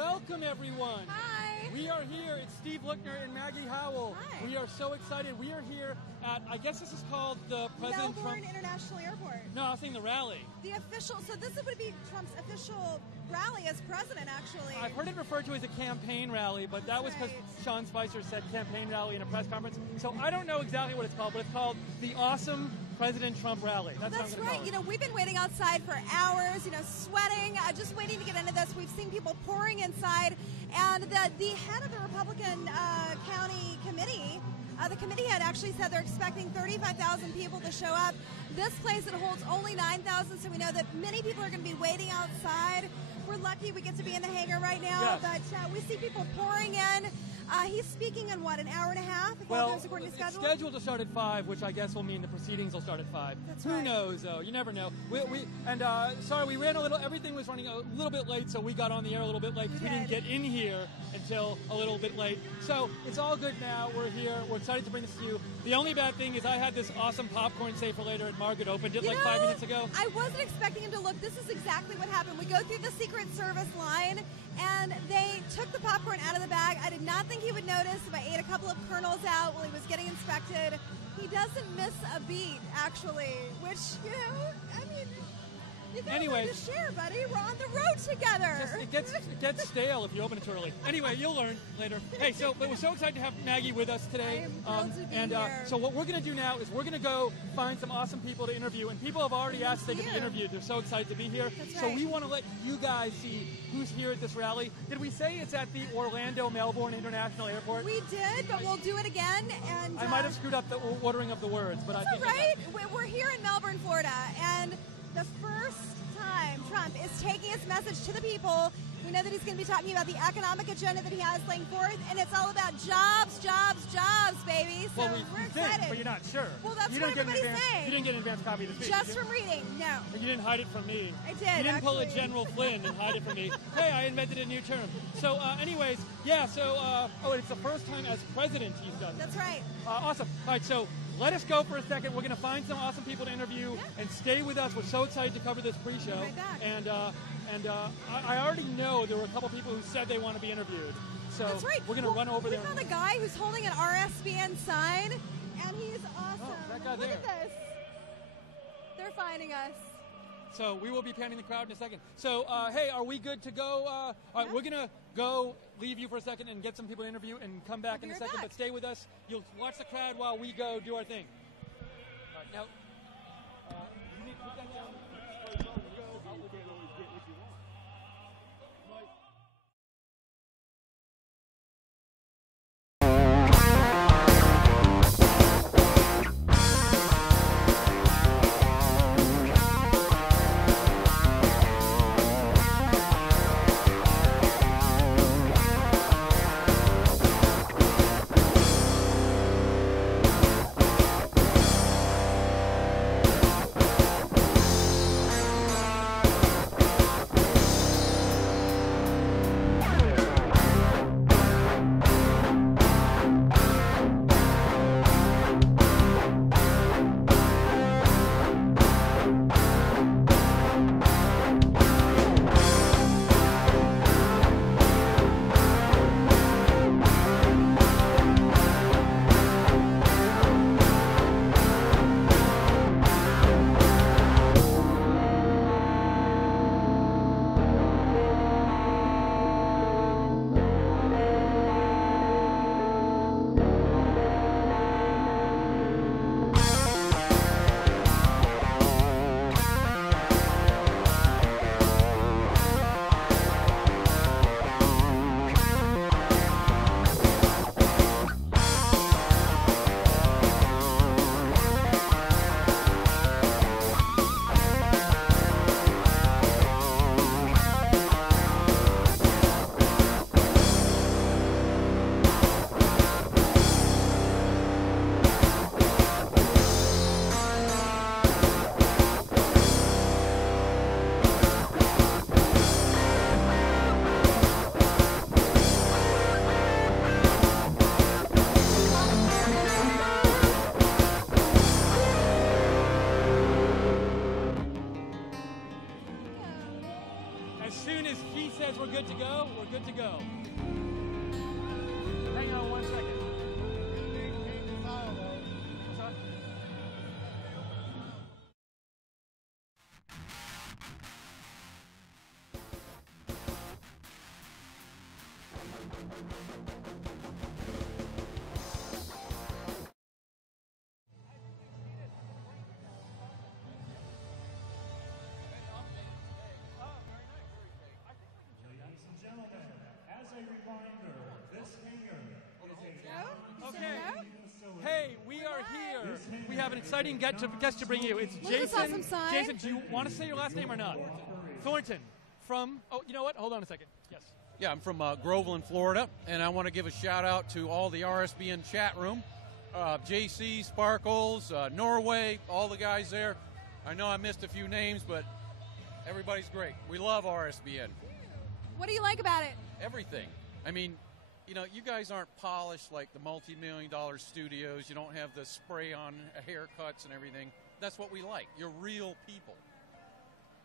Welcome, everyone. Hi. We are here. It's Steve Lookner and Maggie Howell. Hi. We are so excited. We are here at, I guess this is called the President Melbourne Trump. International Airport. No, I was saying the rally. The official, so this would be Trump's official rally as president, actually. I've heard it referred to as a campaign rally, but that was because Right. Sean Spicer said campaign rally in a press conference. So I don't know exactly what it's called, but it's called the Awesome President Trump Rally. That's what I'm gonna right. call it. You know, we've been waiting outside for hours, sweating, just waiting to get into this. We've seen people pouring inside, and the head of the Republican county committee, the committee had actually said they're expecting 35,000 people to show up. This place, it holds only 9,000, so we know that many people are going to be waiting outside. We're lucky we get to be in the hangar right now, Yes. but we see people pouring in. He's speaking in, what, an hour and a half? If all Well, goes according to it's schedule? scheduled to start at 5, which I guess will mean the proceedings will start at 5. That's Who right. knows, though? You never know. Sorry, we ran a little. Everything was running a little bit late, so we got on the air a little bit late because we didn't did. get in here until a little bit late. So it's all good now. We're here. We're excited to bring this to you. The only bad thing is I had this awesome popcorn save for later, and Margaret opened it like 5 minutes ago. I wasn't expecting him to look. This is exactly what happened. We go through the Secret Service line, and they took the popcorn out of the bag. I did not think he would notice if I ate a couple of kernels out while he was getting inspected. He doesn't miss a beat, actually, which, I mean, you gotta learn to share, buddy. We're on the road together. It gets stale if you open it too early. Anyway, you'll learn later. Hey, but we're so excited to have Maggie with us today. I am thrilled to be here. So what we're going to do now is we're going to go find some awesome people to interview, and people have already asked if they can be interviewed. They're so excited to be here. That's So right. we want to let you guys see who's here at this rally. Did we say it's at the Orlando-Melbourne International Airport? We did, but we'll do it again. And I might have screwed up the ordering of the words, but I That's think all right. We're here in Melbourne, Florida, and the first time Trump is taking his message to the people. We know that he's going to be talking about the economic agenda that he has laying forth, and it's all about jobs, jobs, jobs, baby. So Well, we're you excited. think, but you're not sure. Well, that's you what didn't get an everybody's advance, saying. You didn't get an advance copy of the speech. Just did you? from reading, no. You didn't hide it from me. I did, You didn't pull a actually. General Flynn and hide it from me. Hey, I invented a new term. So, anyways, yeah, so, it's the first time as president he's done this. That's right. Awesome. All right, so let us go for a second. We're going to find some awesome people to interview and stay with us. We're so excited to cover this pre-show. Right back. And I already know there were a couple people who said they want to be interviewed. So That's right. we're going to run over we there. We found a guy who's holding an RSBN sign, and he's awesome. Oh, that guy Look there. at this. They're finding us. So we will be panning the crowd in a second. So, hey, are we good to go? All right, we're going to go leave you for a second and get some people to interview and come back in a second. But stay with us. You'll watch the crowd while we go do our thing. All right, now, you need to put that down. to go. Hang on 1 second. Sorry? Hey, we are here. We have an exciting guest to bring you. It's Jason. Awesome sign. Jason, do you want to say your last name or not? Thornton. From, oh, you know what? Hold on a second. Yes. Yeah, I'm from Groveland, Florida, and I want to give a shout out to all the RSBN chat room, JC, Sparkles, Norway, all the guys there. I know I missed a few names, but everybody's great. We love RSBN. What do you like about it? Everything. I mean, you know, you guys aren't polished like the multi-million-dollar studios. You don't have the spray-on haircuts and everything. That's what we like. You're real people.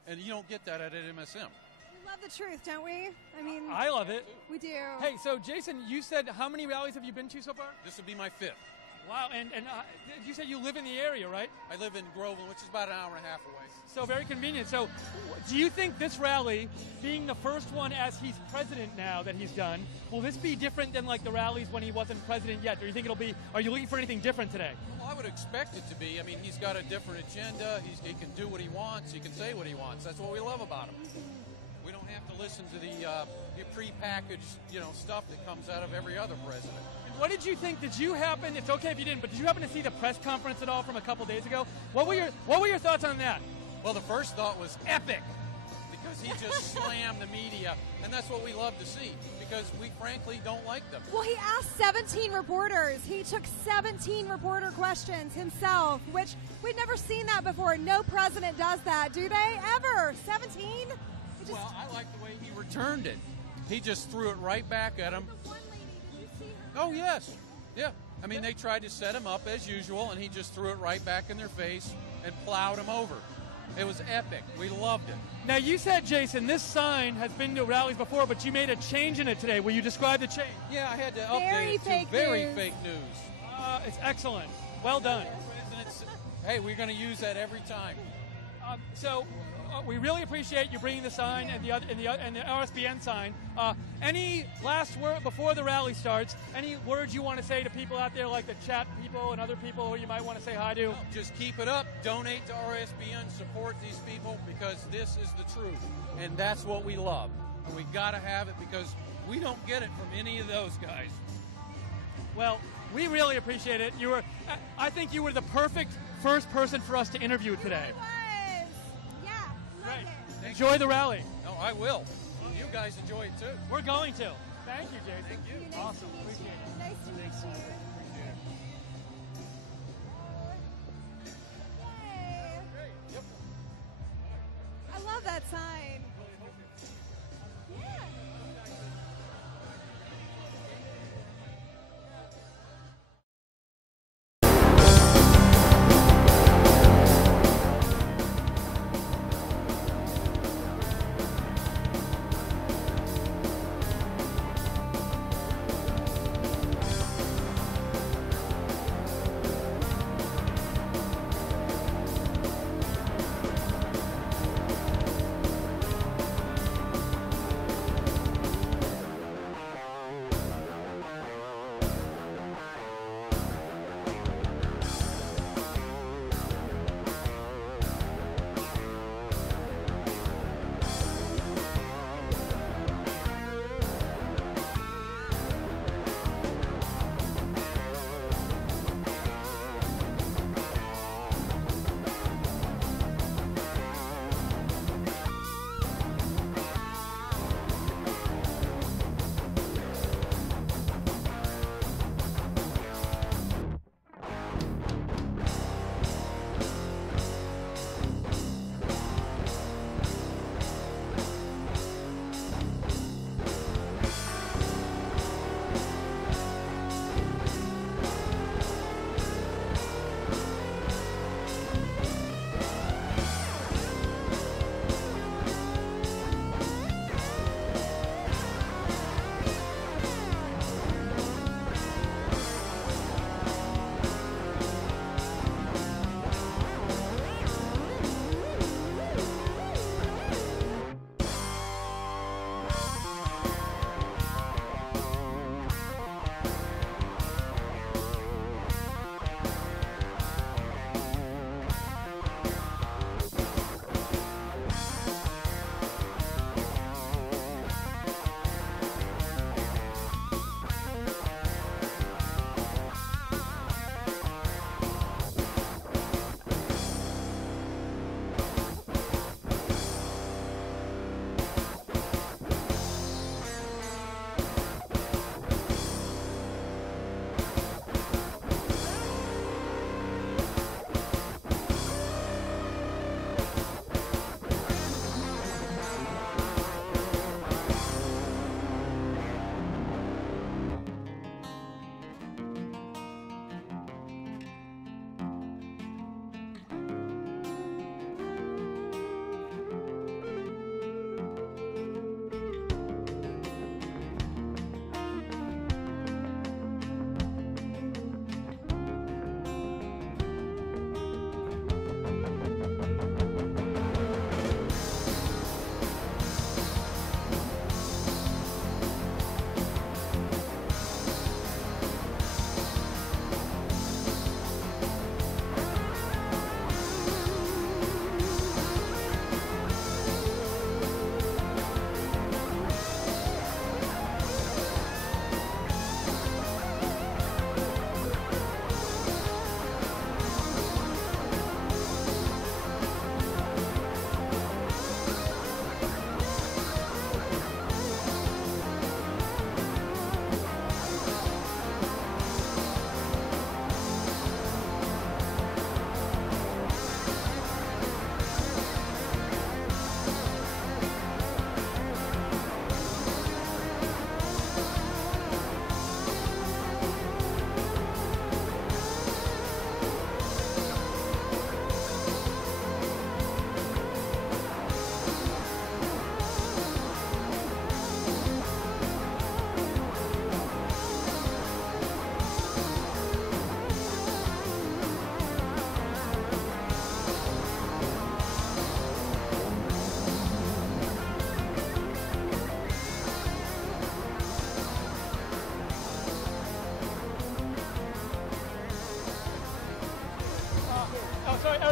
And you don't get that at MSM. We love the truth, don't we? I mean, I love it. we do. Hey, so Jason, you said how many rallies have you been to so far? This will be my 5th. Wow, and you said you live in the area, right? I live in Groveland, which is about an hour and a half away. So very convenient. So do you think this rally, being the first one as he's president now that he's done, will this be different than like the rallies when he wasn't president yet? Or you think it'll be, are you looking for anything different today? Well, I would expect it to be. I mean, he's got a different agenda. He can do what he wants. He can say what he wants. That's what we love about him. We don't have to listen to the prepackaged, stuff that comes out of every other president. What did you think? Did you happen? It's okay if you didn't, but did you happen to see the press conference at all from a couple days ago? What were your thoughts on that? Well, the first thought was epic because he just slammed the media, and that's what we love to see because we frankly don't like them. Well, he asked 17 reporters. He took 17 reporter questions himself, which we've never seen that before. No president does that, do they? Ever? 17? Well, I like the way he returned it. He just threw it right back at him. The one lady, did you see her? Oh, yes. Yeah. I mean, they tried to set him up as usual, and he just threw it right back in their face and plowed him over. It was epic. We loved it. Now, you said, Jason, this sign has been to rallies before, but you made a change in it today. Will you describe the change? Yeah, I had to update it to very fake news. It's excellent. Well done. Hey, we're going to use that every time. We really appreciate you bringing the sign and the RSBN sign. Any last word before the rally starts? Any words you want to say to people out there, like the chat people and other people who you might want to say hi to? No, just keep it up. Donate to RSBN. Support these people because this is the truth, and that's what we love. We got to have it because we don't get it from any of those guys. Well, we really appreciate it. I think you were the perfect first person for us to interview today. Right. Enjoy the rally. No, I will. You guys enjoy it too. We're going to. Thank you, Jason. Thank you. Nice Awesome. To meet Appreciate you. it. Nice to meet you. Yay. Yep. I love that sign. Yeah.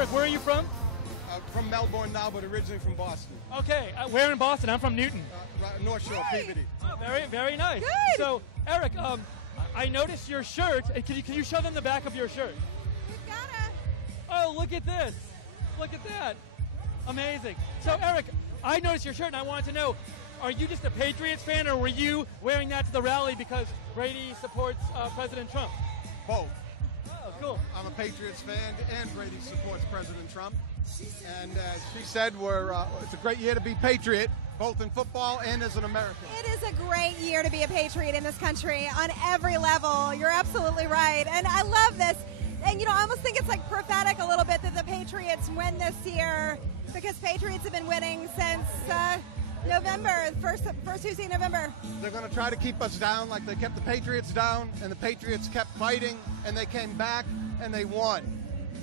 Eric, where are you from? From Melbourne now, but originally from Boston. Okay, where in Boston? I'm from Newton. North Shore, Peabody. Oh, very, very nice. Good. So, Eric, I noticed your shirt. Can you show them the back of your shirt? We've got a... Oh, look at this. Look at that. Amazing. So, Eric, I noticed your shirt, and I wanted to know, are you just a Patriots fan, or were you wearing that to the rally because Brady supports President Trump? Both. Oh, cool. I'm a Patriots fan, and Brady supports President Trump. And she said it's a great year to be Patriot, both in football and as an American. It is a great year to be a Patriot in this country on every level. You're absolutely right. And I love this. And, you know, I almost think it's like prophetic a little bit that the Patriots win this year, because Patriots have been winning since November, first Tuesday in November. They're going to try to keep us down like they kept the Patriots down, and the Patriots kept fighting, and they came back, and they won.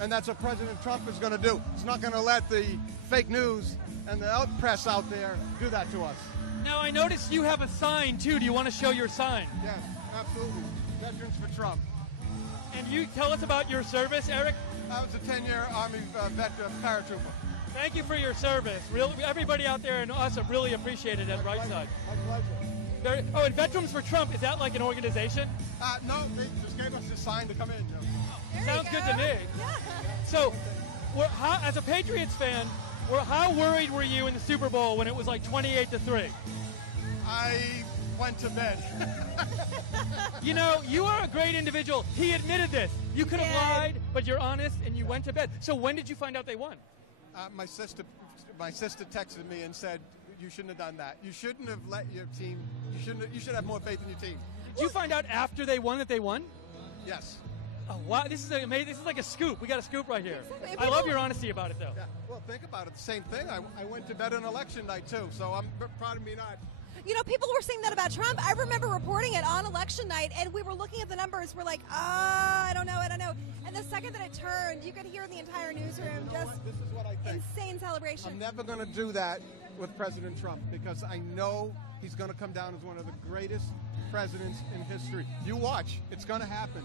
And that's what President Trump is going to do. He's not going to let the fake news and the press out there do that to us. Now, I noticed you have a sign, too. Do you want to show your sign? Yes, absolutely. Veterans for Trump. And you tell us about your service, Eric? I was a 10-year Army veteran paratrooper. Thank you for your service. Everybody out there and us have really appreciated it at Right Side. My pleasure. And Veterans for Trump, is that like an organization? No, they just gave us this sign to come in. You know. Sounds good to me. Yeah. So, as a Patriots fan, how worried were you in the Super Bowl when it was like 28-3? I went to bed. You know, you are a great individual. He admitted this. You could have lied, but you're honest, and you went to bed. So when did you find out they won? My sister texted me and said, "You shouldn't have done that. You shouldn't have let your team. You should have more faith in your team." Did you find out after they won that they won? Yes. Oh, wow, this is amazing. This is like a scoop. We got a scoop right here. Exactly. I love your honesty about it, though. Yeah. Well, think about it. The same thing. I went to bed on election night too, so I'm proud of me not. You know, people were saying that about Trump. I remember reporting it on election night, and we were looking at the numbers. We're like, I don't know. And the second that it turned, you could hear in the entire newsroom just This is what I think. insane celebration. I'm never going to do that with President Trump, because I know he's going to come down as one of the greatest presidents in history. You watch. It's going to happen.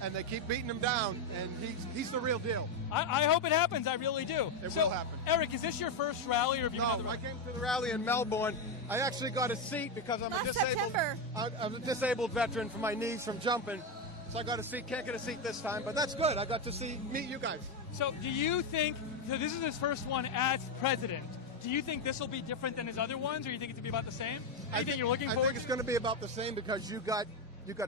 And they keep beating him down, and he's the real deal. I hope it happens. I really do. It will happen. Eric, is this your first rally, or have you been on the No, I road? came to the rally in Melbourne. I actually got a seat because I'm Last September. I'm a disabled veteran from my knees from jumping. So I got a seat. Can't get a seat this time, but that's good. I got to meet you guys. So do you think, so this is his first one as president, do you think this will be different than his other ones, or you think it's going to be about the same? Anything you're looking I forward think it's to? going to be about the same, because you got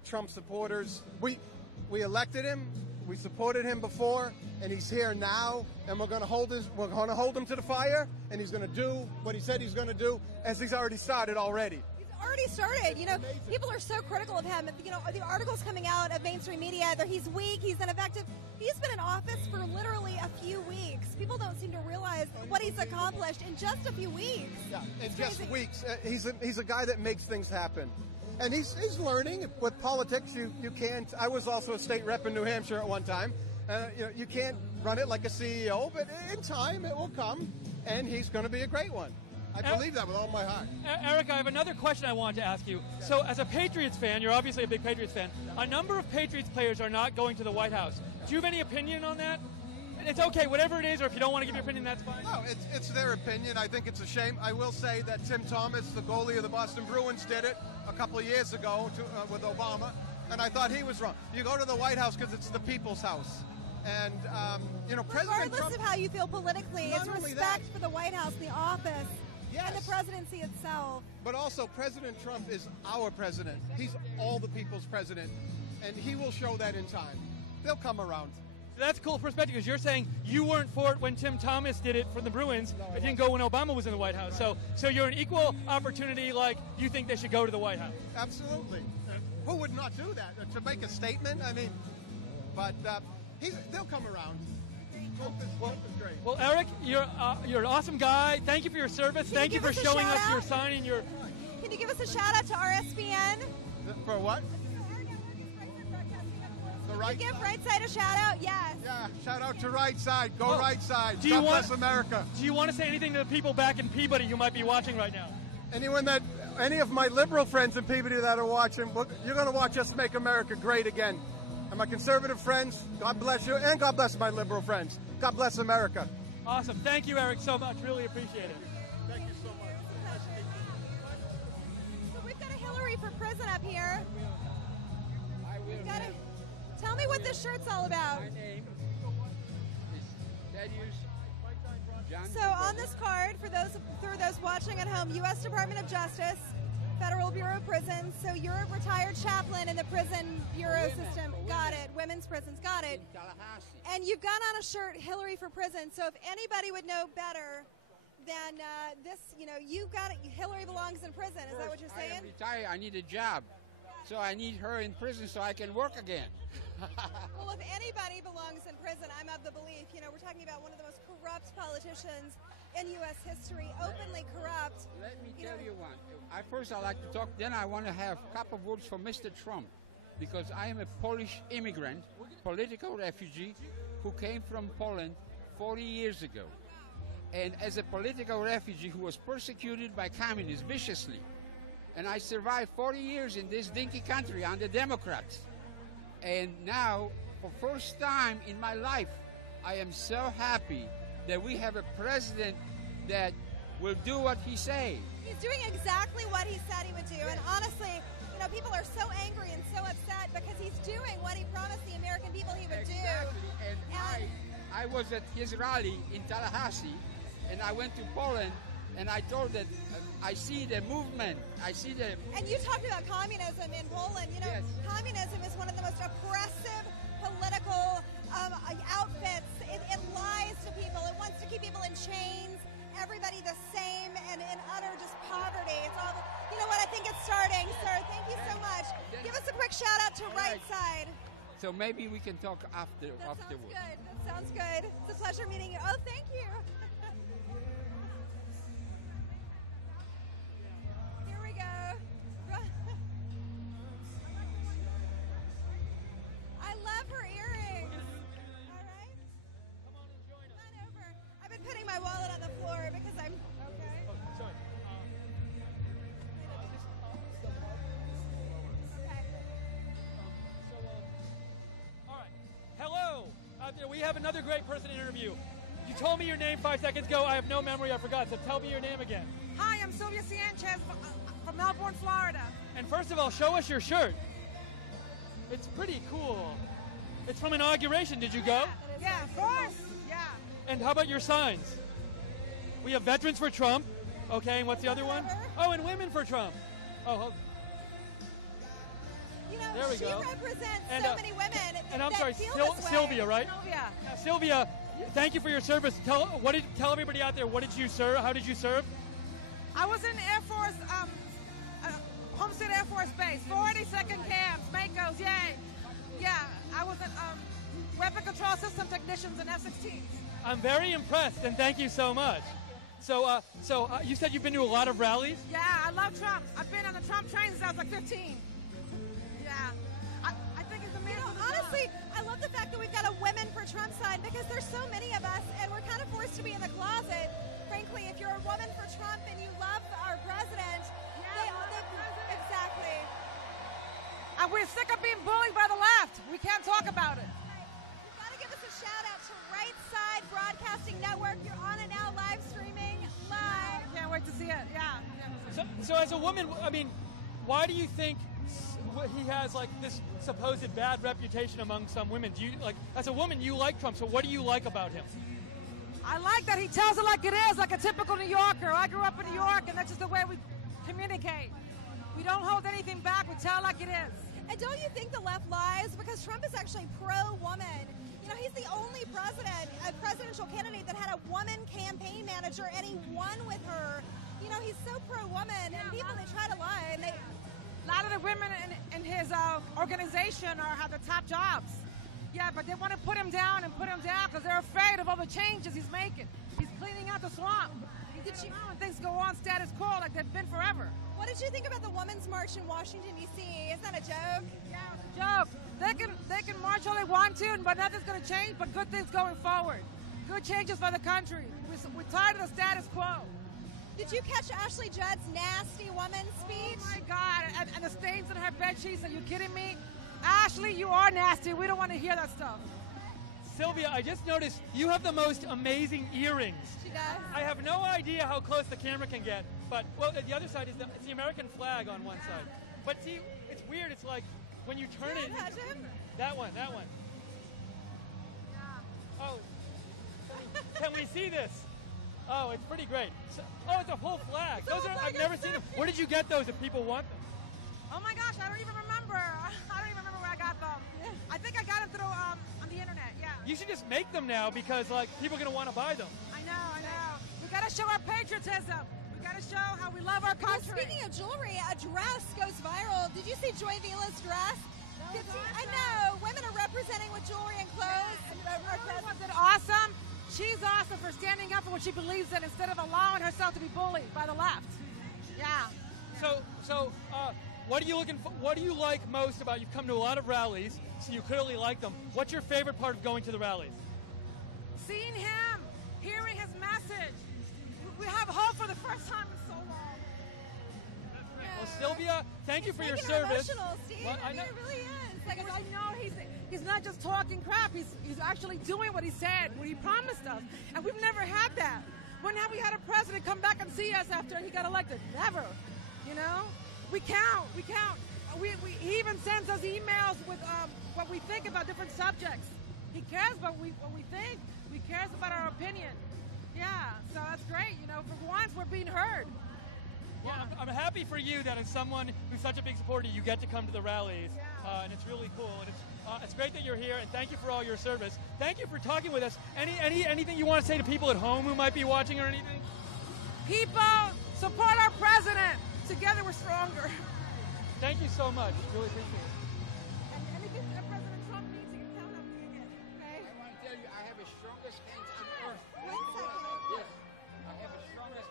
Trump supporters. We elected him. We supported him before, and he's here now. And we're going to hold him to the fire, and he's going to do what he said he's going to do, as he's already started already. He's already started. You know, people are so critical of him. You know, the articles coming out of mainstream media that he's weak, he's ineffective. He's been in office for literally a few weeks. People don't seem to realize what he's accomplished in just a few weeks. Yeah, in It's just crazy. weeks. He's a guy that makes things happen. And he's learning. With politics, you can't. I was also a state rep in New Hampshire at one time. You can't run it like a CEO, but in time it will come, and he's going to be a great one. I believe that with all my heart. Eric, I have another question I wanted to ask you. So as a Patriots fan, you're obviously a big Patriots fan. A number of Patriots players are not going to the White House. Do you have any opinion on that? It's okay, whatever it is, or if you don't want to give your opinion, that's fine. No, it's their opinion. I think it's a shame. I will say that Tim Thomas, the goalie of the Boston Bruins, did it a couple of years ago with Obama, and I thought he was wrong. You go to the White House because it's the people's house. And, President Regardless Trump... of how you feel politically, Not it's only respect that- for the White House, the office, Yes. and the presidency itself. But also, President Trump is our president. He's all the people's president, and he will show that in time. They'll come around. So that's cool perspective, because you're saying you weren't for it when Tim Thomas did it for the Bruins. It didn't go when Obama was in the White House. So you're an equal opportunity, like you think they should go to the White House. Absolutely. Who would not do that? To make a statement? I mean, but they'll come around. Trump is great. Well, Eric, you're an awesome guy. Thank you for your service. Can Thank you you for give us a showing us shout your out? sign and your... Can you give us a shout out to RSBN? For what? The right Give side. Right Side a shout out? Yes. Yeah, shout out to Right Side. Go Well, Right Side. do you God want- bless America. Do you want to say anything to the people back in Peabody who might be watching right now? Any of my liberal friends in Peabody that are watching, you're going to watch us make America great again. And my conservative friends, God bless you, and God bless my liberal friends. God bless America. Awesome. Thank you, Eric, so much. Really appreciate it. Thank you so much. So we've got a Hillary for Prison up here. Tell me what this shirt's all about. My name is Thaddeus John. So on this card, for those watching at home, U.S. Department of Justice, Federal Bureau of Prisons. So you're a retired chaplain in the prison bureau system. Got it. Women's prisons. Got it. Tallahassee. And you've got on a shirt, Hillary for Prison. So if anybody would know better than this, you got it. Hillary belongs in prison. Is that what you're saying? I am retired. I need a job. So I need her in prison so I can work again. Well, if anybody belongs in prison, I'm of the belief, we're talking about one of the most corrupt politicians in U.S. history, openly corrupt. Let me tell you one. I'd like to talk, then I want to have a couple of words for Mr. Trump, because I am a Polish immigrant, political refugee, who came from Poland 40 years ago. And as a political refugee who was persecuted by communists viciously, and I survived 40 years in this dinky country under Democrats. And now, for first time in my life, I am so happy that we have a president that will do what he says. He's doing exactly what he said he would do. And honestly, people are so angry and so upset because he's doing what he promised the American people he would do. And I was at his rally in Tallahassee, and I went to Poland, and I told that I see the movement. And you talked about communism in Poland. Yes. Communism is one of the most oppressive political outfits. It lies to people. It wants to keep people in chains. Everybody the same and in utter just poverty. It's all. You know what? I think it's starting, sir. Thank you so much. Give us a quick shout out to Right Side. So maybe we can talk afterwards. That sounds good. It's a pleasure meeting you. Oh, thank you. Here we go. I love her earrings. All right. Come on and join us. Come on over. I've been putting my wallet on the floor because I'm okay. Oh, sorry. Okay. All right. Hello. Out there, we have another great person to interview. You told me your name 5 seconds ago. I have no memory. I forgot. So tell me your name again. Hi, I'm Sylvia Sanchez from Melbourne, Florida. And first of all, show us your shirt. It's pretty cool. It's from inauguration. Did you go? Yeah, of course. Yeah. And how about your signs? We have Veterans for Trump. Okay, and what's the other one? Oh, and Women for Trump. Oh, there we she go. represents And, so many women. and I'm that sorry, feel this way. Sylvia, right? Sylvia. Sylvia, thank you for your service. Tell everybody out there, what did you serve? How did you serve? I was in Air Force, Homestead Air Force Base, 42nd Camps, Makos, yay. Yeah, I was in Weapon Control System Technicians in F-16s. I'm very impressed, and thank you so much. So you said you've been to a lot of rallies? Yeah, I love Trump. I've been on the Trump train since I was like 15. Yeah. I think it's amazing. Honestly, I love the fact that we've got a Women for Trump side because there's so many of us, and we're kind of forced to be in the closet. Frankly, if you're a woman for Trump and you love our president, exactly. And we're sick of being bullied by the left. We can't talk about it. You've got to give us a shout out to Right Side Broadcasting Network. You're on it now, live streaming, live. I can't wait to see it. Yeah. So as a woman, I mean, why do you think he has like this supposed bad reputation among some women? Do you as a woman, you like Trump? So what do you like about him? I like that he tells it like it is, like a typical New Yorker. I grew up in New York, and that's just the way we communicate. We don't hold anything back. We tell it like it is. And don't you think the left lies? Because Trump is actually pro-woman. He's the only presidential candidate that had a woman campaign manager, and he won with her. He's so pro-woman, and people, they try to lie. And a lot of the women in his organization have the top jobs. Yeah, but they want to put him down because they're afraid of all the changes he's making. He's cleaning out the swamp. And things go on status quo like they've been forever. What did you think about the Women's March in Washington, D.C.? Isn't that a joke? Yeah, it's a joke. They can march all they want to, but nothing's going to change but good things going forward. Good changes for the country. We're tired of the status quo. Did you catch Ashley Judd's nasty woman speech? Oh, my God. And the stains in her bed sheets. Are you kidding me? Ashley, you are nasty. We don't want to hear that stuff. Sylvia, I just noticed you have the most amazing earrings. She does. I have no idea how close the camera can get, but, well, the other side is it's the American flag on one side. But see, it's weird. It's like when you turn it. Touch him? That one. Yeah. Oh. Can we see this? Oh, it's pretty great. So, it's a whole flag. It's a whole flag, I've never it's seen them. so Where did you get those if people want them? Oh my gosh, I don't even remember. I don't even remember where I got them. Yeah. I think I got them through on the internet. Yeah. You should just make them now because like people are going to want to buy them. I know. We got to show our patriotism. We got to show how we love our Well, country. speaking of jewelry, a dress goes viral. Did you see Joy Vila's dress? That was I awesome. know. Women are representing with jewelry and clothes. Was it awesome? She's awesome for standing up for what she believes in instead of allowing herself to be bullied by the left. Yeah. So, what are you looking for? What do you like most about? You've come to a lot of rallies, so you clearly like them. What's your favorite part of going to the rallies? Seeing him, hearing his message. We have hope for the first time in so long. Well, Sylvia, thank you for your Making her service. emotional, Steve. Well, I mean, it really is. Because I know he's not just talking crap. He's actually doing what he said, what he promised us. And we've never had that. When have we had a president come back and see us after he got elected? Never. You know? We count. He even sends us emails with what we think about different subjects. He cares about what we think. He cares about our opinion. Yeah, so that's great. You know, for once we're being heard. Well, I'm happy for you that as someone who's such a big supporter, you get to come to the rallies, and it's really cool. And it's great that you're here, and thank you for all your service. Thank you for talking with us. Anything you want to say to people at home who might be watching or anything? People, support our president. Together we're stronger. Thank you so much. Really appreciate it. And anything that President Trump needs, you can count on me again. Okay? I want to tell you, I have the strongest hands on earth. 1 second. Yes, I have the strongest.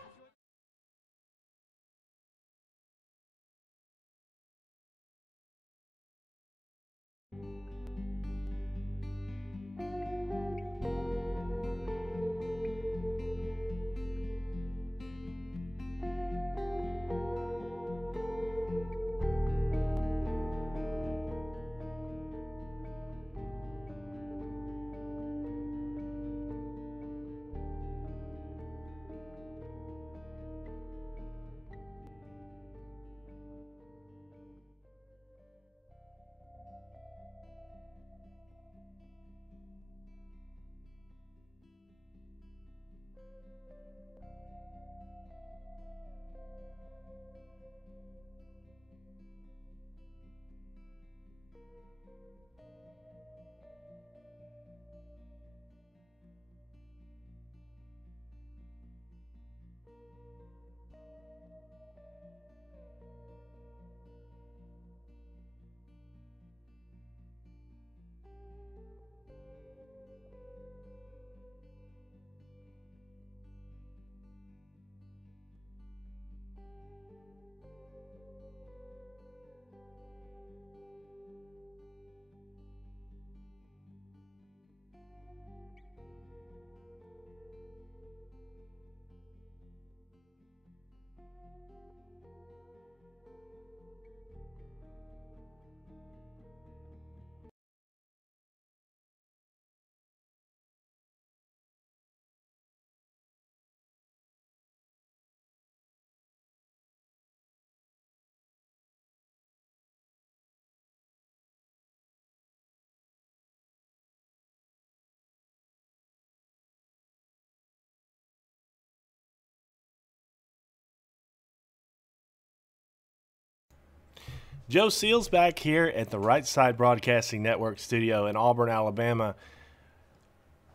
Joe Seals back here at the Right Side Broadcasting Network studio in Auburn, Alabama.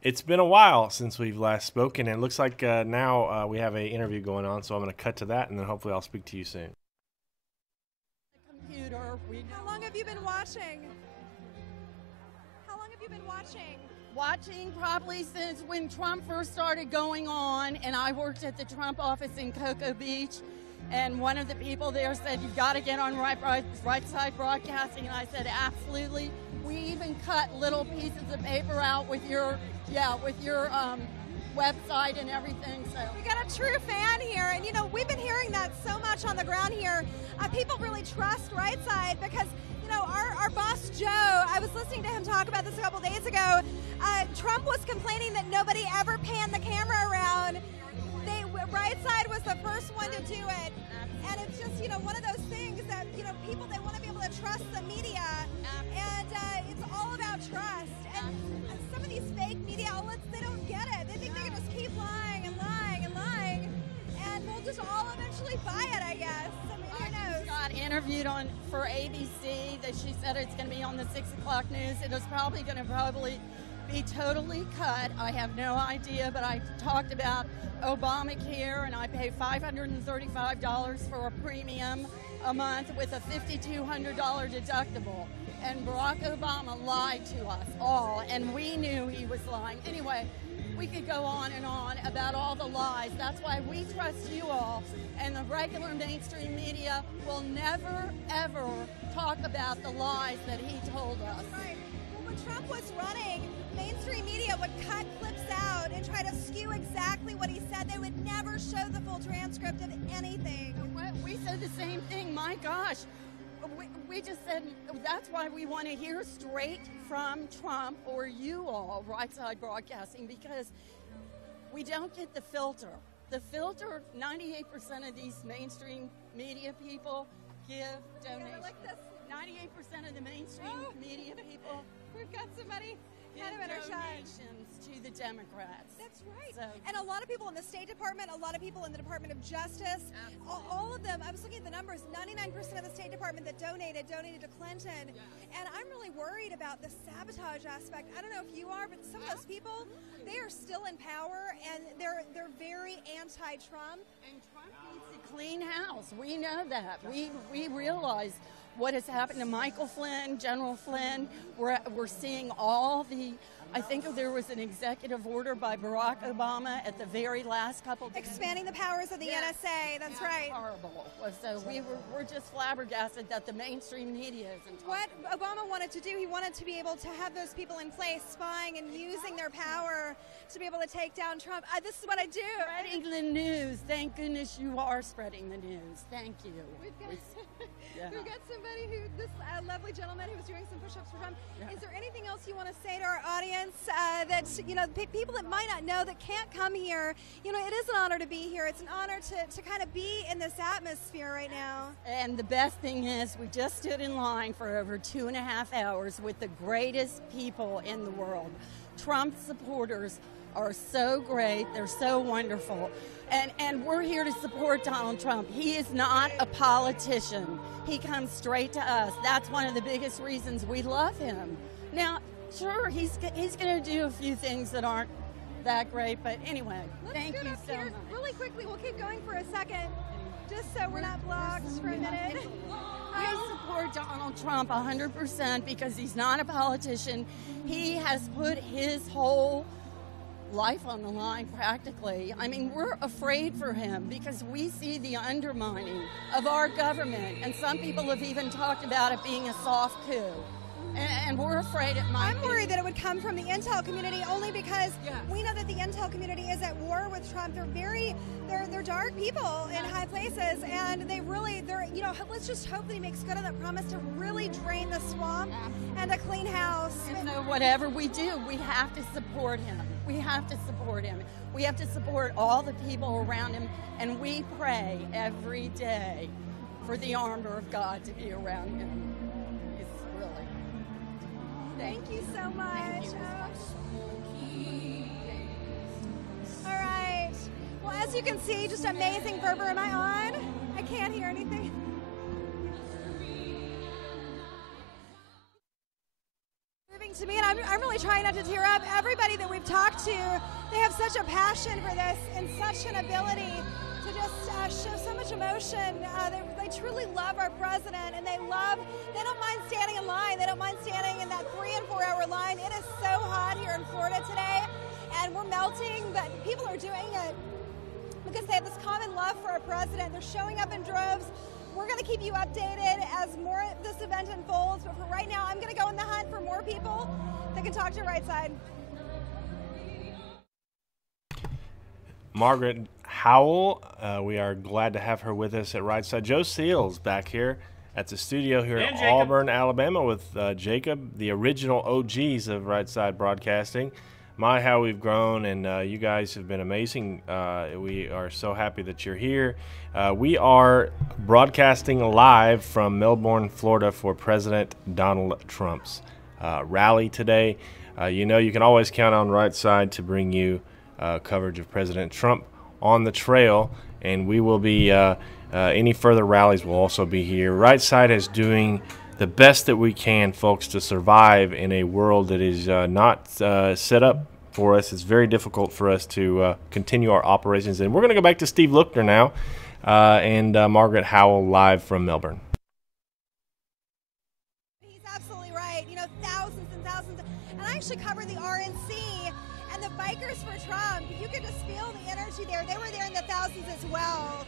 It's been a while since we've last spoken, and it looks like now we have an interview going on, so I'm going to cut to that, and then hopefully I'll speak to you soon. Computer. How long have you been watching? How long have you been watching? Watching probably since when Trump first started going on, and I worked at the Trump office in Cocoa Beach, and one of the people there said, "You've got to get on right Side Broadcasting," and I said, "Absolutely." We even cut little pieces of paper out with your website and everything. So We got a true fan here, and we've been hearing that so much on the ground here. People really trust Right Side because You know, our boss Joe, I was listening to him talk about this a couple days ago. Trump was complaining that nobody ever panned the camera around. Right Side was the first one to do it. And it's just, you know, one of those things that, you know, people, they want to be able to trust the media. And it's all about trust. And some of these fake media outlets, they don't get it. They think they can just keep lying and lying and lying. And we'll just all eventually buy it, I guess. I mean, who knows? Got interviewed for ABC. That she said it's going to be on the 6 o'clock news. It was probably going to be totally cut. I have no idea, but I talked about Obamacare, and I pay $535 for a premium a month with a $5,200 deductible. And Barack Obama lied to us all, and we knew he was lying. Anyway, we could go on and on about all the lies. That's why we trust you all, and the regular mainstream media will never, ever talk about the lies that he told us. Right. Well, when Trump was running, mainstream media would cut clips out and try to skew exactly what he said. They would never show the full transcript of anything. We said the same thing. My gosh. We just said that's why we want to hear straight from Trump or you all, Right Side Broadcasting, because we don't get the filter. The filter, 98% of these mainstream media people give donations. Like this. 98% of the mainstream media people We've got somebody kind of in our donations to the Democrats. That's right. So, and a lot of people in the State Department, a lot of people in the Department of Justice, all of them, I was looking at the numbers, 99% of the State Department that donated to Clinton. And I'm really worried about the sabotage aspect. I don't know if you are, but some of those people, they are still in power, and they're very anti-Trump. And Trump needs to clean house. We know that. We realize what has happened to Michael Flynn, General Flynn. We're seeing all the, I think there was an executive order by Barack Obama at the very last couple days. Expanding the powers of the NSA, that's right. Horrible. So we're just flabbergasted that the mainstream media isn't talking. What Obama wanted to do, he wanted to be able to have those people in place spying and using their power to be able to take down Trump. This is what I do. Spreading the news. Thank goodness you are spreading the news. Thank you. We've got somebody this lovely gentleman who was doing some push-ups for Trump. Is there anything else you want to say to our audience that, you know, people that might not know that can't come here? You know, it is an honor to be here. It's an honor to kind of be in this atmosphere right now. And the best thing is we just stood in line for over 2.5 hours with the greatest people in the world. Trump supporters are so great. They're so wonderful. And we're here to support Donald Trump. He is not a politician. He comes straight to us. That's one of the biggest reasons we love him. Now, sure, he's going to do a few things that aren't that great, but anyway, thank you so much. Really quickly, we'll keep going for a second, just so we're not blocked for a minute. We support Donald Trump 100% because he's not a politician. He has put his whole life on the line practically. I mean, we're afraid for him because we see the undermining of our government, and some people have even talked about it being a soft coup. And we're afraid it might. I'm worried that it would come from the intel community only because we know that the intel community is at war with Trump. They're dark people in high places, and you know, let's just hope that he makes good on that promise to really drain the swamp and to clean house. And so whatever we do, we have to support him. We have to support him. We have to support all the people around him, and we pray every day for the armor of God to be around him. Thank you so much. All right. Well, as you can see, just amazing fervor. Am I on? I can't hear anything. Moving to me, and I'm really trying not to tear up. Everybody that we've talked to, they have such a passion for this and such an ability to just show so much emotion. They truly love our president, and they don't mind standing in line. They don't mind standing in that 3 and 4 hour line. It is so hot here in Florida today, and we're melting, but people are doing it because they have this common love for our president. They're showing up in droves. We're going to keep you updated as more of this event unfolds, but for right now, I'm going to go in the hunt for more people that can talk to Right Side. Margaret Howell, we are glad to have her with us at Right Side. Joe Seals back here at the studio here And in Jacob. Auburn, Alabama, with Jacob, the original OGs of Right Side Broadcasting. My, how we've grown, and you guys have been amazing. We are so happy that you're here. We are broadcasting live from Melbourne, Florida for President Donald Trump's rally today. You know, you can always count on Right Side to bring you coverage of President Trump on the trail, and we will be, any further rallies will also be here. Right Side is doing the best that we can, folks, to survive in a world that is not set up for us. It's very difficult for us to continue our operations. And we're going to go back to Steve Lookner now and Margaret Howell live from Melbourne. He's absolutely right. You know, thousands and thousands. And I actually covered the RNC and the Bikers for Trump. You could just feel the energy there. They were there in the thousands as well.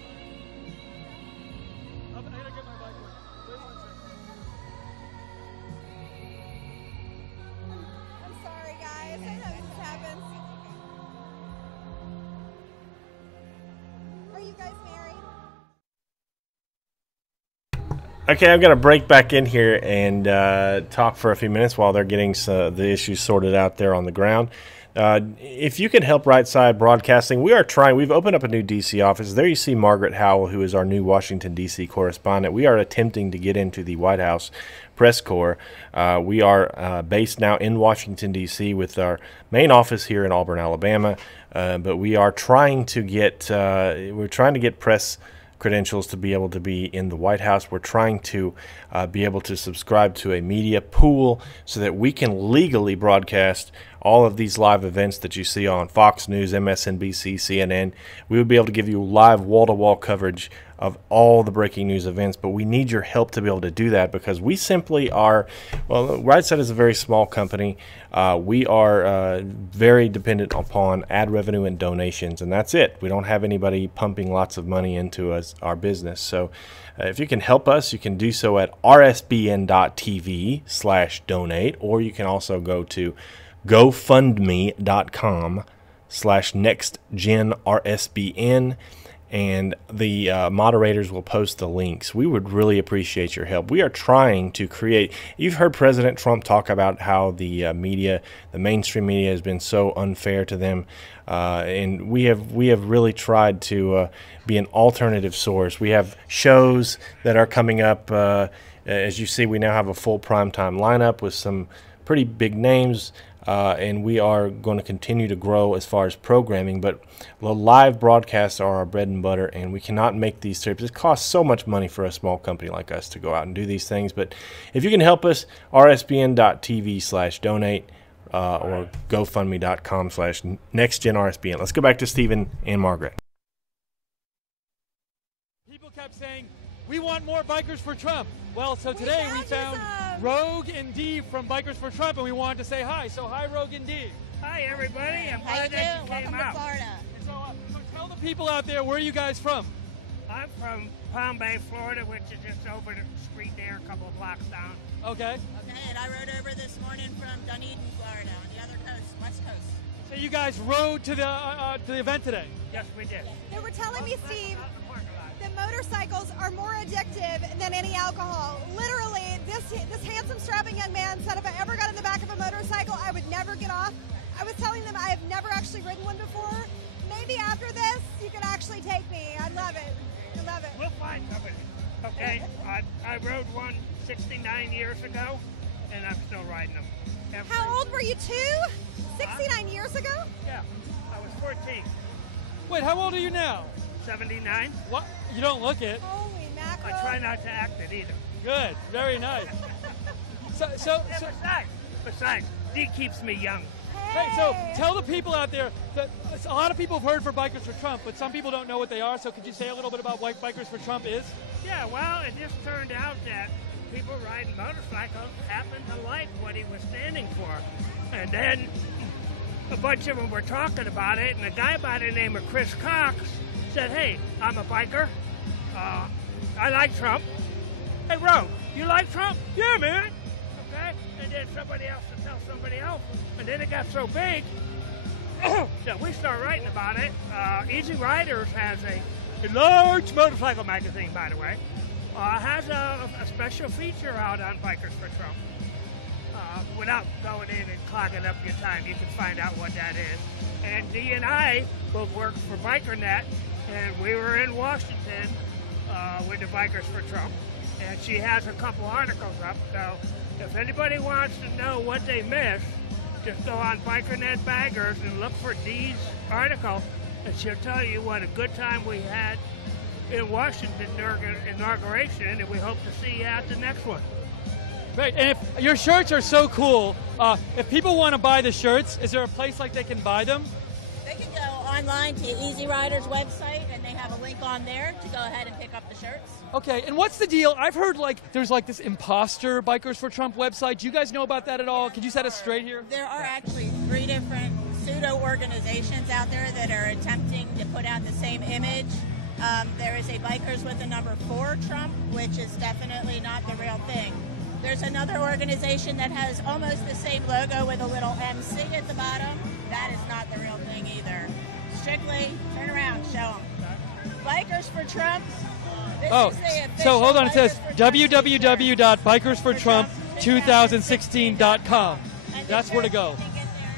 I'm sorry, guys. I know this happens. Are you guys married? Okay, I'm going to break back in here and talk for a few minutes while they're getting the issues sorted out there on the ground. If you can help Right Side Broadcasting, we are trying. We've opened up a new D.C. office. There you see Margaret Howell, who is our new Washington, D.C. correspondent. We are attempting to get into the White House press corps. We are based now in Washington, D.C. with our main office here in Auburn, Alabama. But we are trying to get press credentials to be able to be in the White House. We're trying to be able to subscribe to a media pool so that we can legally broadcast all of these live events that you see on Fox News, MSNBC, CNN. We would be able to give you live wall-to-wall coverage of all the breaking news events, but we need your help to be able to do that because we simply are, well, Right Side is a very small company. We are very dependent upon ad revenue and donations, and that's it. We don't have anybody pumping lots of money into our business. So if you can help us, you can do so at rsbn.tv/donate, or you can also go to gofundme.com/nextgenrsbn, and the moderators will post the links. We would really appreciate your help. We are trying to create, you've heard President Trump talk about how the media, the mainstream media, has been so unfair to them, and we have really tried to be an alternative source. We have shows that are coming up. As you see, we now have a full primetime lineup with some pretty big names. And we are going to continue to grow as far as programming, but the live broadcasts are our bread and butter, and we cannot make these trips. It costs so much money for a small company like us to go out and do these things, but if you can help us, rsbn.tv/donate or gofundme.com/nextgenrsbn. Let's go back to Stephen and Margaret. People kept saying, we want more Bikers for Trump. Well, so today we found Rogue and Dee from Bikers for Trump, and we wanted to say hi. So hi, Rogue and Dee. Hi, everybody. I'm glad that you came out. So tell the people out there, where are you guys from? I'm from Palm Bay, Florida, which is just over the street there, a couple of blocks down. Okay. Okay, and I rode over this morning from Dunedin, Florida, on the other coast, west coast. So you guys rode to the event today? Yes, we did. They were telling me, Steve, that motorcycles are more addictive than any alcohol. Literally, this handsome, strapping young man said if I ever got in the back of a motorcycle, I would never get off. I was telling them I have never actually ridden one before. Maybe after this, you can actually take me. I love it. I love it. We'll find somebody. Okay, I rode one 69 years ago, and I'm still riding them. How old were you, 69 years ago? Yeah, I was 14. Wait, how old are you now? 79. What? You don't look it. Holy mackerel. I try not to act it either. Good. Very nice. Besides, Dee keeps me young. Hey, so tell the people out there that a lot of people have heard for Bikers for Trump, but some people don't know what they are. So could you say a little bit about what Bikers for Trump is? Yeah, well, it just turned out that people riding motorcycles happened to like what he was standing for. And then a bunch of them were talking about it, and a guy by the name of Chris Cox said, hey, I'm a biker. I like Trump. Hey, Ro, you like Trump? Yeah, man. Okay? And then somebody else to tell somebody else. And then it got so big that we started writing about it. Easy Riders has a large motorcycle magazine, by the way. has a special feature out on Bikers for Trump. Without going in and clogging up your time, you can find out what that is. And Dee and I both worked for BikerNet, and we were in Washington with the Bikers for Trump. And she has a couple articles up, so if anybody wants to know what they missed, just go on BikerNet Baggers and look for Dee's article, and she'll tell you what a good time we had in Washington during inauguration, and we hope to see you at the next one. Great. And if your shirts are so cool, if people want to buy the shirts, is there a place like they can buy them? They can go online to Easy Rider's website, and they have a link on there to go ahead and pick up the shirts. Okay, and what's the deal? I've heard there's this imposter Bikers for Trump website. Do you guys know about that at all? Could you set us straight here? There are actually 3 different pseudo organizations out there that are attempting to put out the same image. There is a Bikers with the number 4 Trump, which is definitely not the real thing. There's another organization that has almost the same logo with a little MC at the bottom. That is not the real thing either. Strictly, turn around, show them. Bikers for Trump. This is the official so hold on. It says www.bikersfortrump2016.com. That's where to go. You can get there.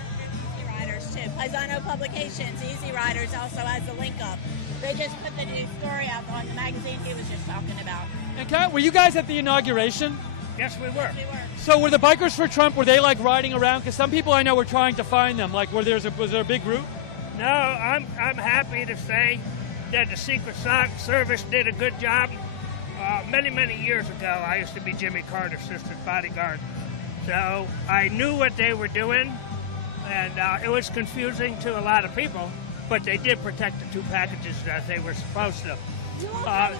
Easy Riders too. Paisano Publications, Easy Riders also has the link up. They just put the new story out on the magazine he was just talking about. And were you guys at the inauguration? Yes, we were. Yes, we were. So were the Bikers for Trump, were they riding around? Because some people I know were trying to find them. Was there a big group? No, I'm happy to say that the Secret Service did a good job. Many, many years ago, I used to be Jimmy Carter's assistant bodyguard. So I knew what they were doing, and it was confusing to a lot of people, but they did protect the 2 packages as they were supposed to.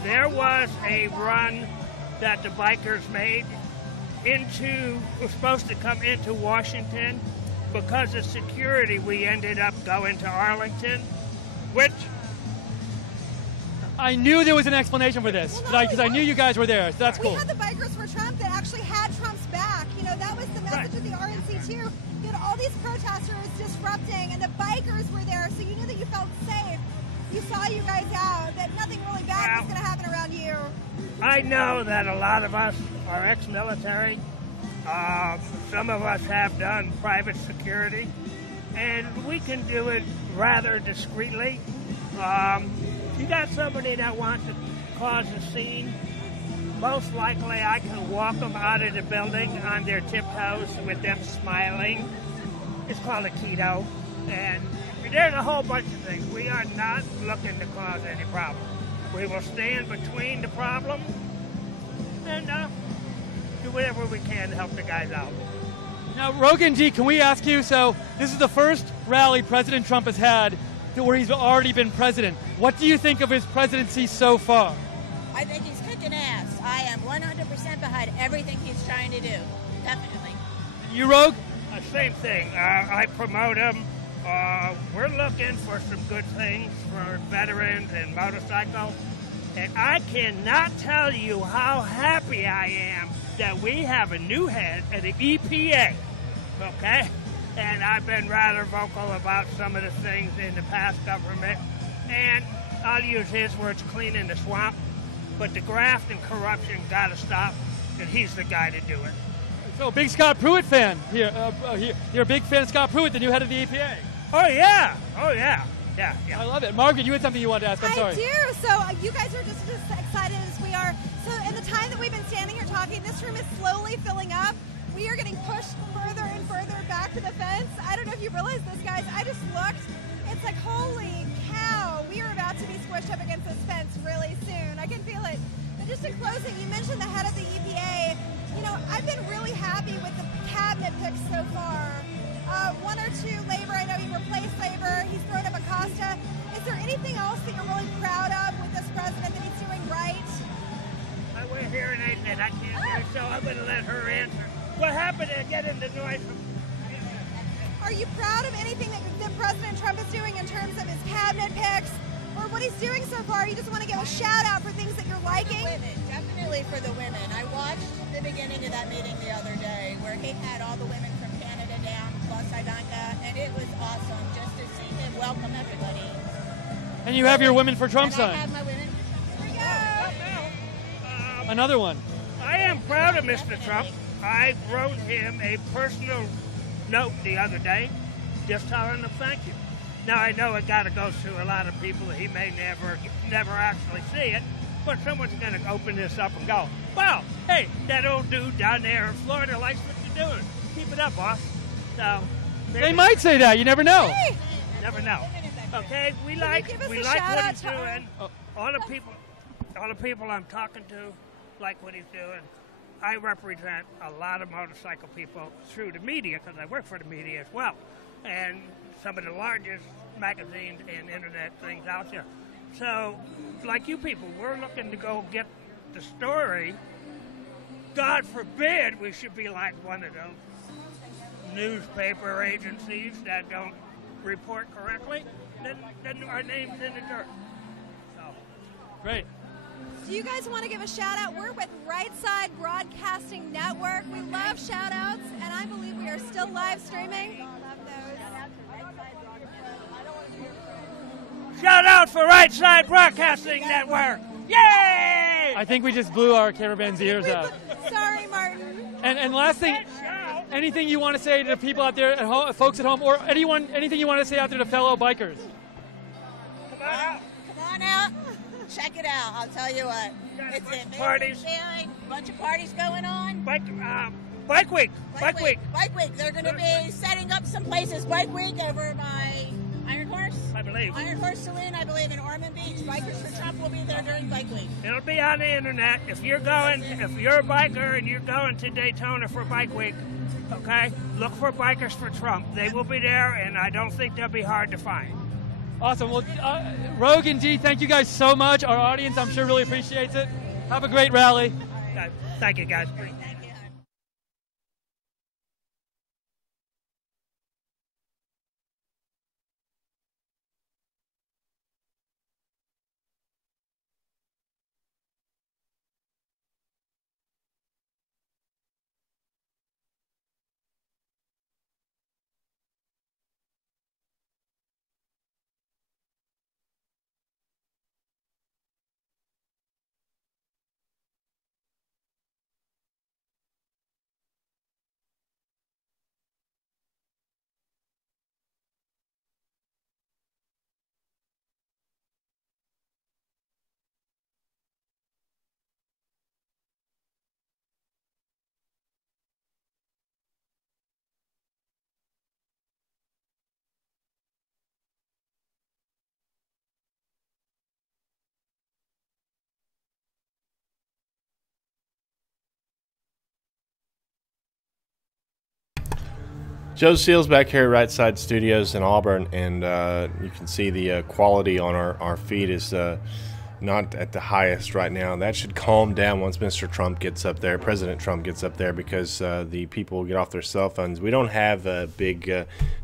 There was a run that the bikers made was supposed to come into Washington. Because of security, we ended up going to Arlington, which... I knew there was an explanation for this, because I knew you guys were there, so that's cool. We had the Bikers for Trump that actually had Trump's back. That was the message of the RNC, too. You had all these protesters disrupting, and the bikers were there, so you knew that you felt safe. You saw you guys out, that nothing really bad was going to happen around you. I know that a lot of us are ex-military. Some of us have done private security, and we can do it rather discreetly. If you got somebody that wants to cause a scene, most likely I can walk them out of the building on their tiptoes with them smiling. It's called a keto, and there's a whole bunch of things. We are not looking to cause any problem. We will stand between the problem and do whatever we can to help the guys out. Now, Rogan G, can we ask you, so this is the first rally President Trump has had where he's already been president. What do you think of his presidency so far? I think he's kicking ass. I am 100% behind everything he's trying to do. Definitely. You, Rogue? Same thing. I promote him. We're looking for some good things for veterans and motorcycles. And I cannot tell you how happy I am that we have a new head at the EPA. Okay? And I've been rather vocal about some of the things in the past government. And I'll use his words, cleaning the swamp. But the graft and corruption got to stop, and he's the guy to do it. So, big Scott Pruitt fan here. You're a big fan of Scott Pruitt, the new head of the EPA. Oh, yeah. Oh, yeah. Yeah. I love it. Margaret, you had something you wanted to ask. I'm sorry. I do. So you guys are just as excited as we are. So in the time that we've been standing here talking, this room is slowly filling up. We are getting pushed further and further back to the fence. I don't know if you realize this, guys. I just looked. It's like, holy cow. We are about to be squished up against this fence really soon. I can feel it. But just in closing, you mentioned the head of the EPA. I've been really happy with the cabinet picks so far. 1 or 2 labor. I know he replaced labor. He's thrown up Acosta. Is there anything else that you're really proud of with this president that he's doing right? I wear hearing aids and I can't hear, so I'm going to let her answer. What happened to getting the noise from... Are you proud of anything that President Trump is doing in terms of his cabinet picks or what he's doing so far? You just want to give a shout out for things that you're liking? Women, definitely for the women. I watched the beginning of that meeting the other day where he had all the women from Canada down, plus Ivanka, and it was awesome just to see him welcome everybody. And you have your Women for Trump sign. I have my Women for Trump sign. Another one. I am proud of Mr. Trump. I wrote him a personal note the other day, just telling him thank you. Now, I know it got to go through a lot of people. He may never actually see it, but someone's going to open this up and go, wow, hey, that old dude down there in Florida likes what you're doing. Keep it up, boss. So They might say that. You never know. Hey, never know. Okay, we like give us what a shout out he's to our- doing. All the people I'm talking to like what he's doing. I represent a lot of motorcycle people through the media because I work for the media as well, and some of the largest magazines and internet things out there. So, like you people, we're looking to go get the story. God forbid we should be like one of those newspaper agencies that don't report correctly. Then our name's in the dirt. So. Great. Do you guys want to give a shout out? We're with Right Side Broadcasting Network. We love shout outs, and I believe we are still live streaming. Shout out for Right Side Broadcasting Network! Yay! I think we just blew our cameraman's ears out. Sorry, Martin. And last thing, anything you want to say to the people out there, at home, folks at home, or anything you want to say out there to fellow bikers? Come on out. Check it out. I'll tell you what. It's an parties. Bunch of parties going on. Bike Week. Bike Week. They're going to be setting up some places. Bike Week over by Iron Horse. I believe. Iron Horse Saloon, I believe, in Ormond Beach. Bikers for Trump will be there during Bike Week. It'll be on the internet. If you're a biker and you're going to Daytona for Bike Week, okay, look for Bikers for Trump. They will be there, and I don't think they'll be hard to find. Awesome. Well, Rogue and Dee, thank you guys so much. Our audience, I'm sure, really appreciates it. Have a great rally. Thank you, guys. Joe Seals back here at Right Side Studios in Auburn, and you can see the quality on our feed is not at the highest right now. That should calm down once Mr. Trump gets up there, President Trump gets up there, because the people get off their cell phones. We don't have big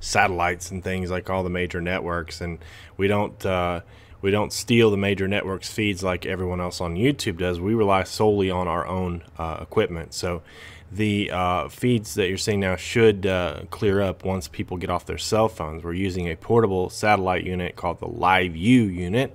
satellites and things like all the major networks, and we don't steal the major networks' feeds like everyone else on YouTube does. We rely solely on our own equipment. So the feeds that you're seeing now should clear up once people get off their cell phones. We're using a portable satellite unit called the Live U unit,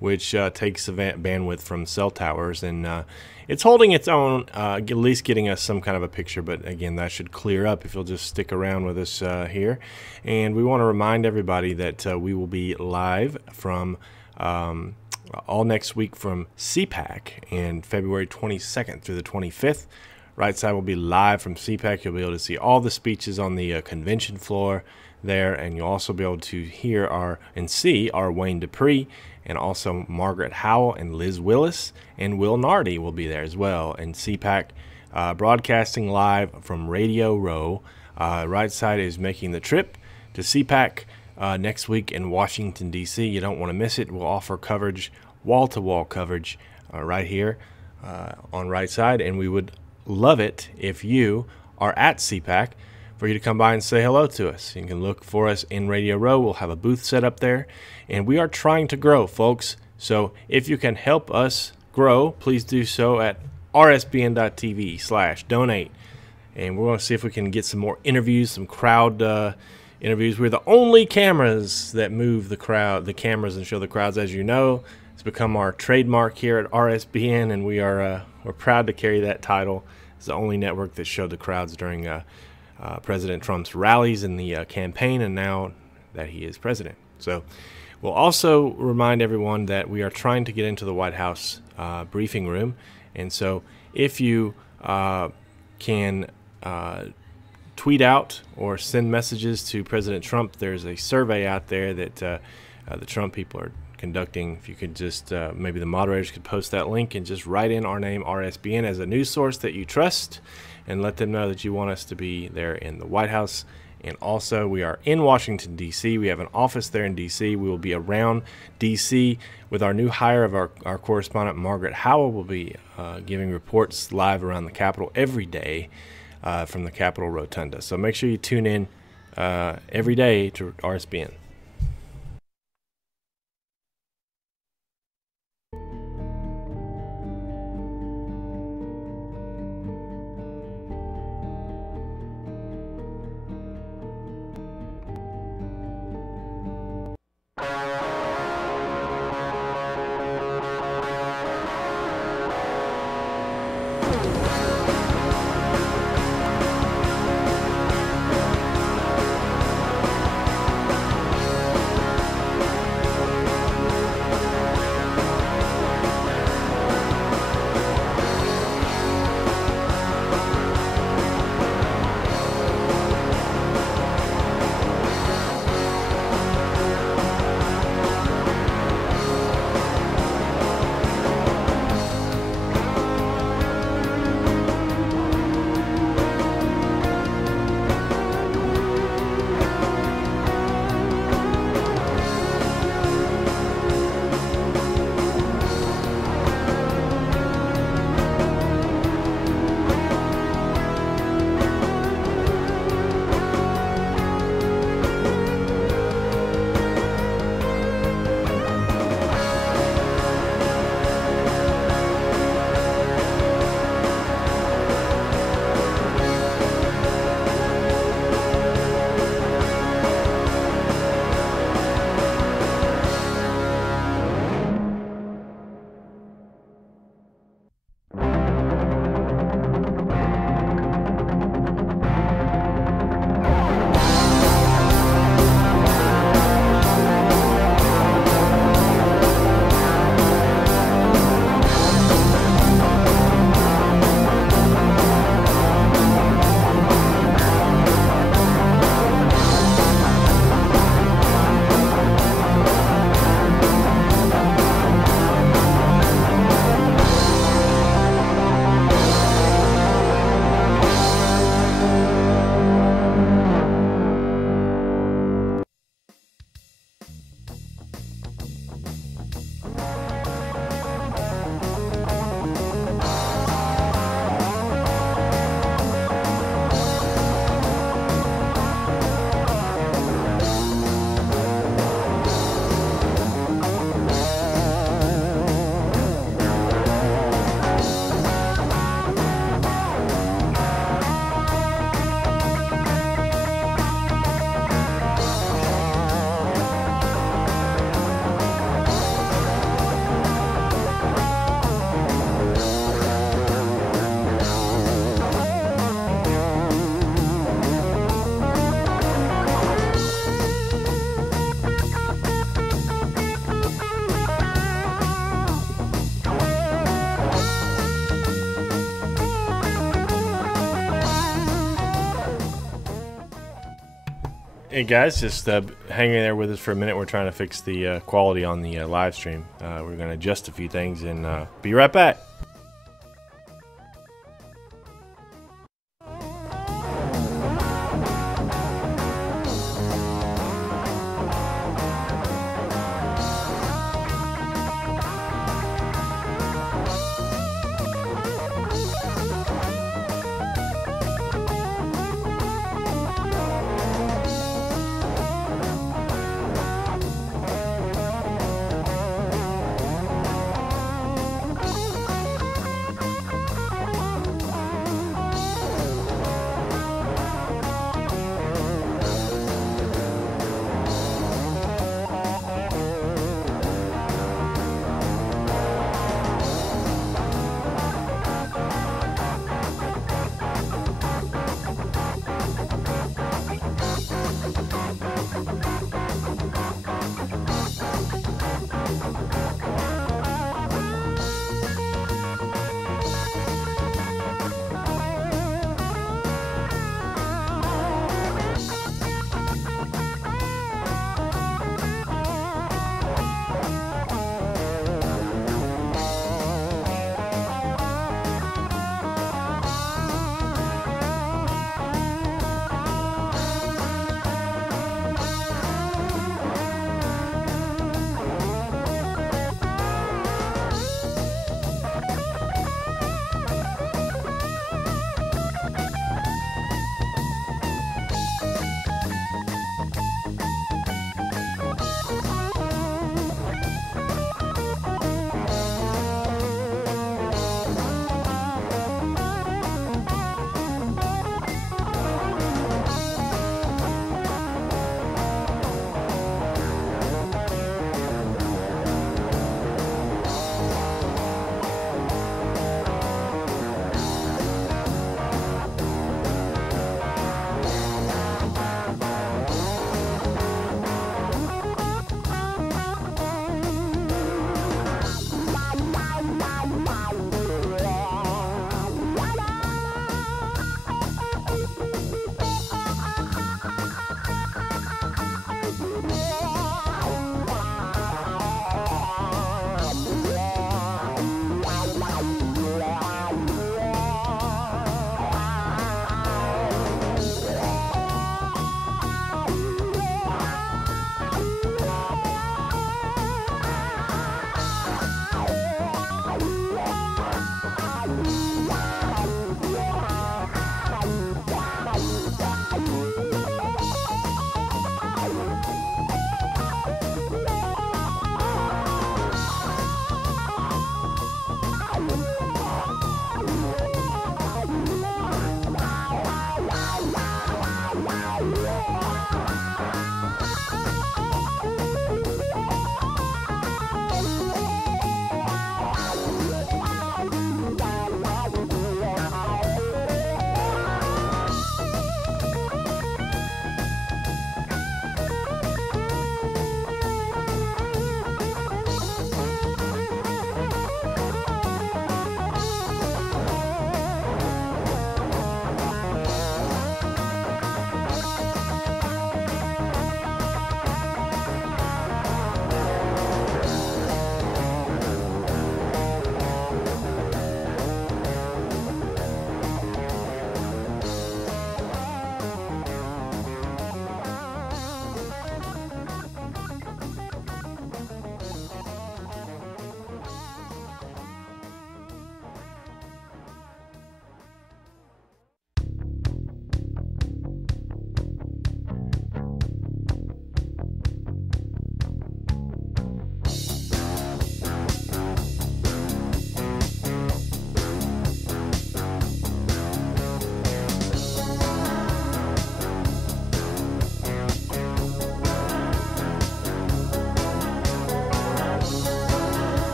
which takes the bandwidth from cell towers, and it's holding its own, at least getting us some kind of a picture. But again, that should clear up if you'll just stick around with us here. And we want to remind everybody that we will be live from all next week from CPAC, and February 22nd through the 25th. Right Side will be live from CPAC. You'll be able to see all the speeches on the convention floor there, and you'll also be able to hear and see our Wayne Dupree, and also Margaret Howell and Liz Willis, and Will Nardi will be there as well. And CPAC broadcasting live from Radio Row. Right Side is making the trip to CPAC next week in Washington, D.C. You don't want to miss it. We'll offer coverage, wall-to-wall coverage right here on Right Side, and we would love it if you are at CPAC for you to come by and say hello to us. You can look for us in Radio Row. We'll have a booth set up there, and we are trying to grow, folks. So if you can help us grow, please do so at rsbn.tv/donate. And we're going to see if we can get some more interviews, some crowd interviews. We're the only cameras that move the cameras and show the crowds, as you know. It's become our trademark here at RSBN, and we're We're proud to carry that title. It's the only network that showed the crowds during President Trump's rallies in the campaign, and now that he is president. So we'll also remind everyone that we are trying to get into the White House briefing room. And so if you can tweet out or send messages to President Trump, there's a survey out there that the Trump people are conducting. If you could just, maybe the moderators could post that link and just write in our name, RSBN, as a news source that you trust, and let them know that you want us to be there in the White House. And also, we are in Washington, D.C. We have an office there in D.C. We will be around D.C. with our new hire of our correspondent, Margaret Howell, will be giving reports live around the Capitol every day from the Capitol Rotunda. So make sure you tune in every day to RSBN. Hey guys, just hang in there with us for a minute. We're trying to fix the quality on the live stream. We're going to adjust a few things and be right back.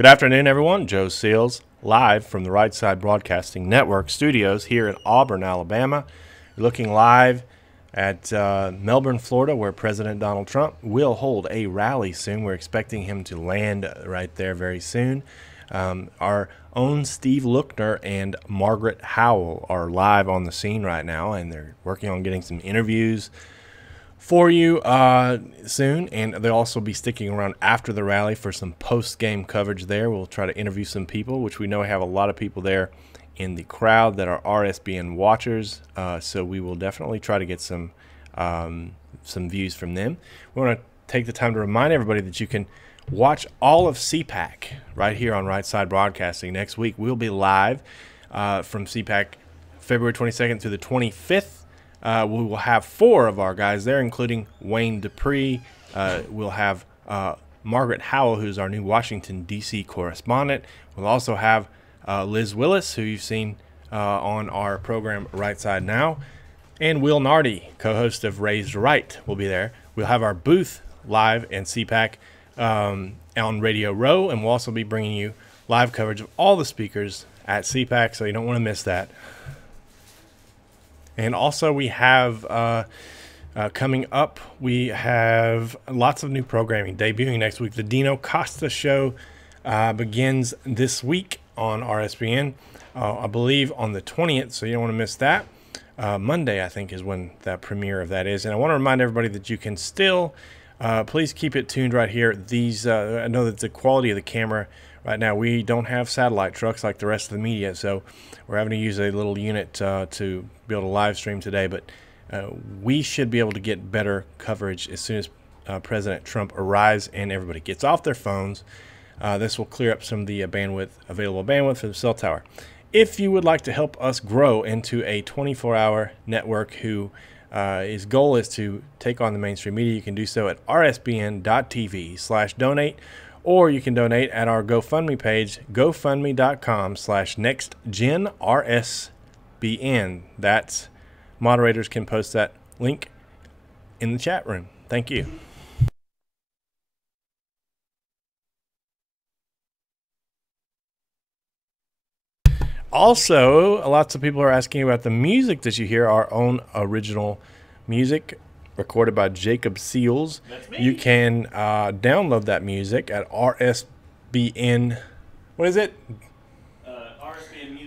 Good afternoon, everyone. Joe Seals, live from the Right Side Broadcasting Network studios here in Auburn, Alabama. You're looking live at Melbourne, Florida, where President Donald Trump will hold a rally soon. We're expecting him to land right there very soon. Our own Steve Lookner and Margaret Howell are live on the scene right now, and they're working on getting some interviews for you soon, and they'll also be sticking around after the rally for some post-game coverage there. We'll try to interview some people, which we know have a lot of people there in the crowd that are RSBN watchers, so we will definitely try to get some views from them. We want to take the time to remind everybody that you can watch all of CPAC right here on Right Side Broadcasting. Next week, we'll be live from CPAC February 22nd through the 25th. We will have 4 of our guys there, including Wayne Dupree. We'll have Margaret Howell, who's our new Washington, D.C. correspondent. We'll also have Liz Willis, who you've seen on our program Right Side Now. And Will Nardi, co-host of Raised Right, will be there. We'll have our booth live in CPAC on Radio Row, and we'll also be bringing you live coverage of all the speakers at CPAC, so you don't want to miss that. And also we have coming up, we have lots of new programming debuting next week. The Dino Costa Show begins this week on RSBN, I believe on the 20th, so you don't want to miss that. Monday, I think, is when the premiere of that is. And I want to remind everybody that you can still, please keep it tuned right here. I know that the quality of the camera right now, we don't have satellite trucks like the rest of the media, so we're having to use a little unit to be able to live stream today. But we should be able to get better coverage as soon as President Trump arrives and everybody gets off their phones. This will clear up some of the available bandwidth for the cell tower. If you would like to help us grow into a 24-hour network his goal is to take on the mainstream media, you can do so at rsbn.tv/donate, or you can donate at our GoFundMe page, gofundme.com/nextgenrsbn. That's, moderators can post that link in the chat room. Thank you. Also, lots of people are asking about the music that you hear, our own original music recorded by Jacob Seals. That's me. You can download that music at RSBN. What is it?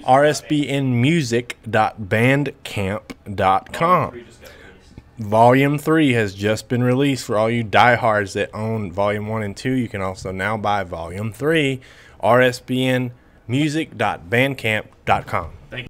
RSBNmusic.bandcamp.com. Volume 3 has just been released for all you diehards that own Volume 1 and 2. You can also now buy Volume 3, RSBNmusic.bandcamp.com. Thank you.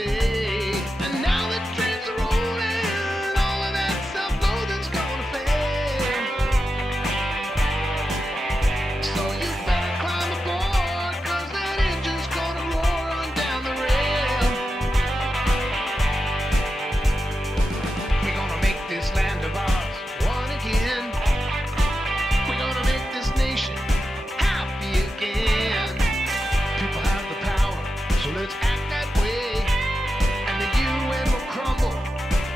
USA. And now the trains are rolling, all of that self-loathing's gonna fade. So you better climb aboard, 'cause that engine's gonna roar on down the rail. We're gonna make this land of ours one again. We're gonna make this nation happy again. People have the power, so let's act that way. And the UN will crumble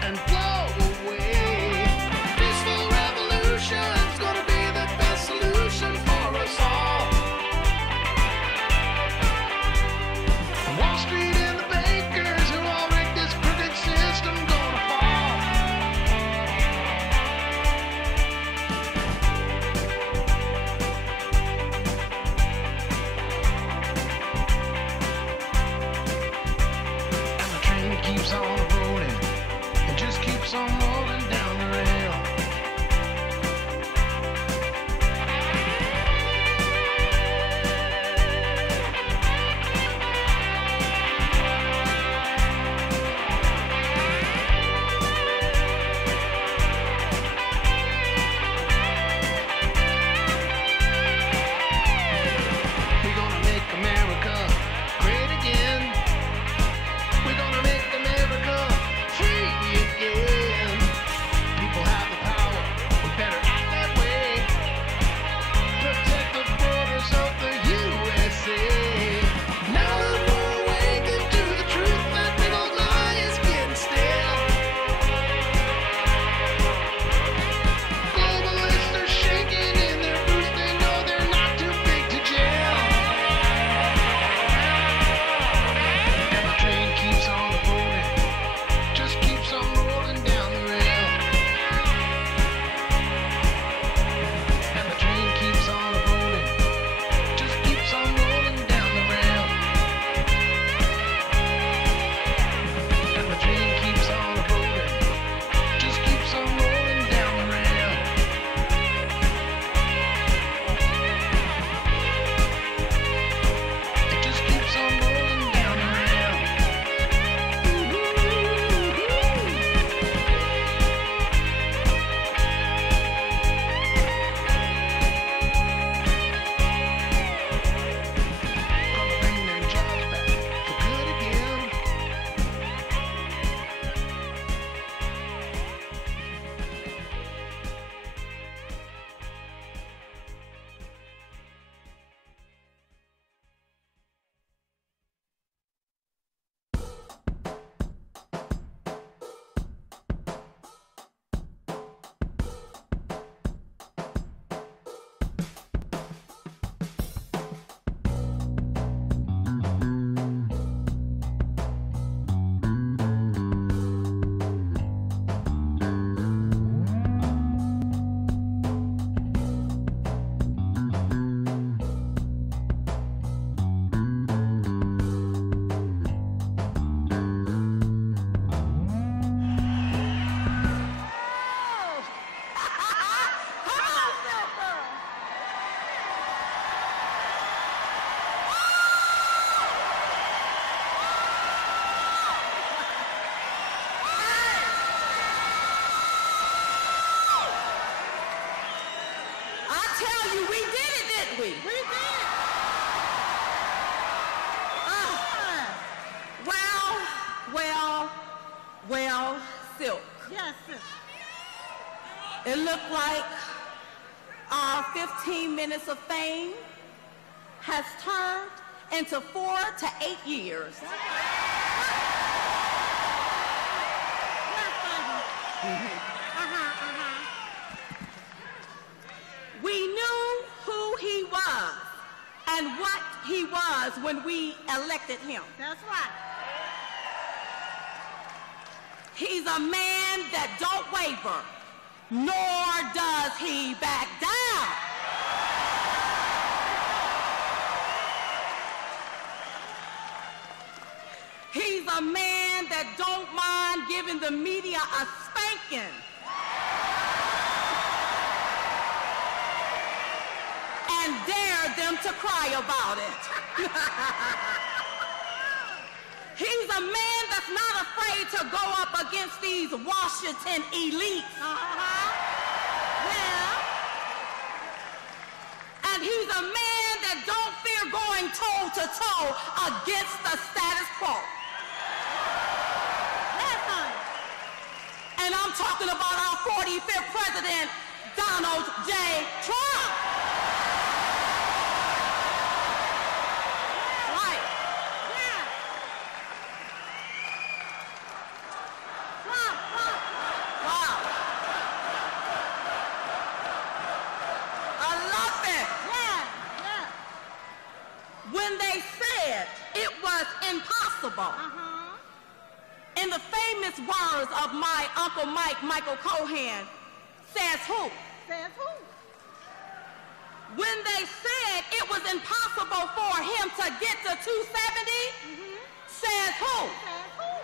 and blow away. Peaceful revolution's gonna be the best solution for us all. Wall Street and the bankers who all rigged this crooked system gonna fall. And the train keeps on rolling, it just keeps on rolling down the rail. We're gonna make America great again. We're gonna make America free again. People have the power, we better act that way. Protect the borders of the USA. Now that we're awakened to the truth, that big old lie is getting stale. Globalists are shaking in their boots, they know they're not too big to jail. And the train keeps on rolling, just keeps on rolling down the rail. And the train keeps on rolling, just keeps on rolling down the rail. And the train keeps on rolling, just keeps on rolling down the rail. It just keeps on rolling down the rail. Gonna bring them jobs back for good again. I tell you, we did it, didn't we? We did. Well, Silk. Yes, sis. It looked like our 15 minutes of fame has turned into 4 to 8 years. We knew who he was and what he was when we elected him. That's right. He's a man that don't waver, nor does he back down. He's a man that don't mind giving the media a spanking. And dare them to cry about it. He's a man that's not afraid to go up against these Washington elites. Yeah. And he's a man that don't fear going toe-to-toe against the status quo. And I'm talking about our 45th president, Donald J. Trump. Right. Yeah. Trump. Wow. I love it. Yeah. When they said it was impossible, in the famous words of my Uncle Mike, Michael Cohen, says who? Says who? When they said it was impossible for him to get to 270, says who? Says who?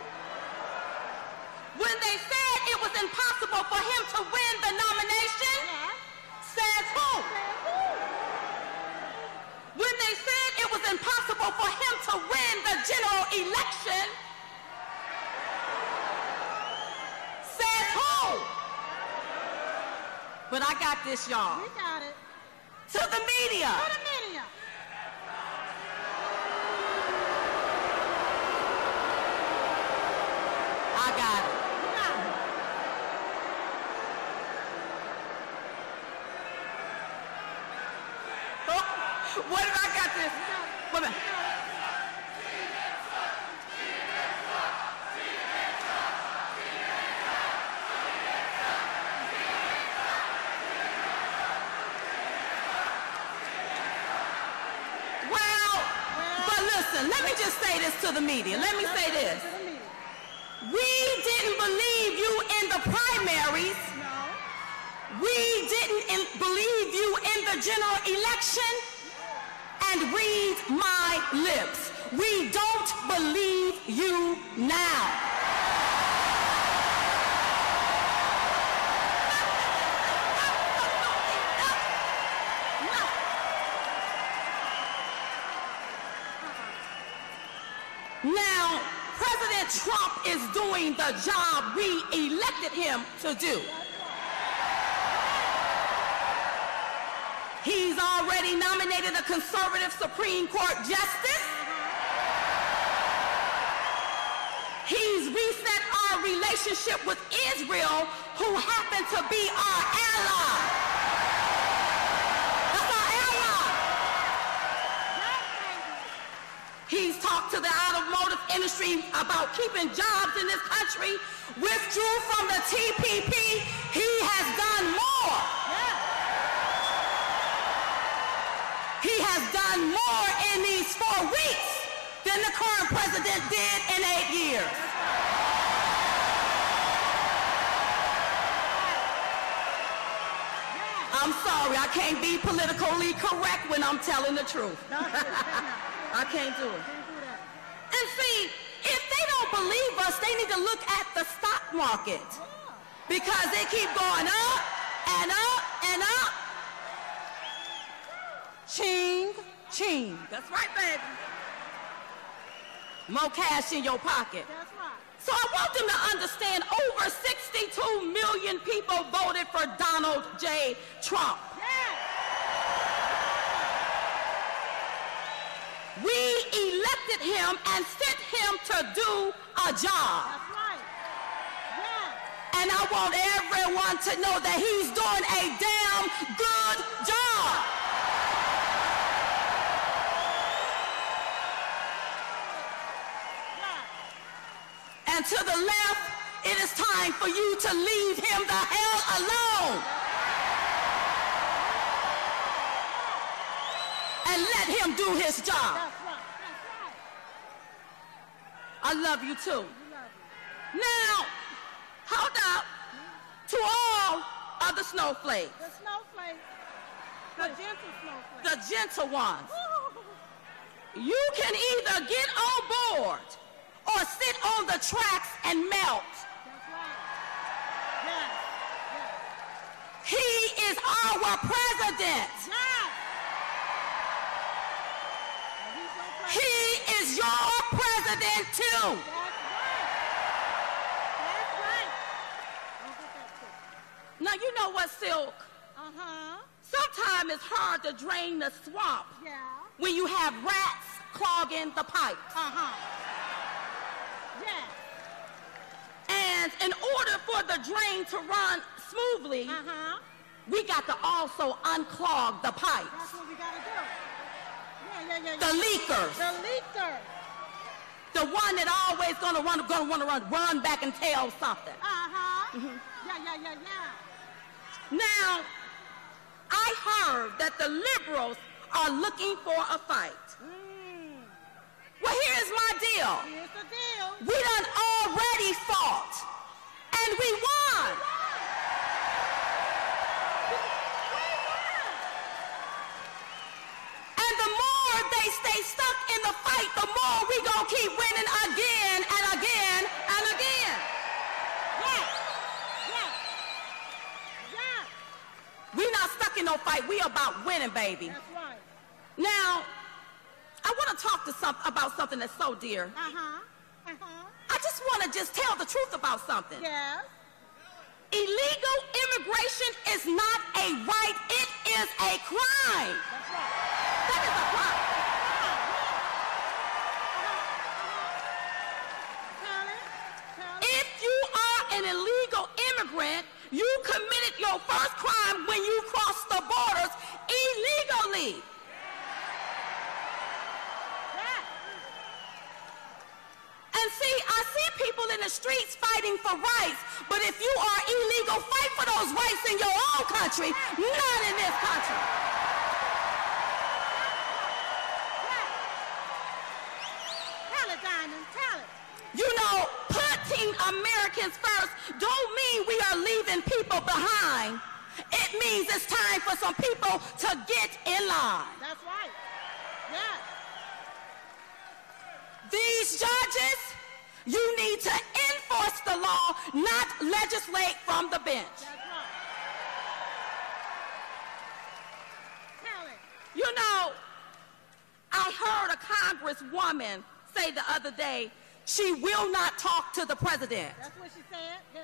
When they said it was impossible for him to win the nomination, says who? Says who? When they said it was impossible for him to win the general election, says who? But I got this, y'all. You got it. To the media. To the media. I got it. You got it. Oh, what if I got this? Wait a minute. Let me just say this to the media. Let me say this. We didn't believe you in the primaries. We didn't believe you in the general election. And read my lips. We don't believe you now. Now, President Trump is doing the job we elected him to do. He's already nominated a conservative Supreme Court justice. He's reset our relationship with Israel, who happen to be our ally. That's our ally. He's talked to the automotive industry about keeping jobs in this country, withdrew from the TPP. He has done more. He has done more in these 4 weeks than the current president did in 8 years. I'm sorry, I can't be politically correct when I'm telling the truth. I can't do it. And see, if they don't believe us, they need to look at the stock market, because they keep going up and up and up. Ching, ching. That's right, baby. More cash in your pocket. That's right. So I want them to understand over 62 million people voted for Donald J. Trump. We elected him and sent him to do a job. That's right. Yeah. And I want everyone to know that he's doing a damn good job. And to the left, it is time for you to leave him the hell alone. And let him do his job. I love you too. Now, how about to all other snowflakes? The snowflakes. The gentle snowflakes. The gentle ones. You can either get on board or sit on the tracks and melt. That's right. Yes. Yes. He is our president. Yes. He is your president immigrant too. That's right. Don't get that too. Now, you know what, Silk? Sometimes it's hard to drain the swamp when you have rats clogging the pipes. And in order for the drain to run smoothly, we got to also unclog the pipes. That's what we got to do. The leakers. The leakers. The one that always gonna want to run back and tell something. Now, I heard that the liberals are looking for a fight. Well, here's my deal. Here's the deal. We done already fought, and we won. And the more they stay stuck in the fight, the more we gonna keep winning again and again and again. We not stuck in no fight. We about winning, baby. That's right. Now, I want to talk about something that's so dear. I just want to tell the truth about something. Yes. Illegal immigration is not a right. It is a crime. That's right. That is a crime. If you are an illegal immigrant, you committed your first crime when you crossed the borders illegally. And see, I see people in the streets fighting for rights, but if you are illegal, fight for those rights in your own country, not in this country. Tell it, Diamond, tell it. You know, putting Americans first don't mean we are leaving people behind. It means it's time for some people to get in line. That's right. Yeah. These judges, you need to enforce the law, not legislate from the bench. That's right. Tell it. You know, I heard a congresswoman say the other day, she will not talk to the president. That's what she said. Yeah.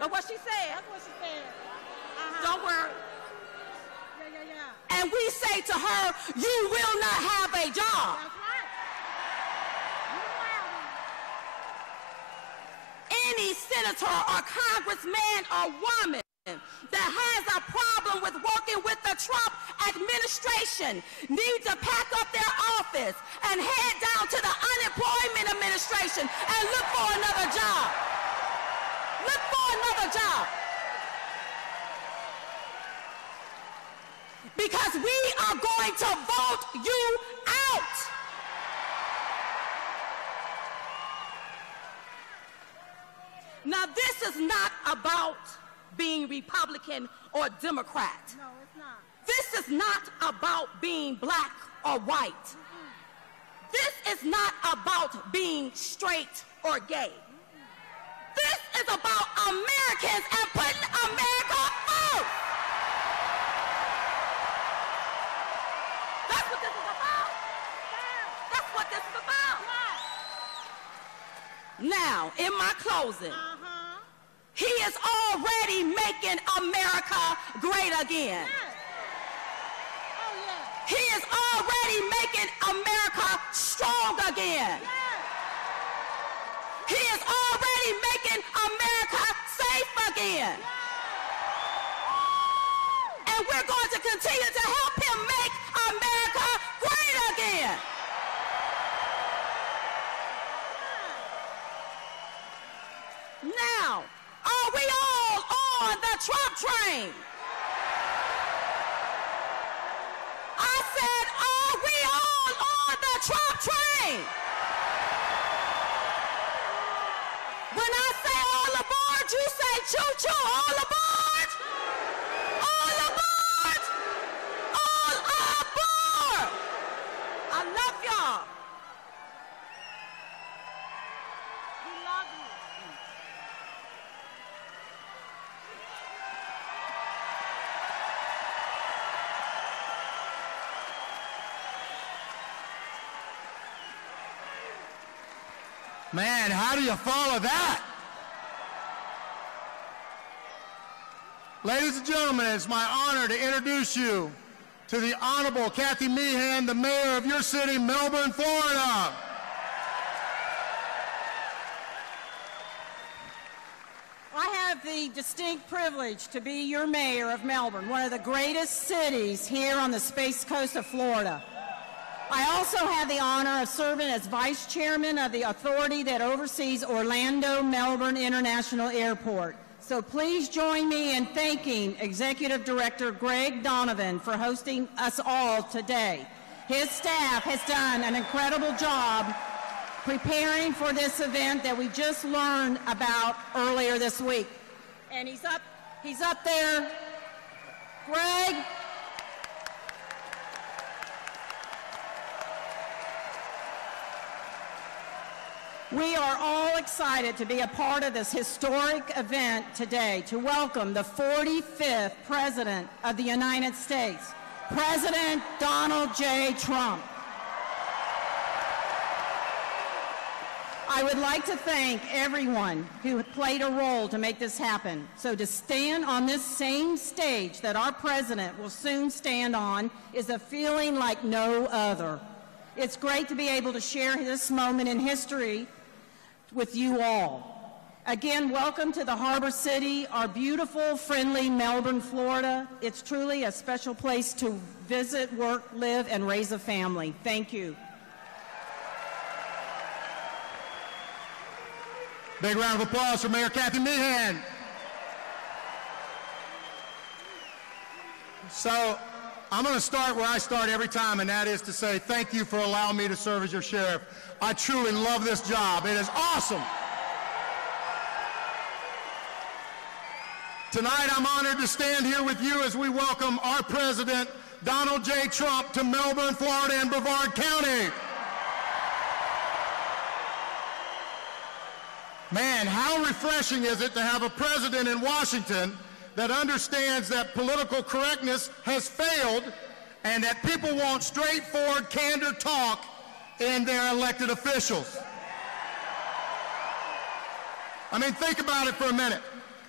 But what she said? That's what she said. Don't worry. Yeah. And we say to her, you will not have a job. That's right. Any senator or congressman or woman that has a problem with working with the Trump administration needs to pack up their office and head down to the unemployment administration and look for another job. Look for another job. Because we are going to vote you out. Now, this is not about being Republican or Democrat. No, it's not. This is not about being black or white. This is not about being straight or gay. This is about Americans and putting America first. That's what this is about. That's what this is about. Now, in my closing, he is already making America great again. He is already making America strong again. He is already making America safe again. And we're going to continue to help him make America great again. Now, are we all on the Trump train? I said, are we all on the Trump train? When I say all aboard, you say choo-choo, all aboard? All aboard? All aboard! I love y'all. We love you. Man, how do you follow that? Ladies and gentlemen, it's my honor to introduce you to the Honorable Kathy Meehan, the mayor of your city, Melbourne, Florida. I have the distinct privilege to be your mayor of Melbourne, one of the greatest cities here on the Space Coast of Florida. I also have the honor of serving as vice chairman of the authority that oversees Orlando-Melbourne International Airport. So please join me in thanking Executive Director Greg Donovan for hosting us all today. His staff has done an incredible job preparing for this event that we just learned about earlier this week. And he's up there. Greg. We are all excited to be a part of this historic event today to welcome the 45th President of the United States, President Donald J. Trump. I would like to thank everyone who played a role to make this happen. So to stand on this same stage that our president will soon stand on is a feeling like no other. It's great to be able to share this moment in history with you all. Again, welcome to the Harbor City, our beautiful, friendly Melbourne, Florida. It's truly a special place to visit, work, live, and raise a family. Thank you. Big round of applause for Mayor Kathy Meehan. So I'm going to start where I start every time, and that is to say thank you for allowing me to serve as your sheriff. I truly love this job. It is awesome. Tonight I'm honored to stand here with you as we welcome our president, Donald J. Trump, to Melbourne, Florida, and Brevard County. Man, how refreshing is it to have a president in Washington that understands that political correctness has failed and that people want straightforward, candid talk in their elected officials. I mean, think about it for a minute.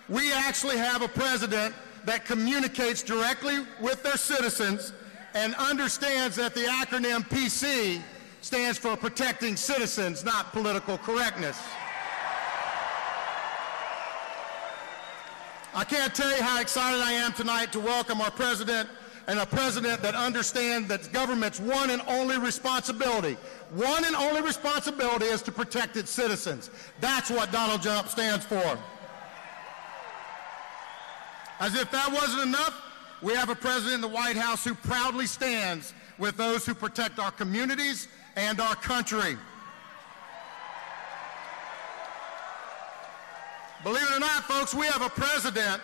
We actually have a president that communicates directly with their citizens and understands that the acronym PC stands for Protecting Citizens, not Political Correctness. I can't tell you how excited I am tonight to welcome our president, and a president that understands that government's one and only responsibility is to protect its citizens. That's what Donald Trump stands for. As if that wasn't enough, we have a president in the White House who proudly stands with those who protect our communities and our country. Believe it or not, folks, we have a president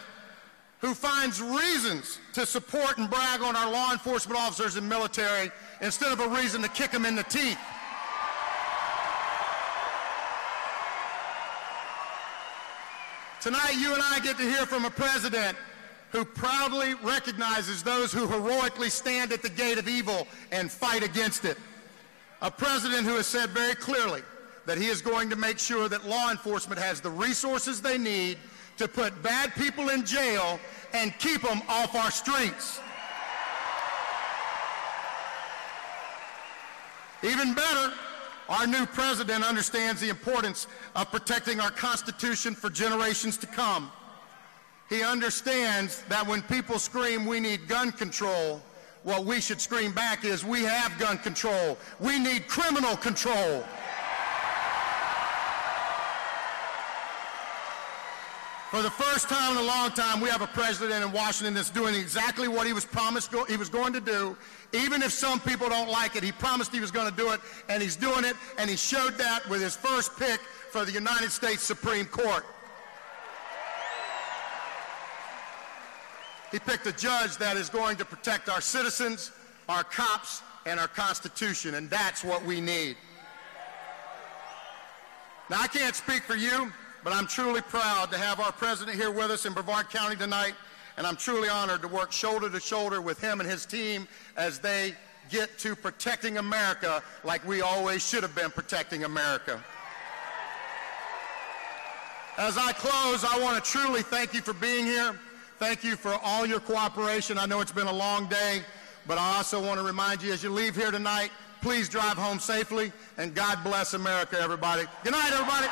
who finds reasons to support and brag on our law enforcement officers and military instead of a reason to kick them in the teeth. Tonight, you and I get to hear from a president who proudly recognizes those who heroically stand at the gate of evil and fight against it. A president who has said very clearly that he is going to make sure that law enforcement has the resources they need to put bad people in jail and keep them off our streets. Even better, our new president understands the importance of protecting our Constitution for generations to come. He understands that when people scream, we need gun control, what we should scream back is, we have gun control. We need criminal control. For the first time in a long time, we have a president in Washington that's doing exactly what he was promised he was going to do. Even if some people don't like it, he promised he was going to do it, and he's doing it, and he showed that with his first pick for the United States Supreme Court. He picked a judge that is going to protect our citizens, our cops, and our Constitution, and that's what we need. Now, I can't speak for you, but I'm truly proud to have our president here with us in Brevard County tonight, and I'm truly honored to work shoulder to shoulder with him and his team as they get to protecting America like we always should have been protecting America. As I close, I want to truly thank you for being here. Thank you for all your cooperation. I know it's been a long day, but I also want to remind you as you leave here tonight, please drive home safely, and God bless America, everybody. Good night, everybody.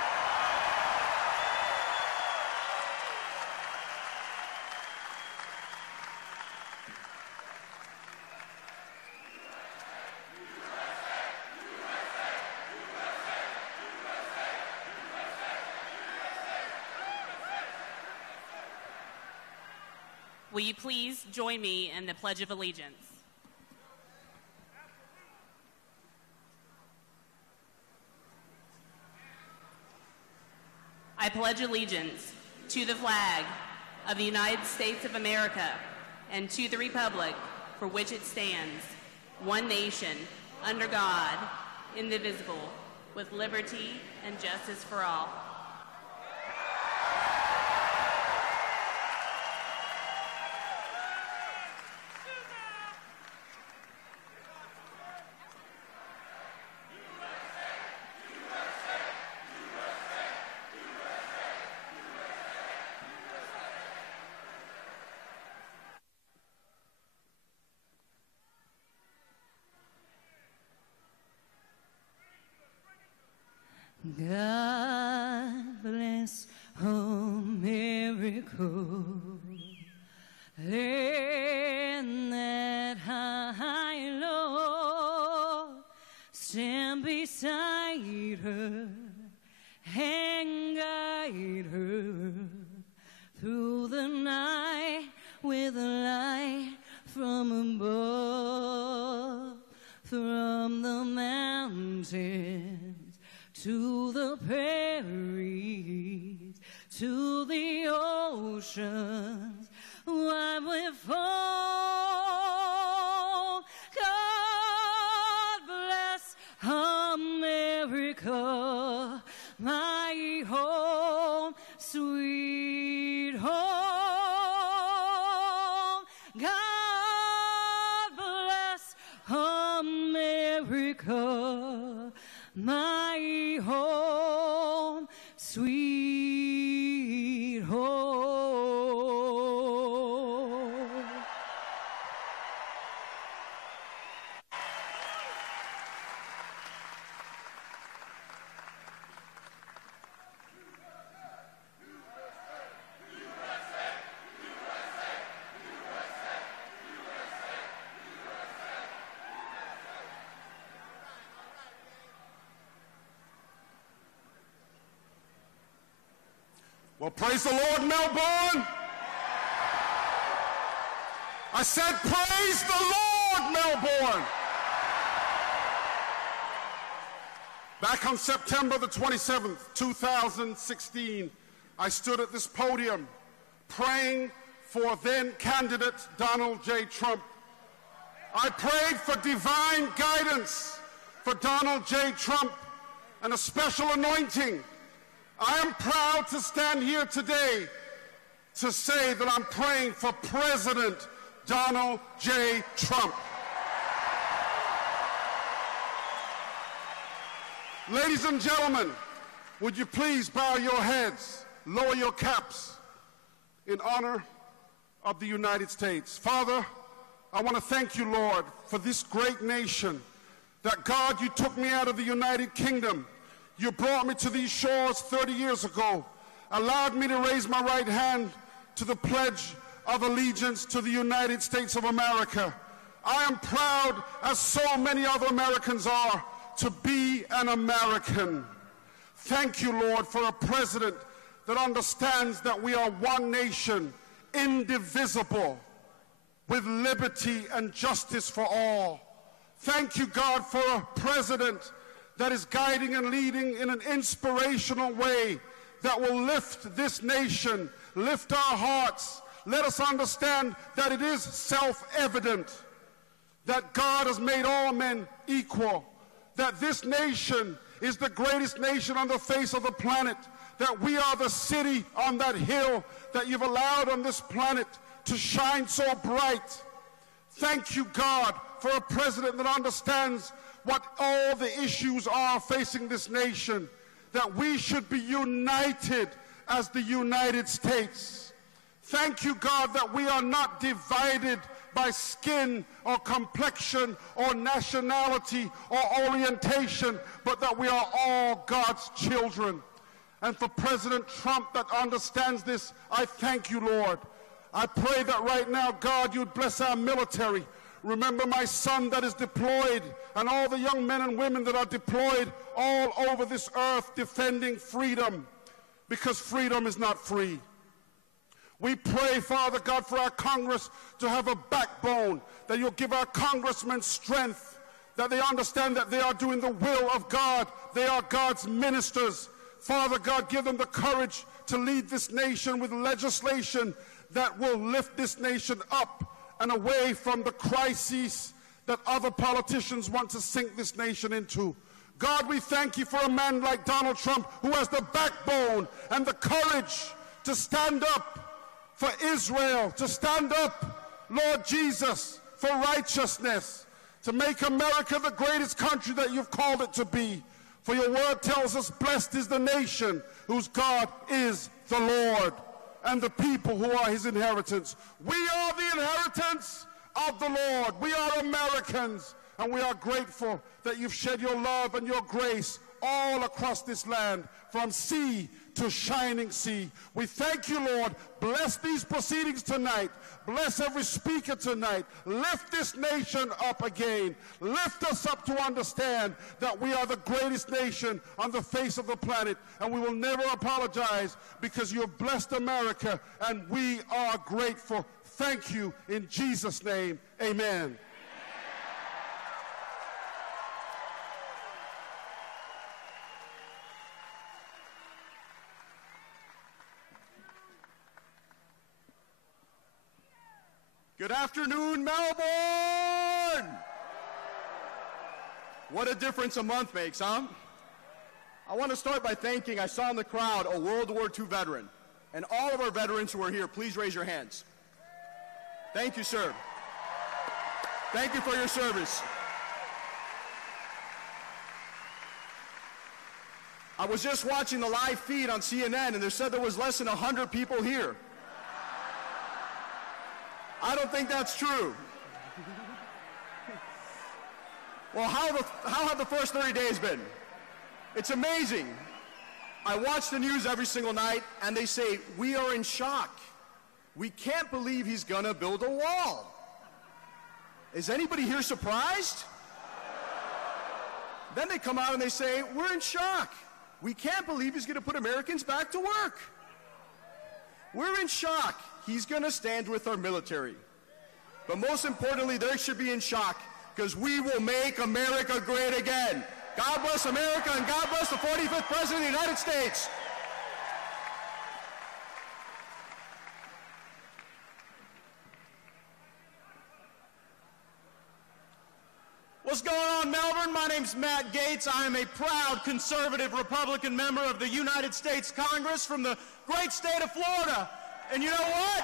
Will you please join me in the Pledge of Allegiance? I pledge allegiance to the flag of the United States of America and to the republic for which it stands, one nation, under God, indivisible, with liberty and justice for all. God bless America, land that high, Lord, stand beside her and guide her through the night with a light from above, from the mountains to the prairies, to the oceans, wide we fall. God bless America, my home, sweet home. God bless America, my home, sweet home. Well, praise the Lord, Melbourne. I said, praise the Lord, Melbourne. Back on September the 27th, 2016, I stood at this podium praying for then candidate Donald J. Trump. I prayed for divine guidance for Donald J. Trump and a special anointing. I am proud to stand here today to say that I'm praying for President Donald J. Trump. Ladies and gentlemen, would you please bow your heads, lower your caps in honor of the United States. Father, I want to thank you, Lord, for this great nation, that God, you took me out of the United Kingdom. You brought me to these shores 30 years ago, allowed me to raise my right hand to the Pledge of Allegiance to the United States of America. I am proud, as so many other Americans are, to be an American. Thank you, Lord, for a president that understands that we are one nation, indivisible, with liberty and justice for all. Thank you, God, for a president that is guiding and leading in an inspirational way that will lift this nation, lift our hearts. Let us understand that it is self-evident that God has made all men equal, that this nation is the greatest nation on the face of the planet, that we are the city on that hill that you've allowed on this planet to shine so bright. Thank you, God, for a president that understands what all the issues are facing this nation, that we should be united as the United States. Thank you, God, that we are not divided by skin or complexion or nationality or orientation, but that we are all God's children. And for President Trump that understands this, I thank you, Lord. I pray that right now, God, you'd bless our military. Remember my son that is deployed and all the young men and women that are deployed all over this earth defending freedom, because freedom is not free. We pray, Father God, for our Congress to have a backbone, that you'll give our congressmen strength, that they understand that they are doing the will of God. They are God's ministers. Father God, give them the courage to lead this nation with legislation that will lift this nation up and away from the crises that other politicians want to sink this nation into. God, we thank you for a man like Donald Trump who has the backbone and the courage to stand up for Israel, to stand up, Lord Jesus, for righteousness, to make America the greatest country that you've called it to be. For your word tells us, blessed is the nation whose God is the Lord, and the people who are his inheritance. We are the inheritance of the Lord. We are Americans, and we are grateful that you've shed your love and your grace all across this land, from sea to shining sea. We thank you, Lord. Bless these proceedings tonight. Bless every speaker tonight. Lift this nation up again. Lift us up to understand that we are the greatest nation on the face of the planet, and we will never apologize, because you have blessed America, and we are grateful. Thank you in Jesus' name. Amen. Good afternoon, Melbourne! What a difference a month makes, huh? I want to start by thanking, I saw in the crowd, a World War II veteran. And all of our veterans who are here, please raise your hands. Thank you, sir. Thank you for your service. I was just watching the live feed on CNN, and they said there was less than 100 people here. I don't think that's true. Well, how have the first 30 days been? It's amazing. I watch the news every single night, and they say, we are in shock. We can't believe he's gonna build a wall. Is anybody here surprised? Then they come out and they say, we're in shock. We can't believe he's gonna put Americans back to work. We're in shock. He's gonna stand with our military. But most importantly, they should be in shock, because we will make America great again. God bless America, and God bless the 45th President of the United States. What's going on, Melbourne? My name's Matt Gaetz. I am a proud conservative Republican member of the United States Congress from the great state of Florida. And you know what?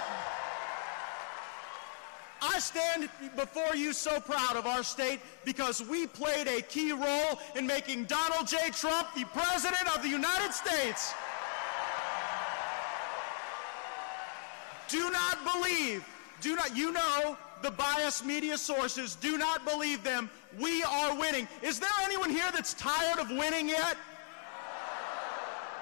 I stand before you so proud of our state, because we played a key role in making Donald J. Trump the President of the United States. Do not believe, you know the biased media sources, do not believe them. We are winning. Is there anyone here that's tired of winning yet?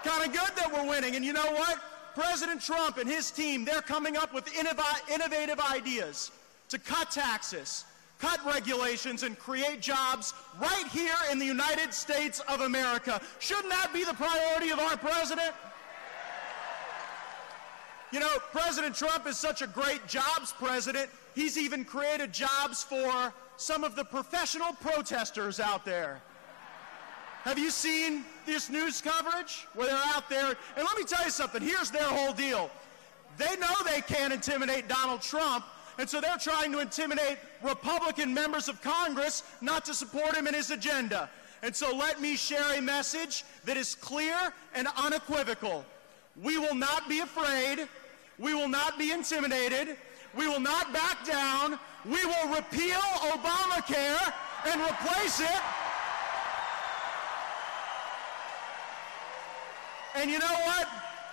Kind of good that we're winning. And you know what? President Trump and his team, they're coming up with innovative ideas to cut taxes, cut regulations, and create jobs right here in the United States of America. Shouldn't that be the priority of our president? You know, President Trump is such a great jobs president, he's even created jobs for some of the professional protesters out there. Have you seen this news coverage where they're out there? And let me tell you something, here's their whole deal. They know they can't intimidate Donald Trump, and so they're trying to intimidate Republican members of Congress not to support him in his agenda. And so let me share a message that is clear and unequivocal. We will not be afraid. We will not be intimidated. We will not back down. We will repeal Obamacare and replace it. And you know what?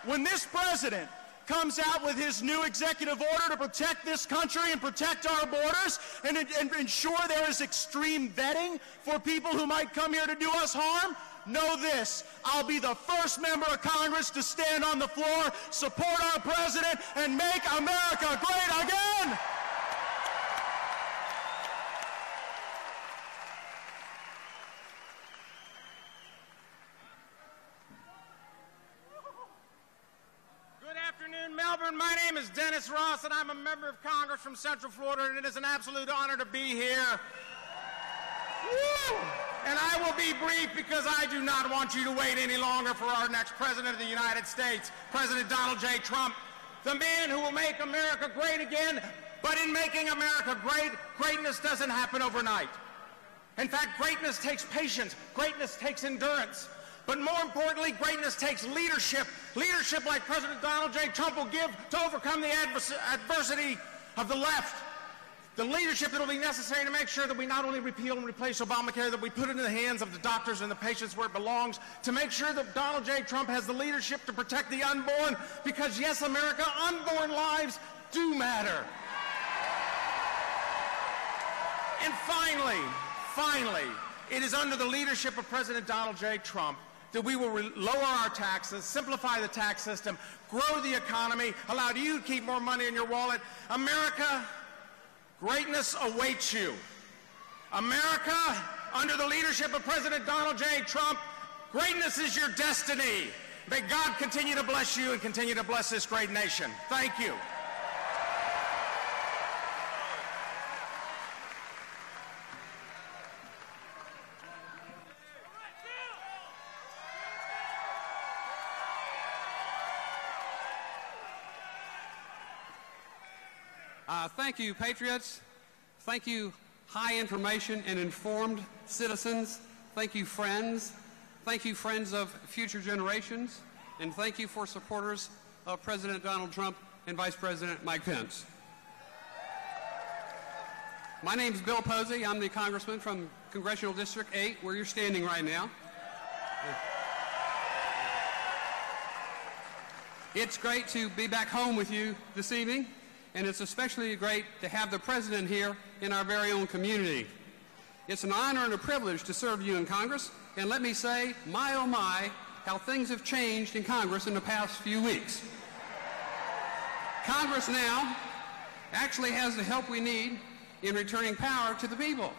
when this president comes out with his new executive order to protect this country and protect our borders and ensure there is extreme vetting for people who might come here to do us harm, know this: I'll be the first member of Congress to stand on the floor, support our president, and make America great again. Melbourne. My name is Dennis Ross, and I'm a member of Congress from Central Florida, and it is an absolute honor to be here. Woo! And I will be brief because I do not want you to wait any longer for our next President of the United States, President Donald J. Trump, the man who will make America great again. But in making America great, greatness doesn't happen overnight. In fact, greatness takes patience. Greatness takes endurance. But more importantly, greatness takes leadership. Leadership like President Donald J. Trump will give to overcome the adversity of the left. The leadership that will be necessary to make sure that we not only repeal and replace Obamacare, that we put it in the hands of the doctors and the patients where it belongs, to make sure that Donald J. Trump has the leadership to protect the unborn, because yes, America, unborn lives do matter. And finally, it is under the leadership of President Donald J. Trump that we will lower our taxes, simplify the tax system, grow the economy, allow you to keep more money in your wallet. America, greatness awaits you. America, under the leadership of President Donald J. Trump, greatness is your destiny. May God continue to bless you and continue to bless this great nation. Thank you. Thank you, patriots. Thank you, high information and informed citizens. Thank you, friends. Thank you, friends of future generations. And thank you for supporters of President Donald Trump and Vice President Mike Pence. My name is Bill Posey. I'm the congressman from Congressional District 8, where you're standing right now. It's great to be back home with you this evening. And it's especially great to have the president here in our very own community. It's an honor and a privilege to serve you in Congress. And let me say, my oh my, how things have changed in Congress in the past few weeks. Congress now actually has the help we need in returning power to the people.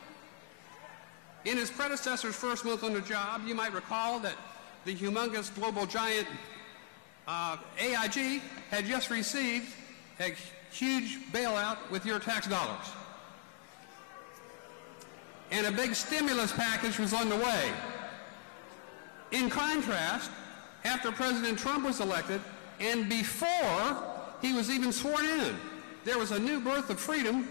In his predecessor's first month on the job, you might recall that the humongous global giant AIG had just received a huge bailout with your tax dollars. And a big stimulus package was on the way. In contrast, after President Trump was elected, and before he was even sworn in, there was a new birth of freedom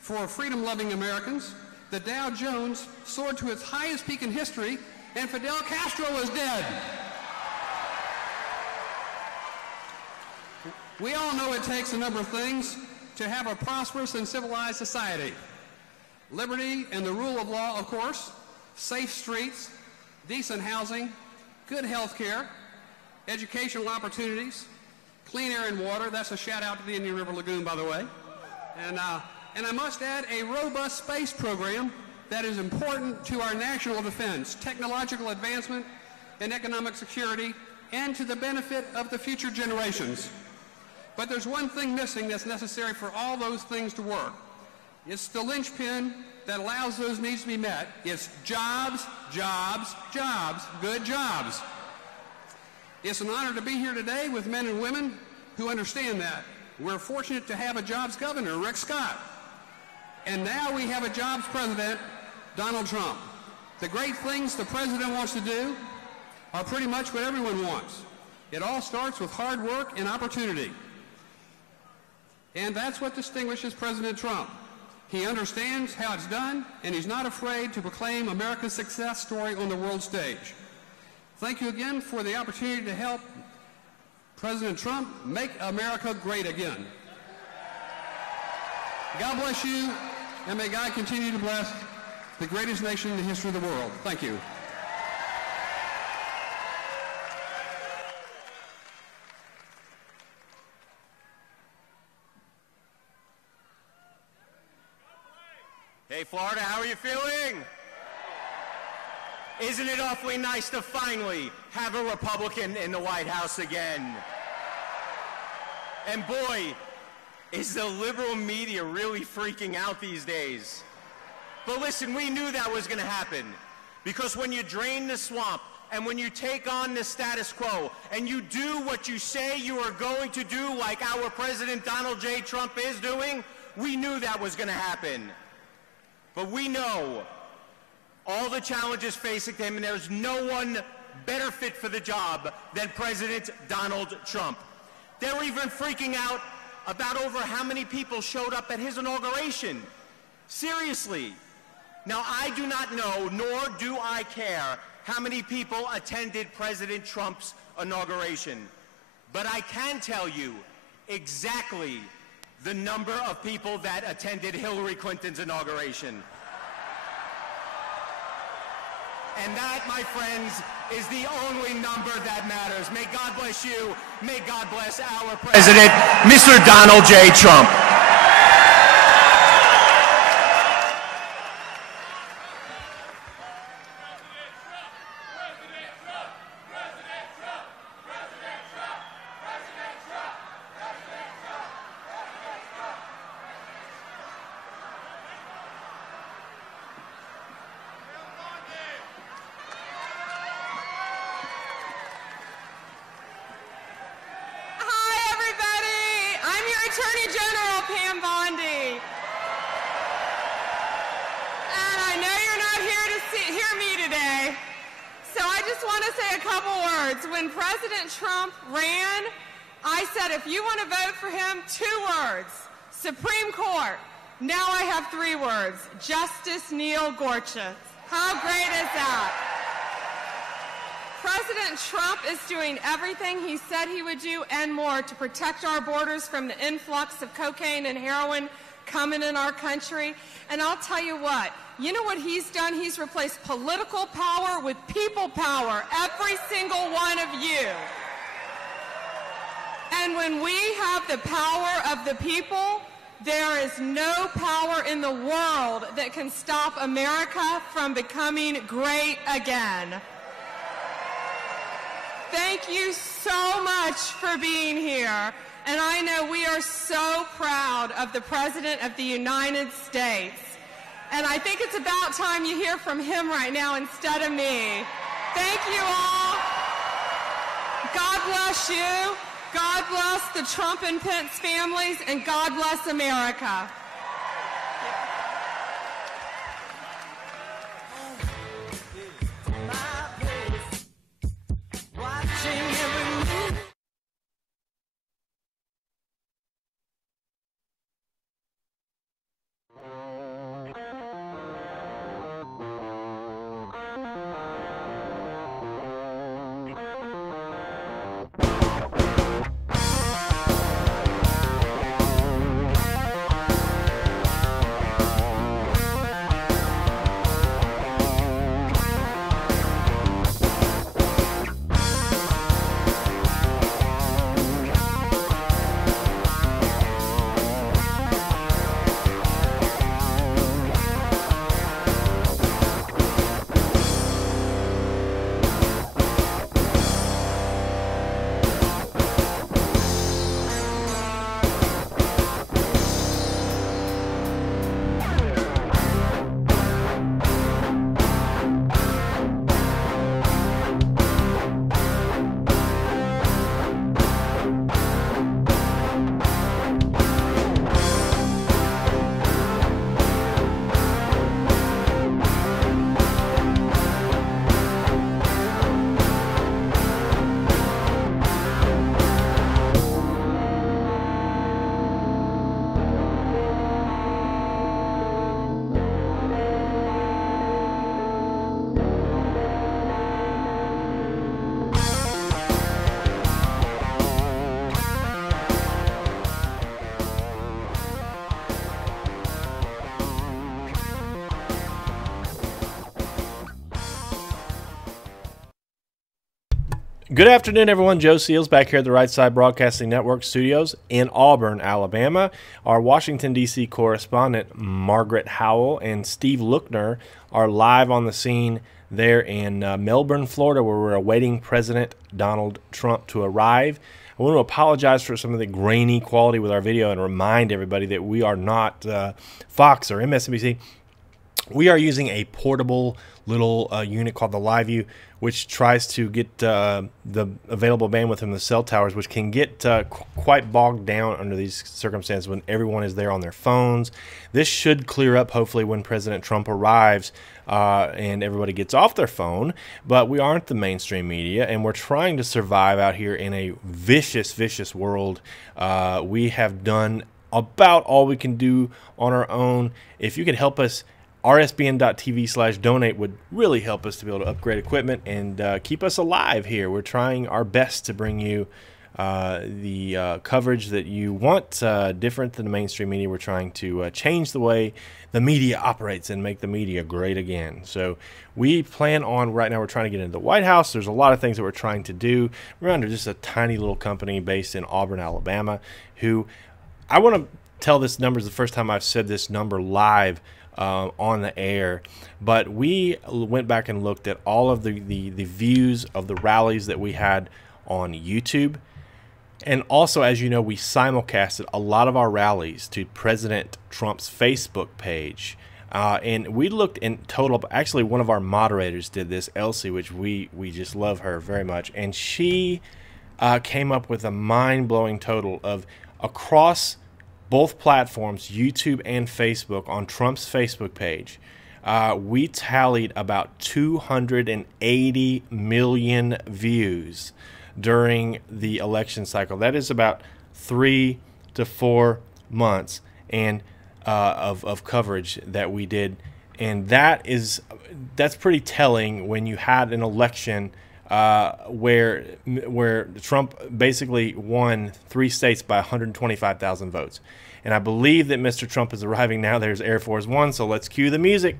for freedom-loving Americans. The Dow Jones soared to its highest peak in history, and Fidel Castro was dead. We all know it takes a number of things to have a prosperous and civilized society. Liberty and the rule of law, of course, safe streets, decent housing, good health care, educational opportunities, clean air and water. That's a shout out to the Indian River Lagoon, by the way. And I must add a robust space program that is important to our national defense, technological advancement, and economic security, and to the benefit of the future generations. But there's one thing missing that's necessary for all those things to work. It's the linchpin that allows those needs to be met. It's jobs, jobs, jobs, good jobs. It's an honor to be here today with men and women who understand that. We're fortunate to have a jobs governor, Rick Scott. And now we have a jobs president, Donald Trump. The great things the president wants to do are pretty much what everyone wants. It all starts with hard work and opportunity. And that's what distinguishes President Trump. He understands how it's done, and he's not afraid to proclaim America's success story on the world stage. Thank you again for the opportunity to help President Trump make America great again. God bless you, and may God continue to bless the greatest nation in the history of the world. Thank you. Florida, how are you feeling? Isn't it awfully nice to finally have a Republican in the White House again? And boy, is the liberal media really freaking out these days. But listen, we knew that was going to happen, because when you drain the swamp and when you take on the status quo and you do what you say you are going to do, like our President Donald J. Trump is doing, we knew that was going to happen. But we know all the challenges facing him, and there's no one better fit for the job than President Donald Trump. They were even freaking out about over how many people showed up at his inauguration. Seriously. Now, I do not know, nor do I care, how many people attended President Trump's inauguration. But I can tell you exactly the number of people that attended Hillary Clinton's inauguration. And that, my friends, is the only number that matters. May God bless you. May God bless our President, Mr. Donald J. Trump. Attorney General Pam Bondi. And I know you're not here to hear me today, so I just want to say a couple words. When President Trump ran, I said if you want to vote for him, 2 words, Supreme Court. Now I have 3 words, Justice Neil Gorsuch. How great is that? President Trump is doing everything he said he would do and more to protect our borders from the influx of cocaine and heroin coming in our country. And I'll tell you what, you know what he's done? He's replaced political power with people power, every single one of you. And when we have the power of the people, there is no power in the world that can stop America from becoming great again. Thank you so much for being here. And I know we are so proud of the President of the United States. And I think it's about time you hear from him right now instead of me. Thank you all. God bless you. God bless the Trump and Pence families. And God bless America. Good afternoon, everyone. Joe Seals back here at the Right Side Broadcasting Network studios in Auburn, Alabama. Our Washington, D.C. correspondent, Margaret Howell, and Steve Lookner are live on the scene there in Melbourne, Florida, where we're awaiting President Donald Trump to arrive. I want to apologize for some of the grainy quality with our video and remind everybody that we are not Fox or MSNBC. We are using a portable little unit called the LiveView, which tries to get the available bandwidth from the cell towers, which can get quite bogged down under these circumstances when everyone is there on their phones. This should clear up, hopefully, when President Trump arrives and everybody gets off their phone. But we aren't the mainstream media, and we're trying to survive out here in a vicious, vicious world. We have done about all we can do on our own. If you could help us, rsbn.tv/donate would really help us to be able to upgrade equipment and keep us alive here. We're trying our best to bring you the coverage that you want, different than the mainstream media. We're trying to change the way the media operates and make the media great again. So we plan on, right now we're trying to get into the White House. There's a lot of things that we're trying to do. We're under just a tiny little company based in Auburn, Alabama, who, I want to tell this number is the first time I've said this number live on the air, but we went back and looked at all of the views of the rallies that we had on YouTube. And also, as you know, we simulcasted a lot of our rallies to President Trump's Facebook page. And we looked in total, actually one of our moderators did this, Elsie, which we just love her very much. And she came up with a mind-blowing total of across both platforms, YouTube and Facebook, on Trump's Facebook page, we tallied about 280 million views during the election cycle. That is about 3 to 4 months and of coverage that we did, and that's pretty telling when you had an election where Trump basically won 3 states by 125,000 votes. And I believe that Mr. Trump is arriving now. There's Air Force One, so let's cue the music.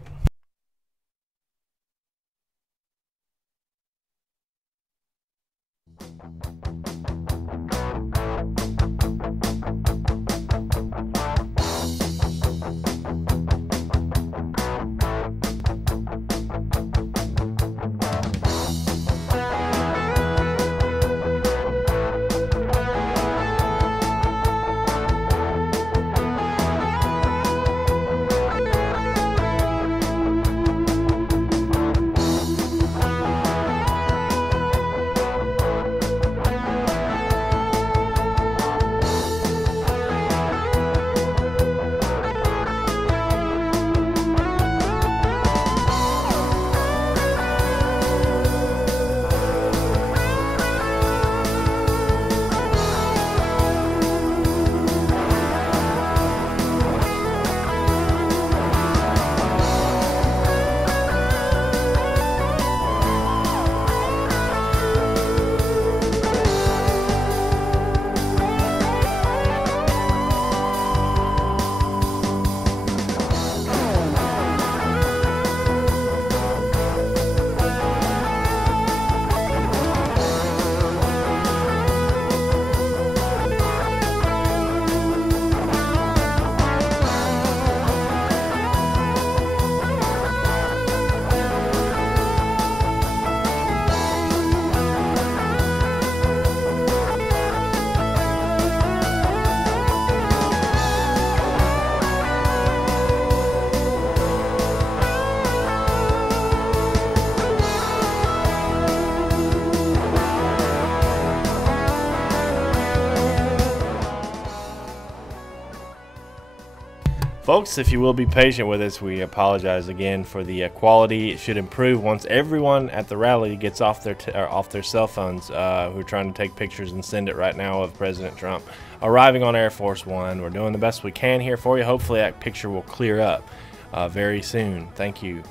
Folks, if you will be patient with us, we apologize again for the quality. It should improve once everyone at the rally gets off their cell phones who are trying to take pictures and send it right now of President Trump arriving on Air Force One. We're doing the best we can here for you. Hopefully that picture will clear up very soon. Thank you.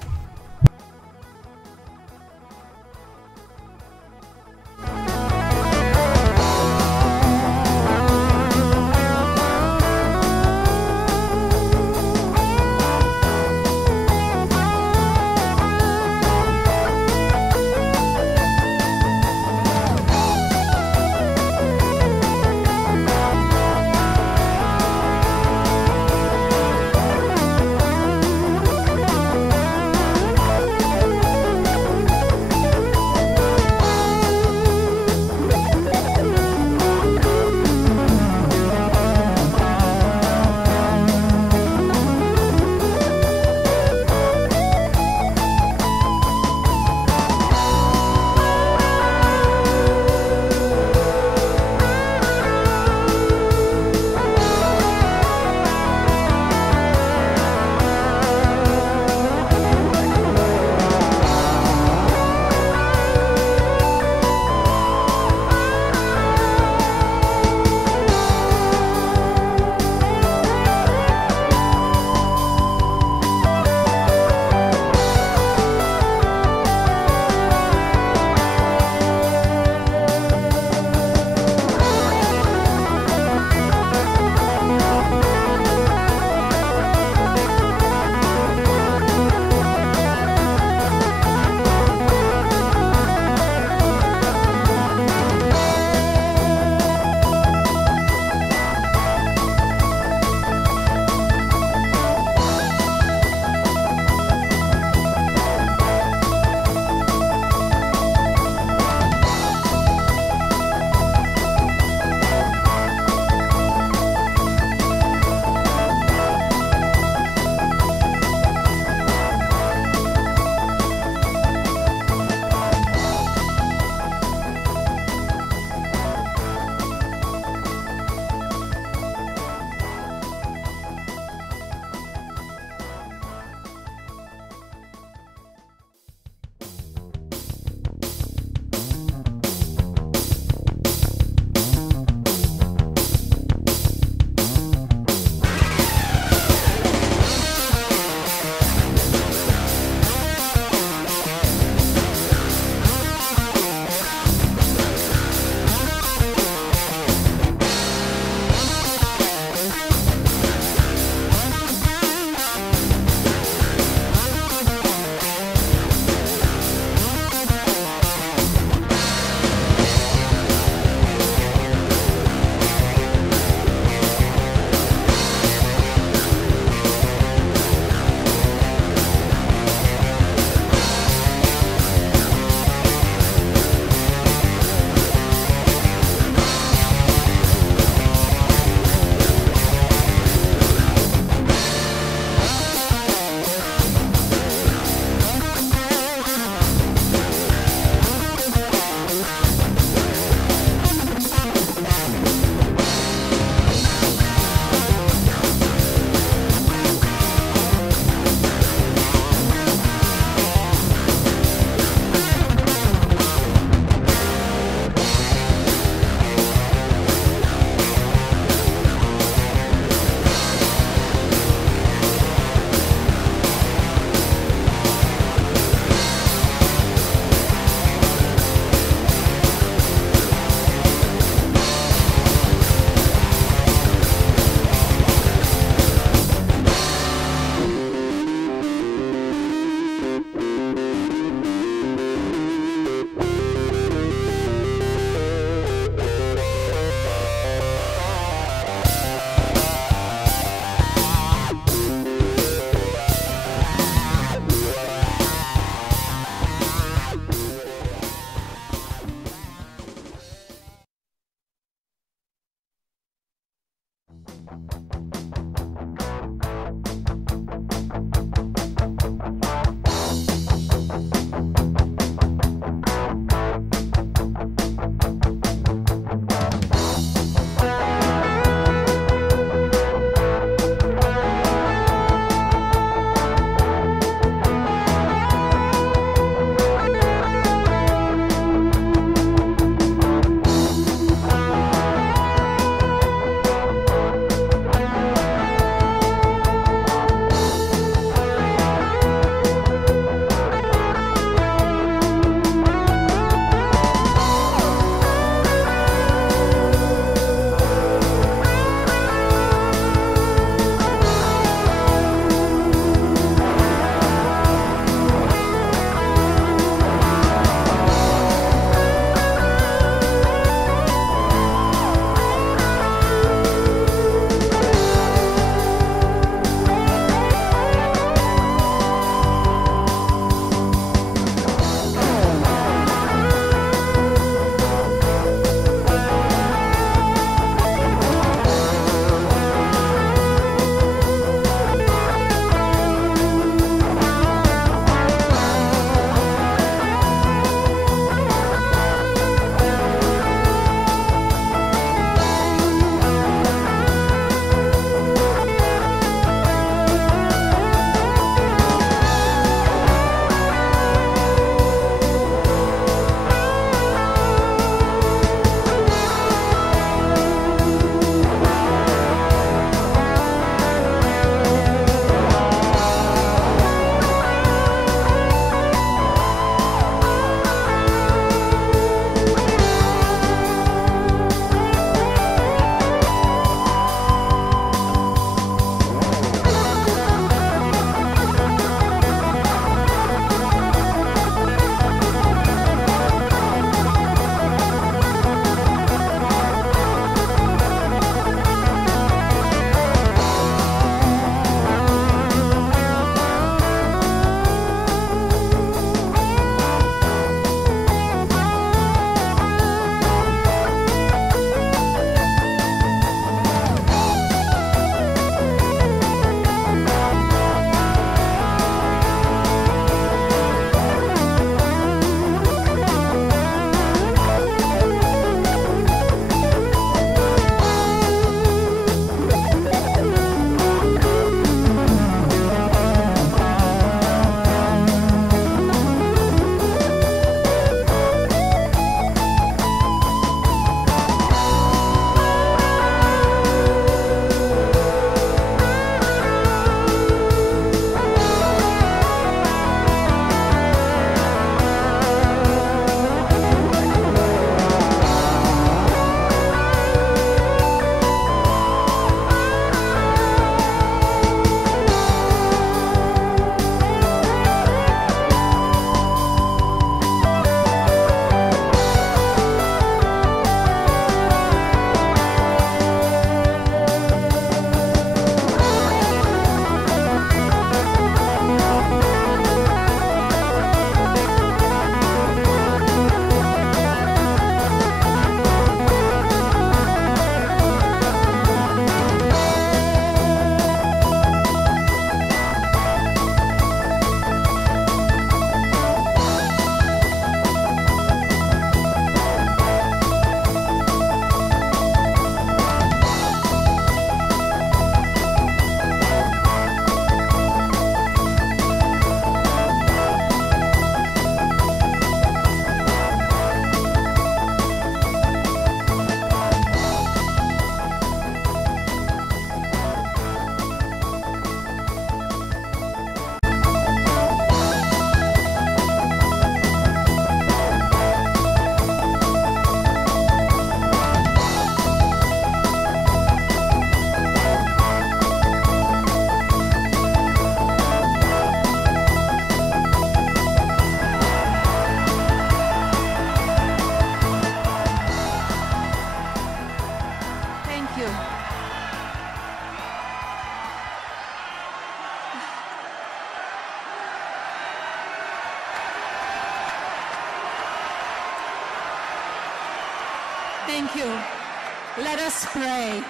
Thank you. Let us pray.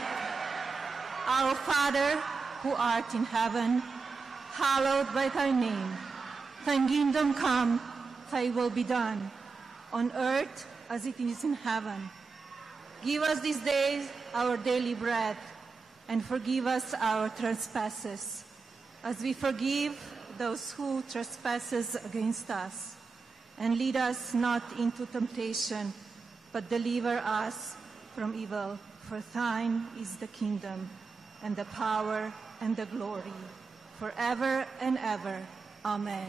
Our Father, who art in heaven, hallowed be thy name. Thy kingdom come, thy will be done, on earth as it is in heaven. Give us this day our daily bread, and forgive us our trespasses, as we forgive those who trespass against us. And lead us not into temptation, but deliver us from evil. For thine is the kingdom, and the power, and the glory, forever and ever. Amen.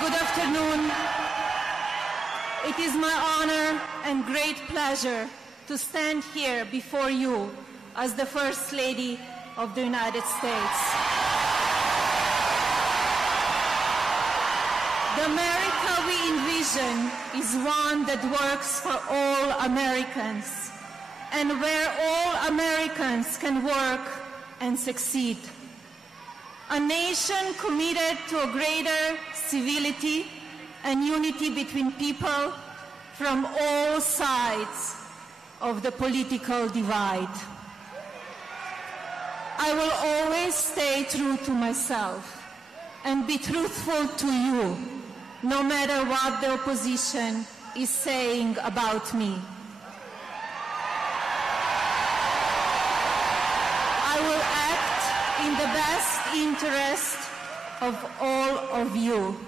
Good afternoon. It is my honor and great pleasure to stand here before you as the First Lady of the United States. The America we envision is one that works for all Americans, and where all Americans can work and succeed. A nation committed to a greater civility and unity between people from all sides of the political divide. I will always stay true to myself and be truthful to you, no matter what the opposition is saying about me. I will act in the best interest of all of you.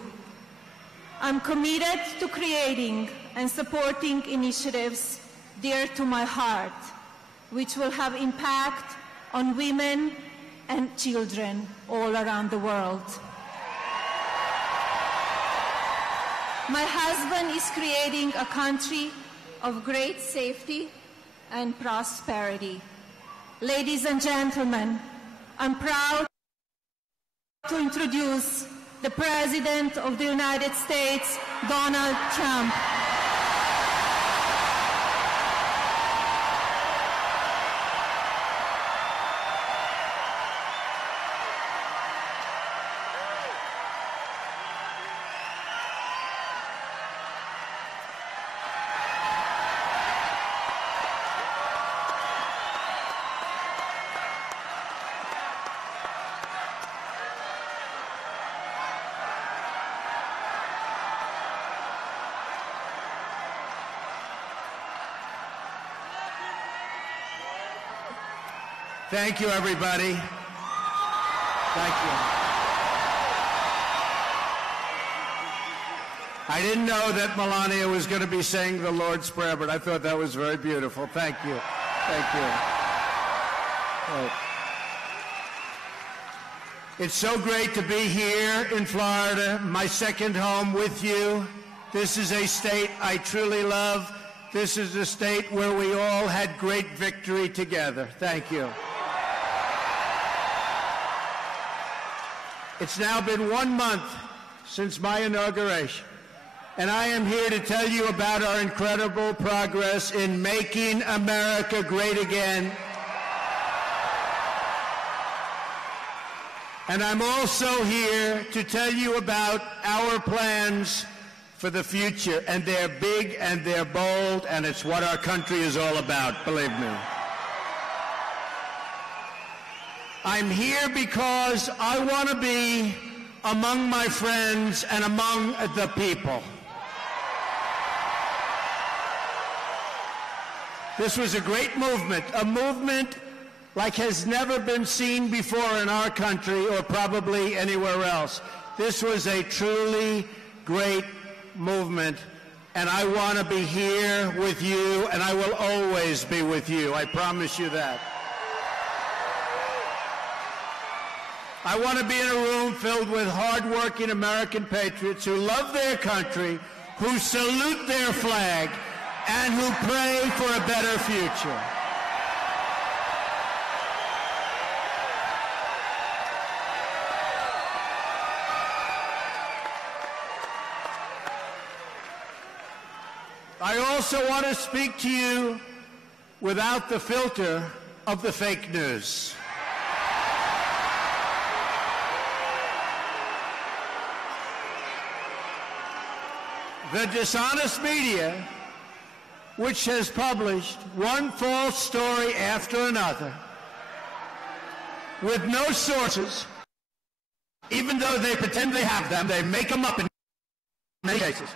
I'm committed to creating and supporting initiatives dear to my heart, which will have impact on women and children all around the world. My husband is creating a country of great safety and prosperity. Ladies and gentlemen, I'm proud to introduce the President of the United States, Donald Trump. Thank you, everybody. Thank you. I didn't know that Melania was going to be saying the Lord's Prayer, but I thought that was very beautiful. Thank you. Thank you. Right. It's so great to be here in Florida, my second home with you. This is a state I truly love. This is a state where we all had great victory together. Thank you. It's now been 1 month since my inauguration, and I am here to tell you about our incredible progress in making America great again. And I'm also here to tell you about our plans for the future, and they're big and they're bold, and it's what our country is all about, believe me. I'm here because I want to be among my friends and among the people. This was a great movement, a movement like has never been seen before in our country or probably anywhere else. This was a truly great movement, and I want to be here with you, and I will always be with you. I promise you that. I want to be in a room filled with hard-working American patriots who love their country, who salute their flag, and who pray for a better future. I also want to speak to you without the filter of the fake news. The dishonest media, which has published one false story after another, with no sources, even though they pretend they have them, they make them up in many cases.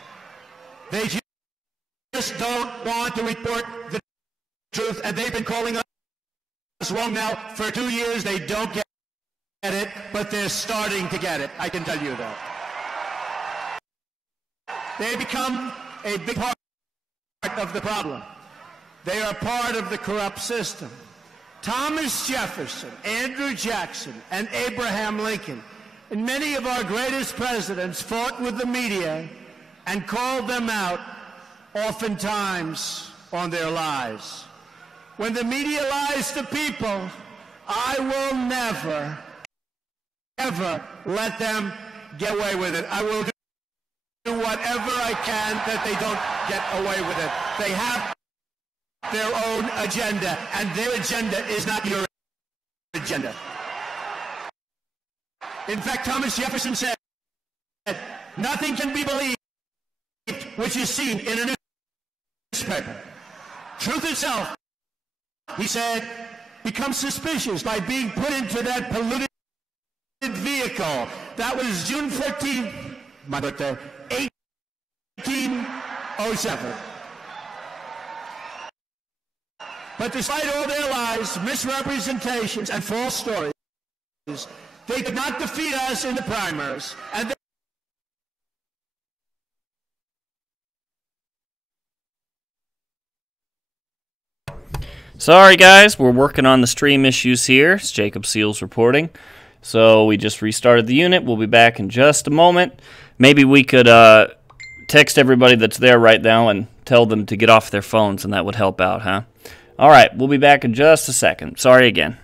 They just don't want to report the truth, and they've been calling us wrong now for 2 years. They don't get it, but they're starting to get it. I can tell you that. They become a big part of the problem. They are part of the corrupt system. Thomas Jefferson, Andrew Jackson, and Abraham Lincoln, and many of our greatest presidents fought with the media and called them out, oftentimes on their lies. When the media lies to people, I will never, ever let them get away with it. I will do whatever I can that they don't get away with it. They have their own agenda, and their agenda is not your agenda. In fact, Thomas Jefferson said, nothing can be believed which is seen in a newspaper. Truth itself, he said, becomes suspicious by being put into that polluted vehicle. That was June 14th, my birthday, 1807. But despite all their lies, misrepresentations, and false stories, they could not defeat us in the primaries. And sorry guys, we're working on the stream issues here. It's Jacob Seals reporting. So we just restarted the unit. We'll be back in just a moment. Maybe we could text everybody that's there right now and tell them to get off their phones, and that would help out, huh? All right, we'll be back in just a second. Sorry again.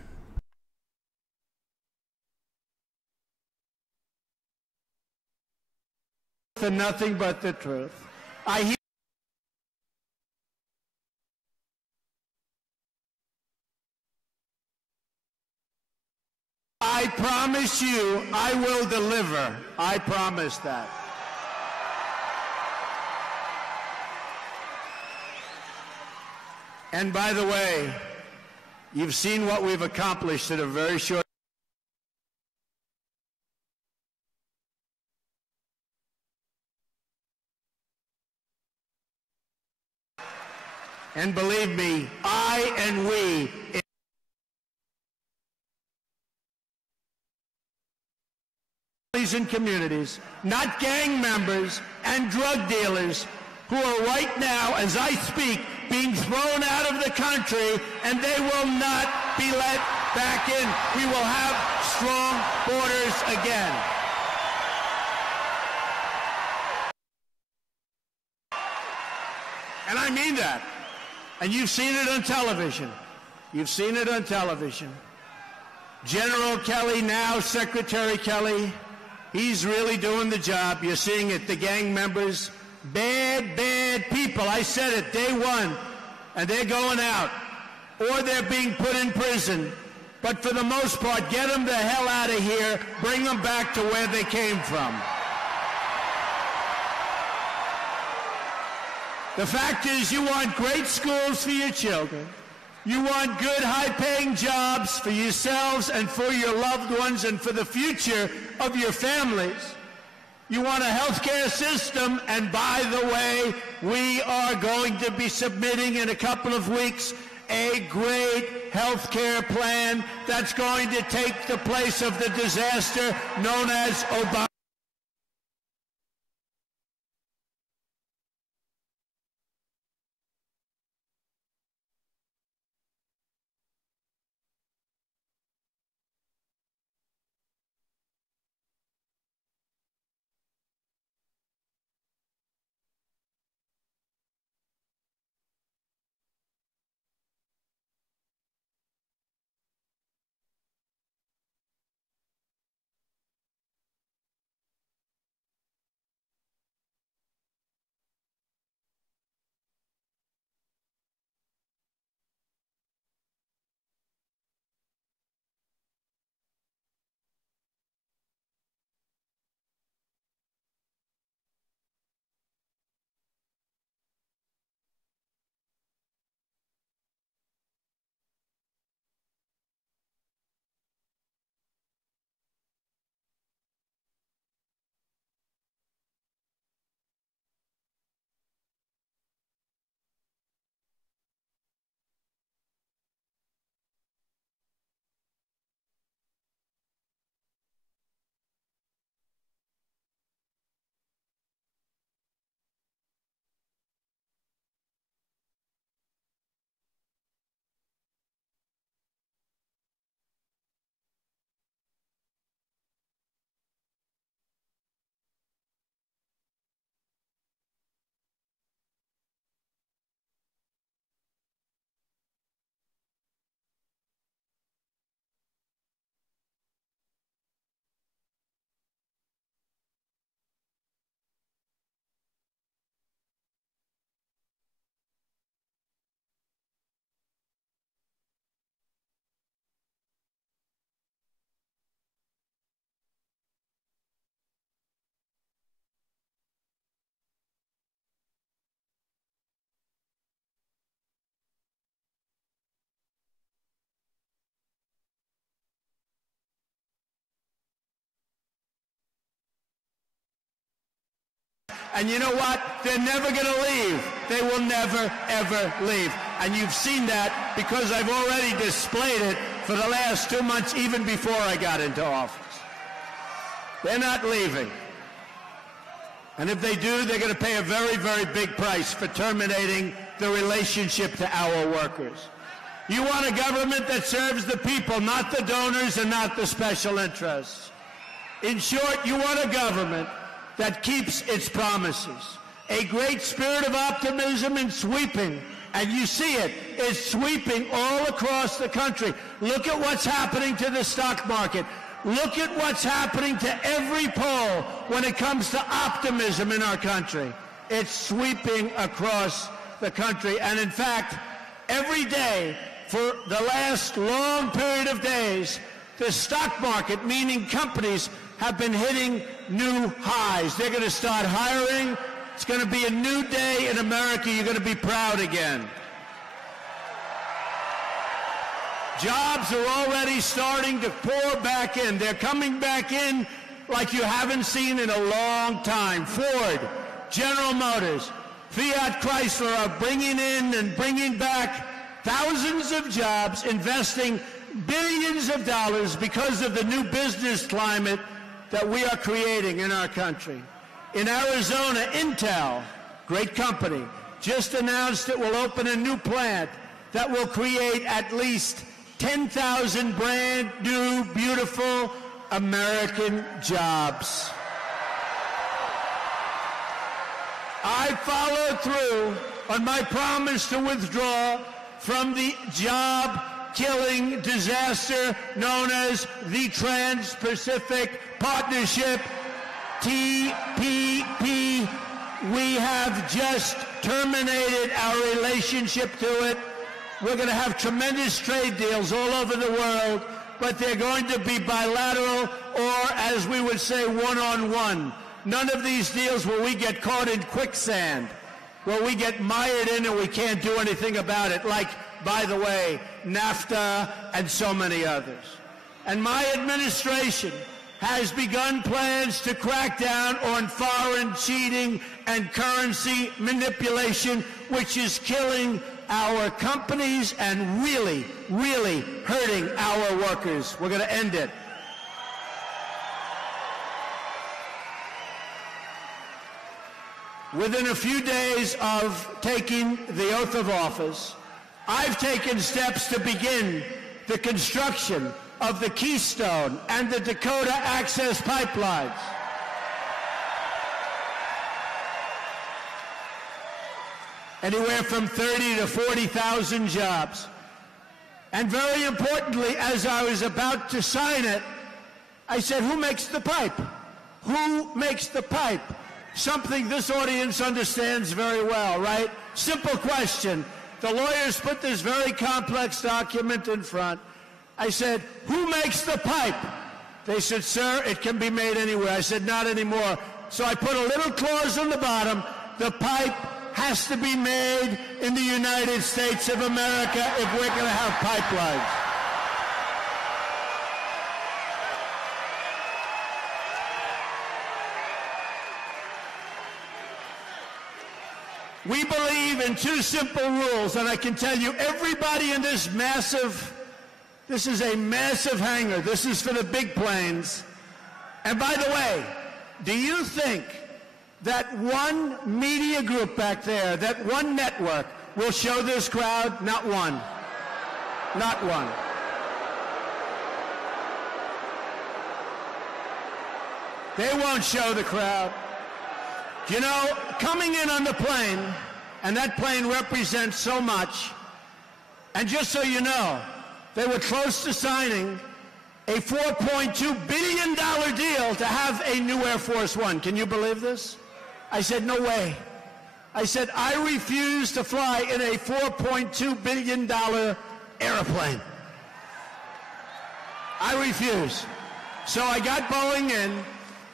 For nothing but the truth. I promise you, I will deliver. I promise that. And by the way, you've seen what we've accomplished in a very short and believe me, I and we in communities, not gang members and drug dealers who are right now, as I speak, being thrown out of the country, and they will not be let back in. We will have strong borders again. And I mean that. And you've seen it on television. You've seen it on television. General Kelly, now Secretary Kelly, he's really doing the job. You're seeing it. The gang members, bad people. I said it day one. And they're going out. Or they're being put in prison. But for the most part, get them the hell out of here. Bring them back to where they came from. The fact is, you want great schools for your children. You want good, high-paying jobs for yourselves and for your loved ones and for the future of your families. You want a health care system, and by the way, we are going to be submitting in a couple of weeks a great health care plan that's going to take the place of the disaster known as Obama. And you know what? They're never going to leave. They will never, ever leave. And you've seen that because I've already displayed it for the last 2 months, even before I got into office. They're not leaving. And if they do, they're going to pay a very, very big price for terminating the relationship to our workers. You want a government that serves the people, not the donors and not the special interests. In short, you want a government that keeps its promises. A great spirit of optimism and sweeping, and you see it, is sweeping all across the country. Look at what's happening to the stock market. Look at what's happening to every poll when it comes to optimism in our country. It's sweeping across the country. And in fact, every day for the last long period of days, the stock market, meaning companies, have been hitting new highs. They're going to start hiring. It's going to be a new day in America. You're going to be proud again. Jobs are already starting to pour back in. They're coming back in like you haven't seen in a long time. Ford, General Motors, Fiat Chrysler are bringing in and bringing back thousands of jobs, investing billions of dollars because of the new business climate that we are creating in our country. In Arizona, Intel, great company, just announced it will open a new plant that will create at least 10,000 brand new, beautiful American jobs. I followed through on my promise to withdraw from the job-killing disaster known as the Trans-Pacific Partnership, TPP. We have just terminated our relationship to it. We're going to have tremendous trade deals all over the world, but they're going to be bilateral or, as we would say, one-on-one. None of these deals where we get caught in quicksand, where we get mired in and we can't do anything about it, like, by the way, NAFTA and so many others. And my administration has begun plans to crack down on foreign cheating and currency manipulation, which is killing our companies and really, really hurting our workers. We're going to end it. Within a few days of taking the oath of office, I've taken steps to begin the construction of the Keystone and the Dakota Access Pipelines. Anywhere from 30 to 40,000 jobs. And very importantly, as I was about to sign it, I said, who makes the pipe? Who makes the pipe? Something this audience understands very well, right? Simple question. The lawyers put this very complex document in front. I said, who makes the pipe? They said, sir, it can be made anywhere. I said, not anymore. So I put a little clause on the bottom. The pipe has to be made in the United States of America if we're going to have pipelines. We believe in two simple rules, and I can tell you everybody in this is a massive hangar. This is for the big planes. And by the way, do you think that one media group back there, that one network will show this crowd? Not one. Not one. They won't show the crowd. You know, coming in on the plane, and that plane represents so much, and just so you know, they were close to signing a $4.2 billion deal to have a new Air Force One. Can you believe this? I said, no way. I said, I refuse to fly in a $4.2 billion airplane. I refuse. So I got Boeing in.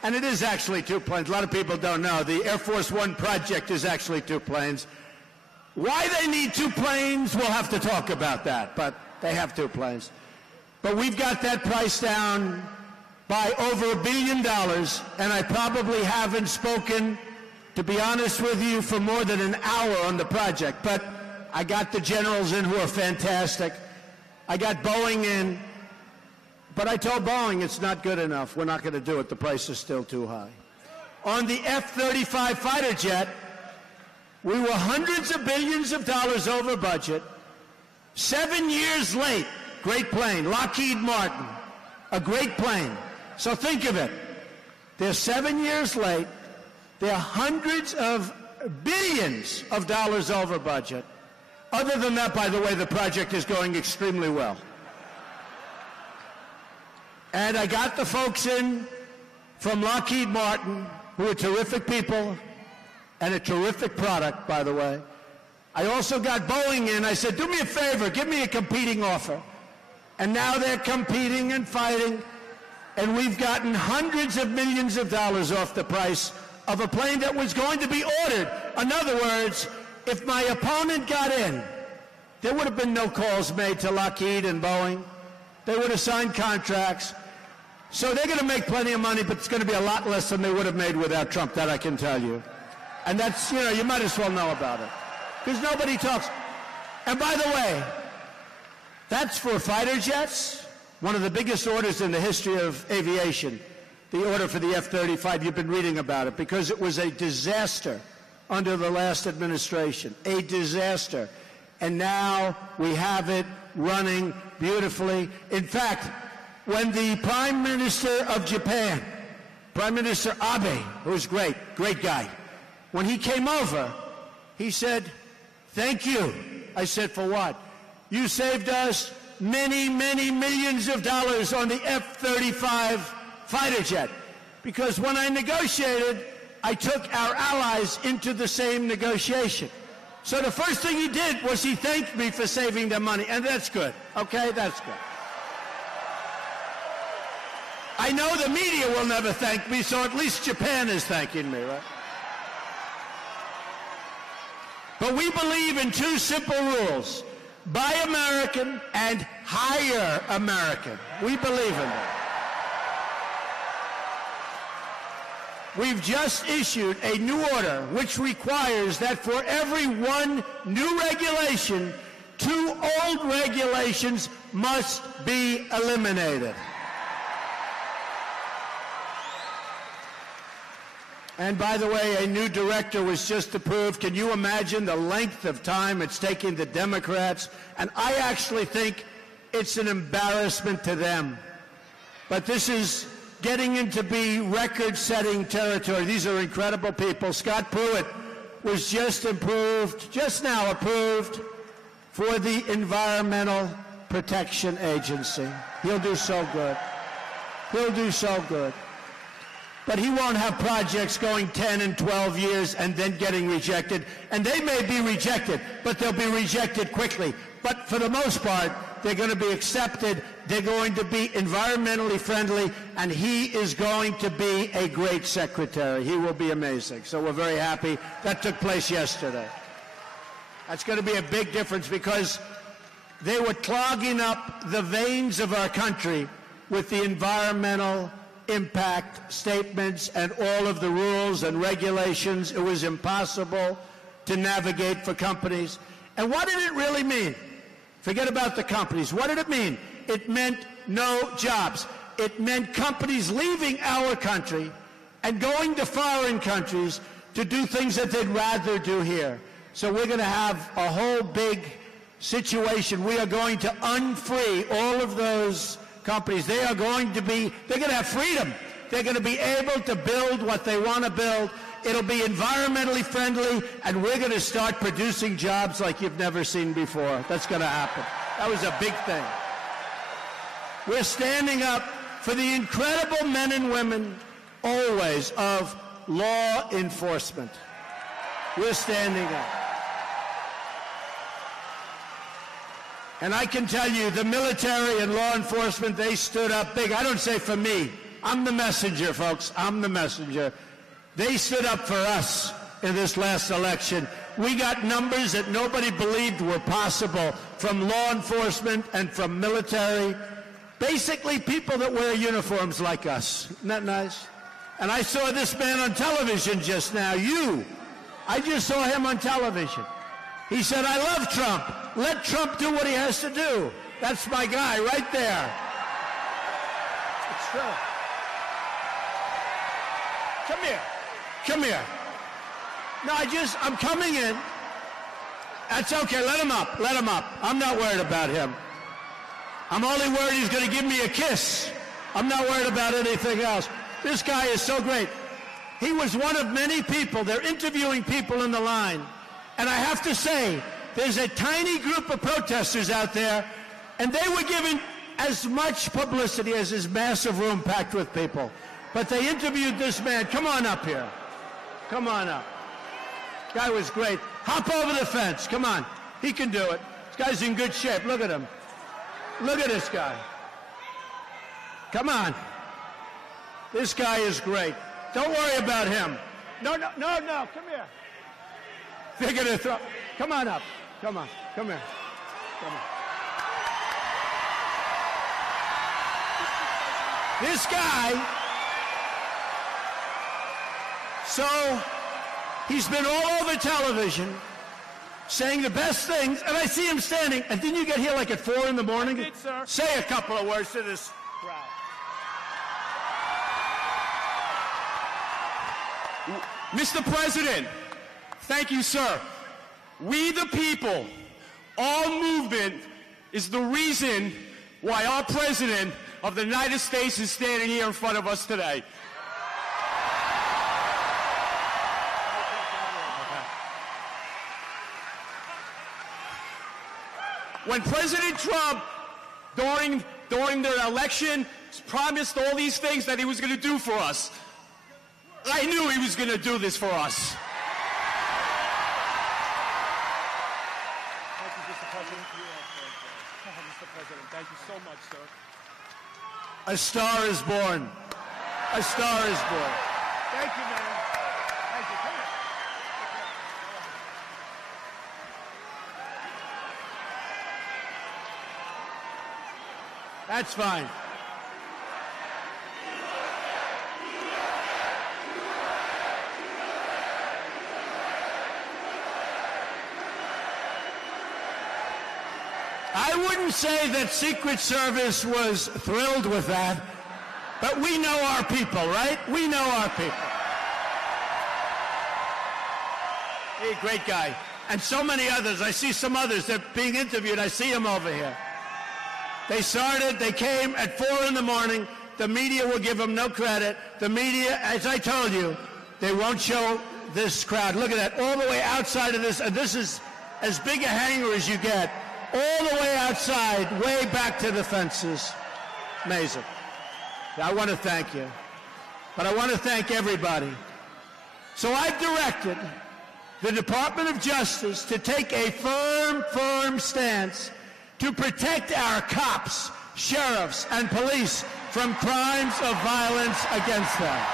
And it is actually two planes. A lot of people don't know. The Air Force One project is actually two planes. Why they need two planes, we'll have to talk about that. But they have two planes. But we've got that price down by over $1 billion. And I probably haven't spoken to be honest with you, for more than an hour on the project. But I got the generals in who are fantastic. I got Boeing in. But I told Boeing it's not good enough. We're not going to do it. The price is still too high. On the F-35 fighter jet, we were hundreds of billions of dollars over budget. 7 years late. Great plane. Lockheed Martin. A great plane. So think of it. They're 7 years late. They're hundreds of billions of dollars over budget. Other than that, by the way, the project is going extremely well. And I got the folks in from Lockheed Martin, who are terrific people and a terrific product, by the way. I also got Boeing in. I said, do me a favor, give me a competing offer. And now they're competing and fighting, and we've gotten hundreds of millions of dollars off the price of a plane that was going to be ordered. In other words, if my opponent got in, there would have been no calls made to Lockheed and Boeing. They would have signed contracts. So they're going to make plenty of money, but it's going to be a lot less than they would have made without Trump, that I can tell you. And that's, you might as well know about it. Because nobody talks. And by the way, that's for fighter jets, one of the biggest orders in the history of aviation, the order for the F-35. You've been reading about it because it was a disaster under the last administration, a disaster. And now we have it running beautifully. In fact, when the Prime Minister of Japan, Prime Minister Abe, who was great guy, when he came over, he said, thank you. I said, for what? You saved us many, many millions of dollars on the F-35 fighter jet. Because when I negotiated, I took our allies into the same negotiation. So the first thing he did was he thanked me for saving them money. And that's good. Okay, that's good. I know the media will never thank me, so at least Japan is thanking me, right? But we believe in two simple rules. Buy American and hire American. We believe in that. We've just issued a new order which requires that for every one new regulation, 2 old regulations must be eliminated. And by the way, a new director was just approved. Can you imagine the length of time it's taking the Democrats? And I actually think it's an embarrassment to them. But this is getting into be record-setting territory. These are incredible people. Scott Pruitt was just now approved for the Environmental Protection Agency. He'll do so good. He'll do so good. But he won't have projects going 10 and 12 years and then getting rejected. And they may be rejected, but they'll be rejected quickly. But for the most part, they're going to be accepted. They're going to be environmentally friendly, and he is going to be a great secretary. He will be amazing. So we're very happy. That took place yesterday. That's going to be a big difference because they were clogging up the veins of our country with the environmental impact statements and all of the rules and regulations. It was impossible to navigate for companies. And what did it really mean? Forget about the companies. What did it mean? It meant no jobs. It meant companies leaving our country and going to foreign countries to do things that they'd rather do here. So we're going to have a whole big situation. We are going to unfree all of those companies. They're going to have freedom. They're going to be able to build what they want to build. It'll be environmentally friendly, and we're going to start producing jobs like you've never seen before. That's going to happen. That was a big thing. We're standing up for the incredible men and women, always, of law enforcement. We're standing up. And I can tell you, the military and law enforcement, they stood up big. I don't say for me. I'm the messenger, folks. I'm the messenger. They stood up for us in this last election. We got numbers that nobody believed were possible from law enforcement and from military. Basically, people that wear uniforms like us. Isn't that nice? And I saw this man on television just now, I just saw him on television. He said, I love Trump. Let Trump do what he has to do. That's my guy right there. It's true. Come here. Come here. No, I'm coming in. That's okay. Let him up. Let him up. I'm not worried about him. I'm only worried he's going to give me a kiss. I'm not worried about anything else. This guy is so great. He was one of many people. They're interviewing people in the line. And I have to say, there's a tiny group of protesters out there, and they were given as much publicity as this massive room packed with people. But they interviewed this man. Come on up here. Come on up. Guy was great. Hop over the fence. Come on. He can do it. This guy's in good shape. Look at him. Look at this guy. Come on. This guy is great. Don't worry about him. No. Come here. They're going to throw. Come on up. Come on. Come here. Come on. This guy. So he's been all over television saying the best things, and I see him standing. And didn't you get here like at 4 in the morning? I did, sir. Say a couple of words to this crowd. Mr. President, thank you, sir. We the people, our movement is the reason why our President of the United States is standing here in front of us today. When President Trump, during their election, promised all these things that he was going to do for us, I knew he was going to do this for us. Thank you, Mr. President. Mr. President, thank you so much, sir. A star is born. A star is born. Thank you, man. Thank you. Come here. That's fine. I wouldn't say that Secret Service was thrilled with that, but we know our people, right? We know our people. Hey, great guy. And so many others. I see some others. They're being interviewed. I see them over here. They came at 4 in the morning. The media will give them no credit. The media, as I told you, they won't show this crowd. Look at that, all the way outside of this, and this is as big a hangar as you get. All the way outside, way back to the fences. Amazing. I want to thank you. But I want to thank everybody. So I've directed the Department of Justice to take a firm stance to protect our cops, sheriffs, and police from crimes of violence against them.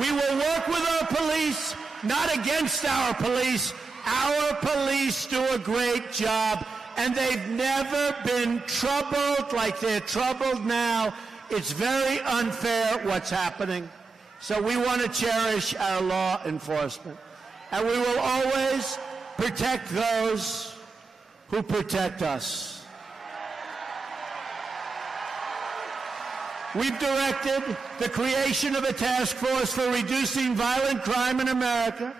We will work with our police, not against our police. Our police do a great job, and they've never been troubled like they're troubled now. It's very unfair what's happening. So we want to cherish our law enforcement. And we will always protect those who protect us. We've directed the creation of a task force for reducing violent crime in America,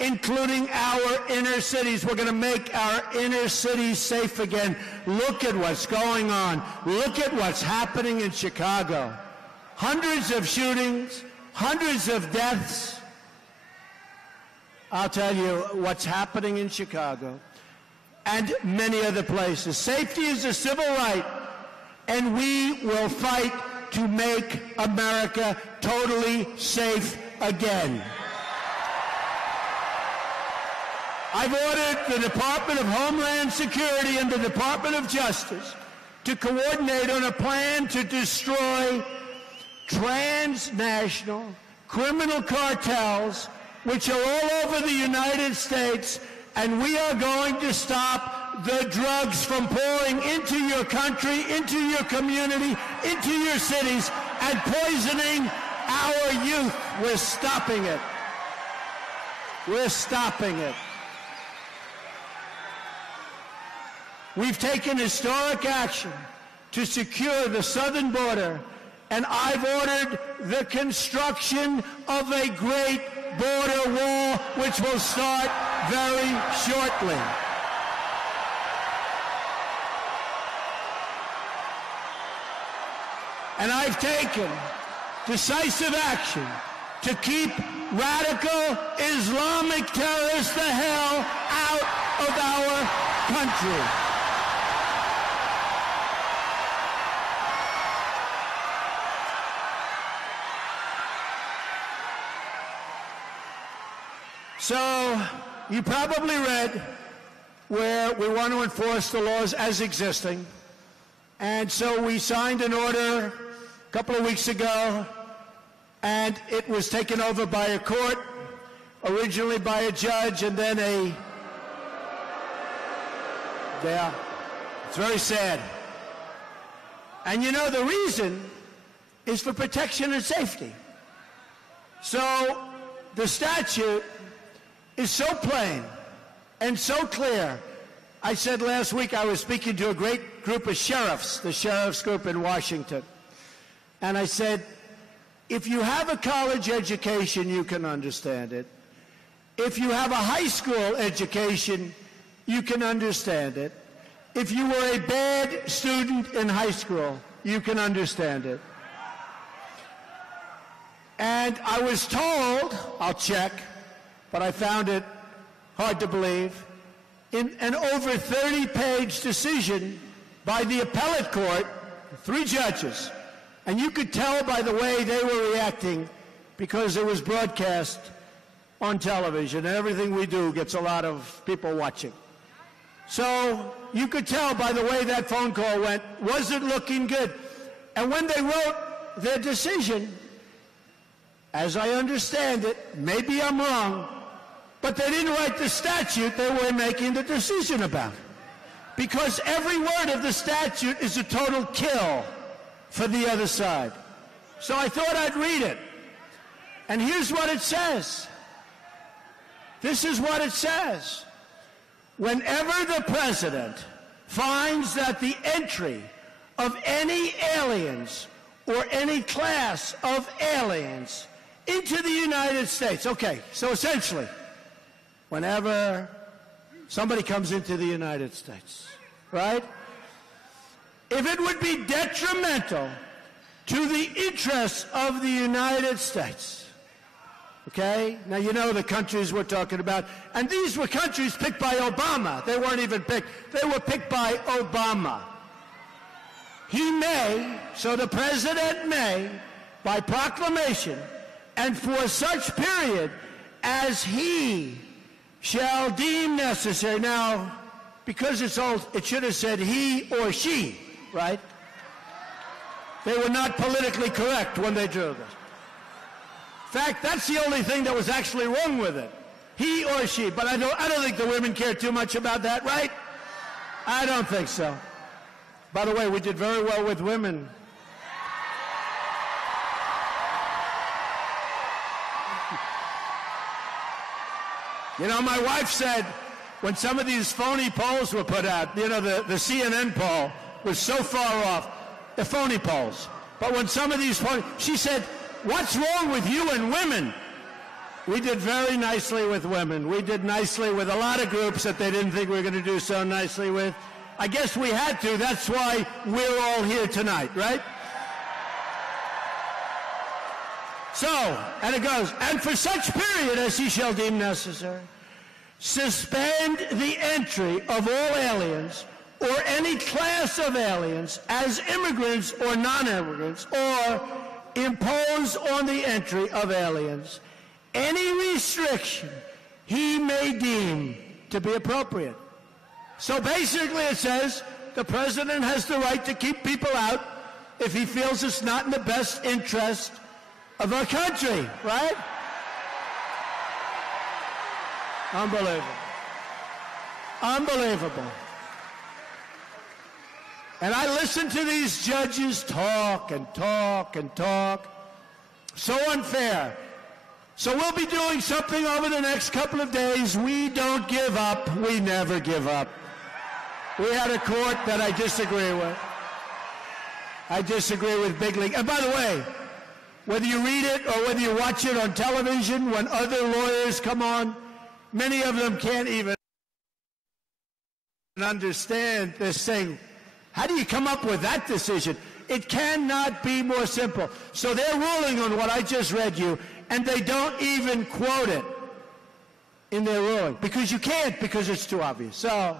including our inner cities. We're going to make our inner cities safe again. Look at what's going on. Look at what's happening in Chicago. Hundreds of shootings, hundreds of deaths. I'll tell you what's happening in Chicago and many other places. Safety is a civil right, and we will fight to make America totally safe again. I've ordered the Department of Homeland Security and the Department of Justice to coordinate on a plan to destroy transnational criminal cartels which are all over the United States, and we are going to stop the drugs from pouring into your country, into your community, into your cities, and poisoning our youth. We're stopping it. We're stopping it. We've taken historic action to secure the southern border, and I've ordered the construction of a great border wall, which will start very shortly. And I've taken decisive action to keep radical Islamic terrorists the hell out of our country. So, you probably read where we want to enforce the laws as existing. And so we signed an order a couple of weeks ago, and it was taken over by a court, originally by a judge, and then yeah, it's very sad. And you know, the reason is for protection and safety. So the statute is so plain and so clear. I said last week I was speaking to a great group of sheriffs, the sheriffs group in Washington. And I said, if you have a college education, you can understand it. If you have a high school education, you can understand it. If you were a bad student in high school, you can understand it. And I was told, I'll check, but I found it hard to believe, in an over 30-page decision by the appellate court, 3 judges, and you could tell by the way they were reacting because it was broadcast on television, and everything we do gets a lot of people watching. So you could tell by the way that phone call went, was it looking good? And when they wrote their decision, as I understand it, maybe I'm wrong, but they didn't write the statute they were making the decision about. Because every word of the statute is a total kill for the other side. So I thought I'd read it. And here's what it says. This is what it says. Whenever the president finds that the entry of any aliens or any class of aliens into the United States, okay, so essentially, whenever somebody comes into the United States, right? If it would be detrimental to the interests of the United States, okay? Now, you know the countries we're talking about, and these were countries picked by Obama. They weren't even picked. They were picked by Obama. He may, so the president may, by proclamation, and for such period as he shall deem necessary. Now, because it's old, it should have said he or she, right? They were not politically correct when they drew this. In fact, that's the only thing that was actually wrong with it. He or she. But I don't think the women care too much about that, right? I don't think so. By the way, we did very well with women. You know, my wife said when some of these phony polls were put out, you know, the CNN poll was so far off, the phony polls. But when some of these phony, she said, what's wrong with you and women? We did very nicely with women. We did nicely with a lot of groups that they didn't think we were going to do so nicely with. I guess we had to. That's why we're all here tonight, right? So, and it goes, and for such period as he shall deem necessary, suspend the entry of all aliens or any class of aliens as immigrants or non-immigrants, or impose on the entry of aliens any restriction he may deem to be appropriate. So basically it says the president has the right to keep people out if he feels it's not in the best interest of our country, right? Unbelievable. Unbelievable. And I listen to these judges talk and talk and talk. So unfair. So we'll be doing something over the next couple of days. We don't give up. We never give up. We had a court that I disagree with. I disagree with Big League. And by the way, whether you read it or whether you watch it on television, when other lawyers come on, many of them can't even understand. They're saying, how do you come up with that decision? It cannot be more simple. So they're ruling on what I just read you, and they don't even quote it in their ruling. Because you can't, because it's too obvious. So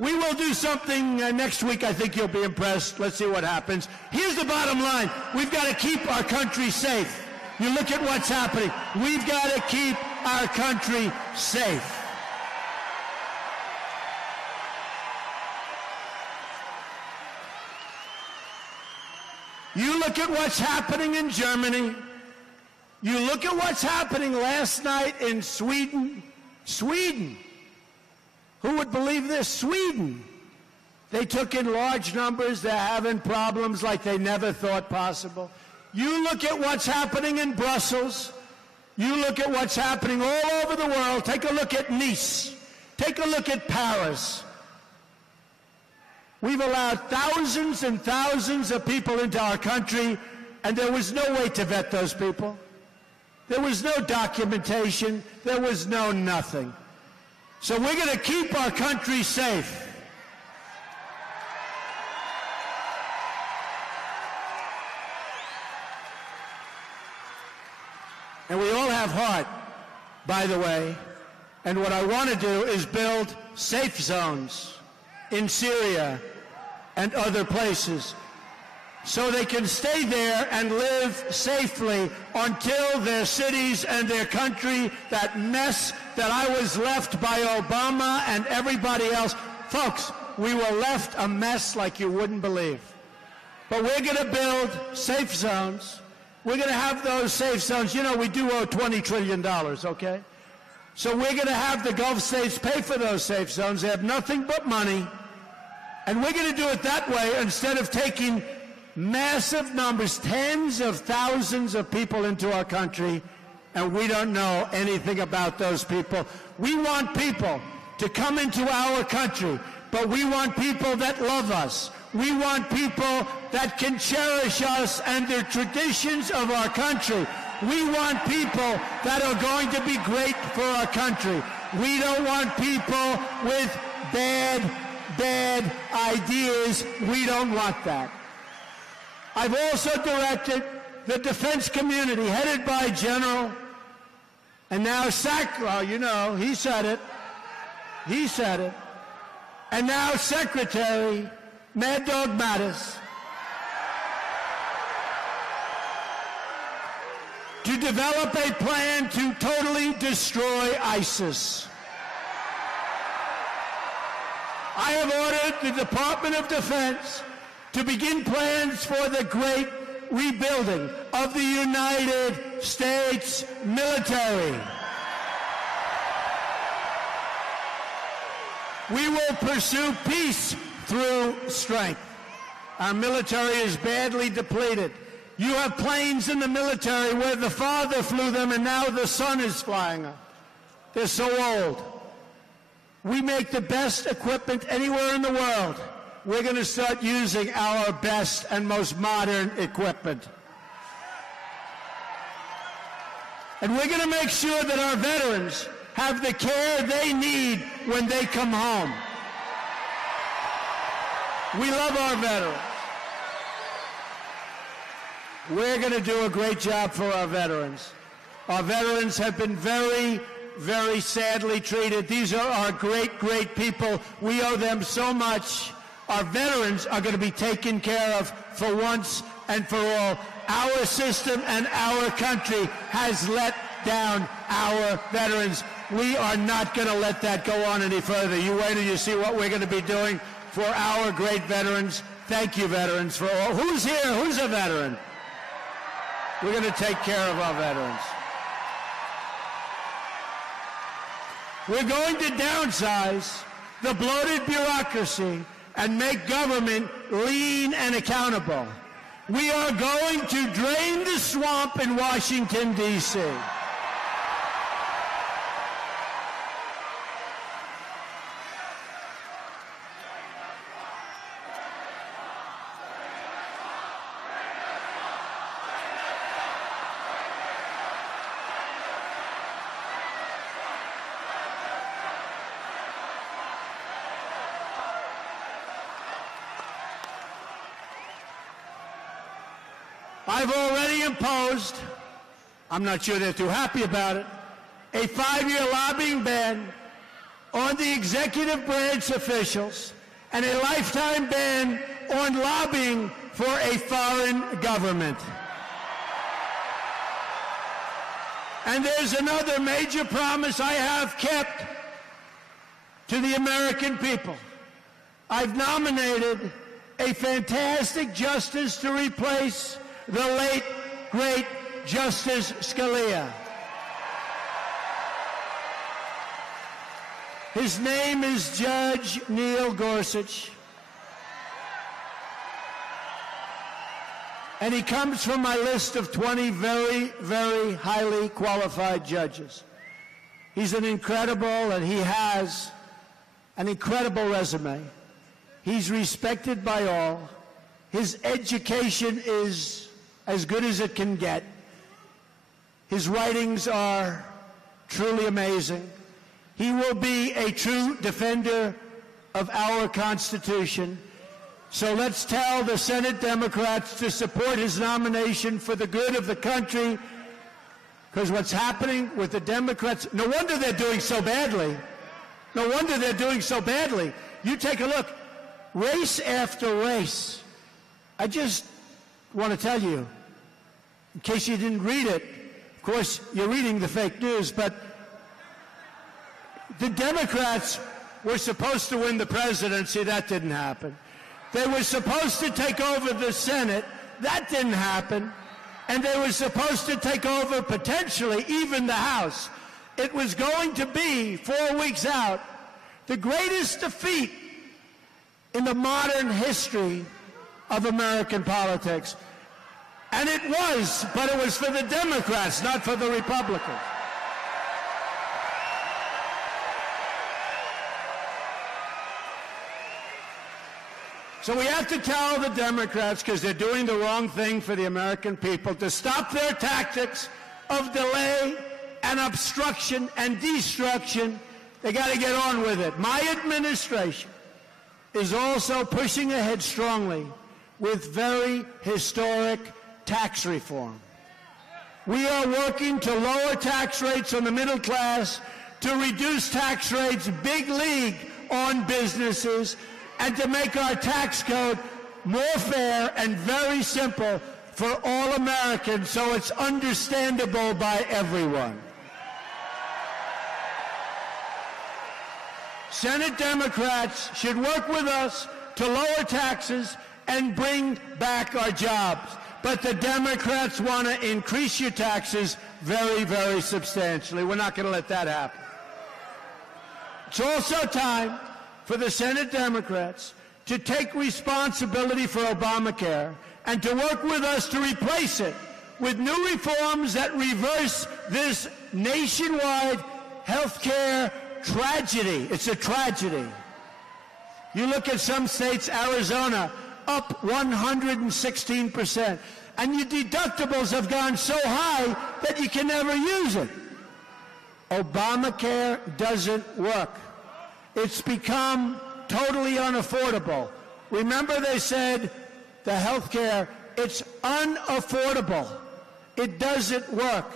we will do something next week. I think you'll be impressed. Let's see what happens. Here's the bottom line. We've got to keep our country safe. You look at what's happening. We've got to keep our country safe. You look at what's happening in Germany. You look at what's happening last night in Sweden. Sweden. Who would believe this? Sweden. They took in large numbers. They're having problems like they never thought possible. You look at what's happening in Brussels. You look at what's happening all over the world. Take a look at Nice. Take a look at Paris. We've allowed thousands and thousands of people into our country, and there was no way to vet those people. There was no documentation. There was no nothing. So we're going to keep our country safe. And we all have heart, by the way. And what I want to do is build safe zones in Syria and other places so they can stay there and live safely until their cities and their country, that mess that I was left by Obama and everybody else. Folks, we were left a mess like you wouldn't believe. But we're going to build safe zones. We're going to have those safe zones. You know, we do owe $20 trillion, okay? So we're going to have the Gulf states pay for those safe zones. They have nothing but money. And we're going to do it that way instead of taking massive numbers, tens of thousands of people into our country, and we don't know anything about those people. We want people to come into our country, but we want people that love us. We want people that can cherish us and the traditions of our country. We want people that are going to be great for our country. We don't want people with bad ideas. We don't want that. I've also directed the defense community, headed by General, and now you know, he said it. He said it. And now Secretary Mad Dog Mattis, to develop a plan to totally destroy ISIS. I have ordered the Department of Defense to begin plans for the great rebuilding of the United States military. We will pursue peace through strength. Our military is badly depleted. You have planes in the military where the father flew them and now the son is flying them. They're so old. We make the best equipment anywhere in the world. We're going to start using our best and most modern equipment. And we're going to make sure that our veterans have the care they need when they come home. We love our veterans. We're going to do a great job for our veterans. Our veterans have been very, very sadly treated. These are our great, great people. We owe them so much. Our veterans are going to be taken care of for once and for all. Our system and our country has let down our veterans. We are not going to let that go on any further. You wait till you see what we're going to be doing for our great veterans. Thank you, veterans, for all. Who's here? Who's a veteran? We're going to take care of our veterans. We're going to downsize the bloated bureaucracy and make government lean and accountable. We are going to drain the swamp in Washington, D.C. I've already imposed, I'm not sure they're too happy about it, a 5-year lobbying ban on the executive branch officials and a lifetime ban on lobbying for a foreign government. And there's another major promise I have kept to the American people. I've nominated a fantastic justice to replace the late, great Justice Scalia. His name is Judge Neil Gorsuch. And he comes from my list of 20 very, very highly qualified judges. He's an incredible, and he has an incredible resume. He's respected by all. His education is as good as it can get. His writings are truly amazing. He will be a true defender of our Constitution. So let's tell the Senate Democrats to support his nomination for the good of the country, because what's happening with the Democrats, no wonder they're doing so badly. No wonder they're doing so badly. You take a look, race after race. I just want to tell you, in case you didn't read it, of course, you're reading the fake news, but the Democrats were supposed to win the presidency. That didn't happen. They were supposed to take over the Senate. That didn't happen. And they were supposed to take over, potentially, even the House. It was going to be, 4 weeks out, the greatest defeat in the modern history of American politics. And it was, but it was for the Democrats, not for the Republicans. So we have to tell the Democrats, because they're doing the wrong thing for the American people, to stop their tactics of delay and obstruction and destruction. They got to get on with it. My administration is also pushing ahead strongly with very historic tax reform. We are working to lower tax rates on the middle class, to reduce tax rates big league on businesses, and to make our tax code more fair and very simple for all Americans so it's understandable by everyone. Senate Democrats should work with us to lower taxes and bring back our jobs. But the Democrats want to increase your taxes very, very substantially. We're not going to let that happen. It's also time for the Senate Democrats to take responsibility for Obamacare and to work with us to replace it with new reforms that reverse this nationwide health care tragedy. It's a tragedy. You look at some states, Arizona, up 116%. And your deductibles have gone so high that you can never use it. Obamacare doesn't work. It's become totally unaffordable. Remember they said the health care, it's unaffordable. It doesn't work.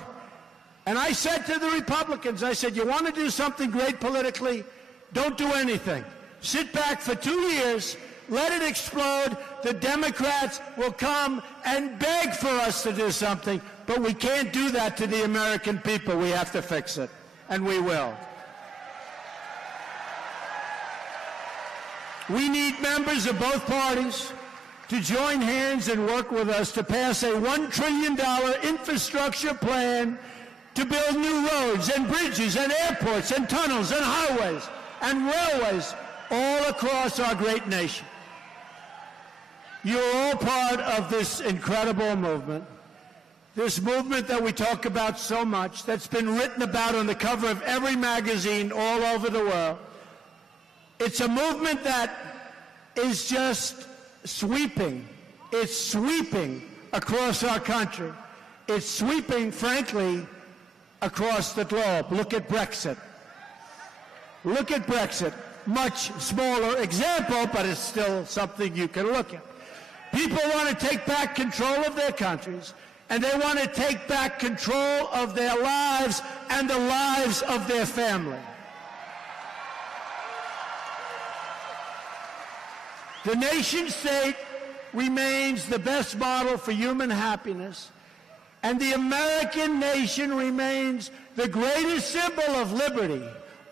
And I said to the Republicans, I said, you want to do something great politically? Don't do anything. Sit back for 2 years, let it explode. The Democrats will come and beg for us to do something, but we can't do that to the American people. We have to fix it, and we will. We need members of both parties to join hands and work with us to pass a $1 trillion infrastructure plan to build new roads and bridges and airports and tunnels and highways and railways all across our great nation. You're all part of this incredible movement. This movement that we talk about so much, that's been written about on the cover of every magazine all over the world. It's a movement that is just sweeping. It's sweeping across our country. It's sweeping, frankly, across the globe. Look at Brexit. Look at Brexit. Much smaller example, but it's still something you can look at. People want to take back control of their countries, and they want to take back control of their lives and the lives of their family. The nation state remains the best model for human happiness, and the American nation remains the greatest symbol of liberty,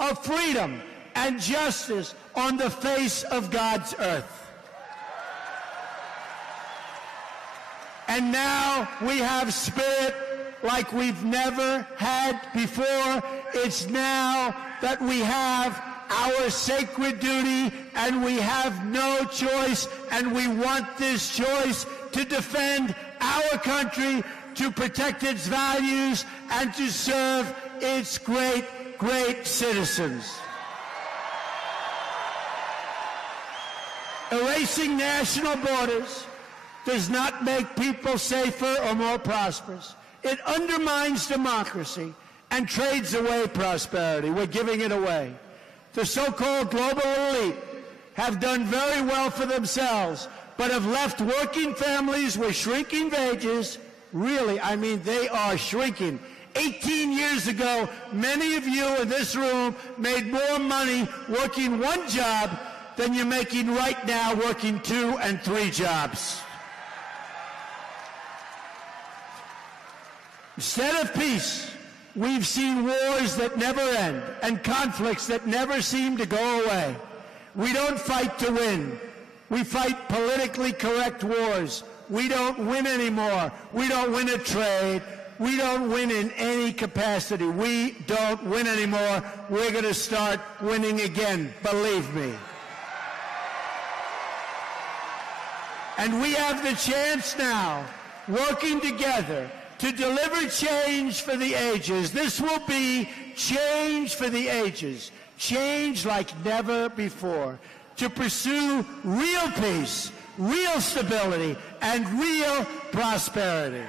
of freedom, and justice on the face of God's earth. And now we have spirit like we've never had before. It's now that we have our sacred duty, and we have no choice, and we want this choice to defend our country, to protect its values, and to serve its great, great citizens. Erasing national borders does not make people safer or more prosperous. It undermines democracy and trades away prosperity. We're giving it away. The so-called global elite have done very well for themselves, but have left working families with shrinking wages. Really, I mean, they are shrinking. 18 years ago, many of you in this room made more money working one job than you're making right now working 2 and 3 jobs. Instead of peace, we've seen wars that never end and conflicts that never seem to go away. We don't fight to win. We fight politically correct wars. We don't win anymore. We don't win a trade. We don't win in any capacity. We don't win anymore. We're going to start winning again, believe me. And we have the chance now, working together, to deliver change for the ages. This will be change for the ages, change like never before, to pursue real peace, real stability, and real prosperity.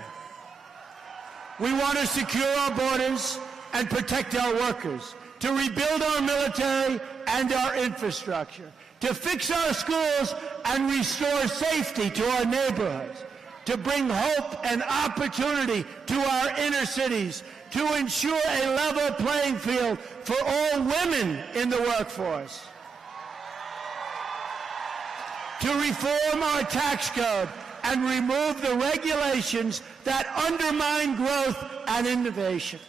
We want to secure our borders and protect our workers, to rebuild our military and our infrastructure, to fix our schools and restore safety to our neighborhoods, to bring hope and opportunity to our inner cities, to ensure a level playing field for all women in the workforce, to reform our tax code and remove the regulations that undermine growth and innovation,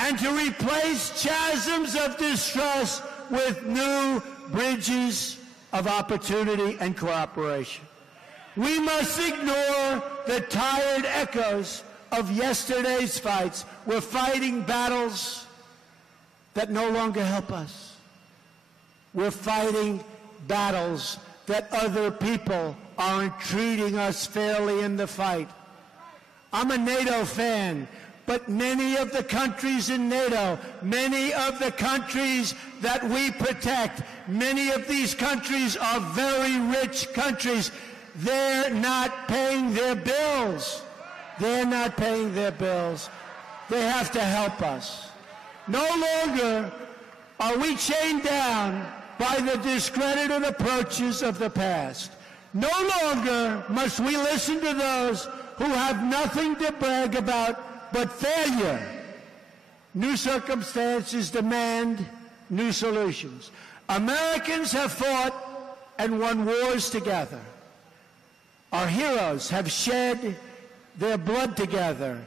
and to replace chasms of distrust with new bridges of opportunity and cooperation. We must ignore the tired echoes of yesterday's fights. We're fighting battles that no longer help us. We're fighting battles that other people aren't treating us fairly in the fight. I'm a NATO fan, but many of the countries in NATO, many of the countries that we protect, many of these countries are very rich countries. They're not paying their bills. They're not paying their bills. They have to help us. No longer are we chained down by the discredited approaches of the past. No longer must we listen to those who have nothing to brag about but failure. New circumstances demand new solutions. Americans have fought and won wars together. Our heroes have shed their blood together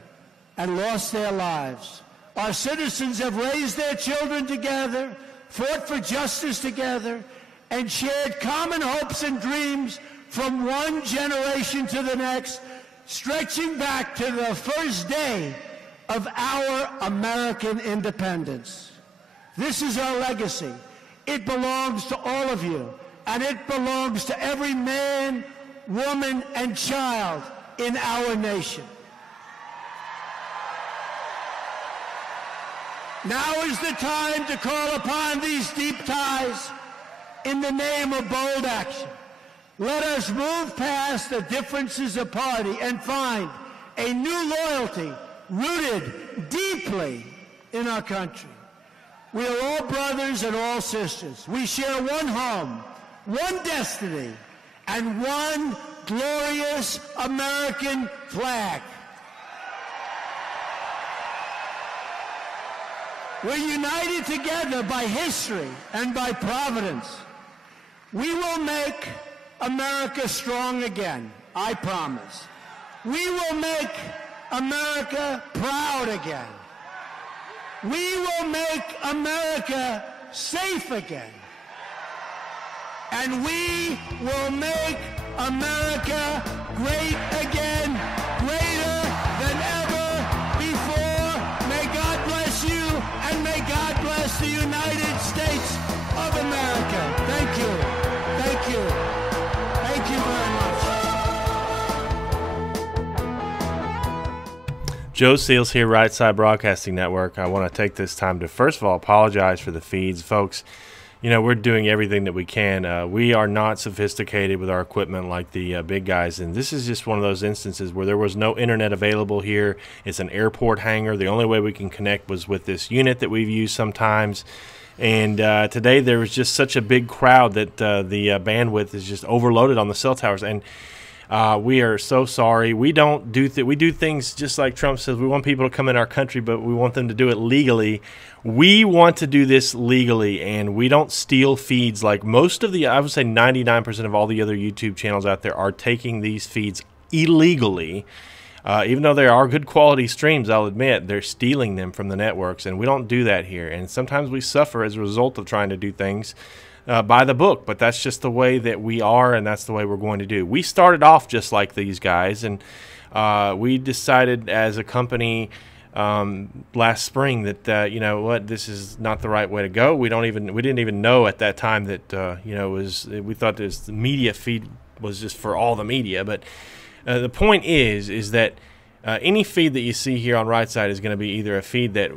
and lost their lives. Our citizens have raised their children together, fought for justice together, and shared common hopes and dreams from one generation to the next, stretching back to the first day of our American independence. This is our legacy. It belongs to all of you, and it belongs to every man, woman, and child in our nation. Now is the time to call upon these deep ties in the name of bold action. Let us move past the differences of party and find a new loyalty rooted deeply in our country. We are all brothers and all sisters. We share one home, one destiny, and one glorious American flag. We're united together by history and by providence. We will make America strong again, I promise. We will make America proud again. We will make America safe again. And we will make America great again, greater than ever before. May God bless you, and may God bless the United States of America. Thank you. Thank you. Thank you very much. Joe Seals here, Right Side Broadcasting Network. I want to take this time to, first of all, apologize for the feeds. Folks, you know, we're doing everything that we can. We are not sophisticated with our equipment like the big guys, and this is just one of those instances where there was no internet available here. It's an airport hangar. The only way we can connect was with this unit that we've used sometimes. And today there was just such a big crowd that the bandwidth is just overloaded on the cell towers. And we are so sorry. We don't do we do things just like Trump says. We want people to come in our country, but we want them to do it legally. We want to do this legally, and we don't steal feeds like most of the, I would say 99% of all the other YouTube channels out there are taking these feeds illegally. Even though they are good quality streams, I'll admit, they're stealing them from the networks, and we don't do that here. And sometimes we suffer as a result of trying to do things by the book, but that's just the way that we are, and that's the way we're going to do. We started off just like these guys, and we decided as a company last spring that you know what, this is not the right way to go. We didn't even know at that time that you know, we thought this media feed was just for all the media, but the point is that any feed that you see here on Right Side is going to be either a feed that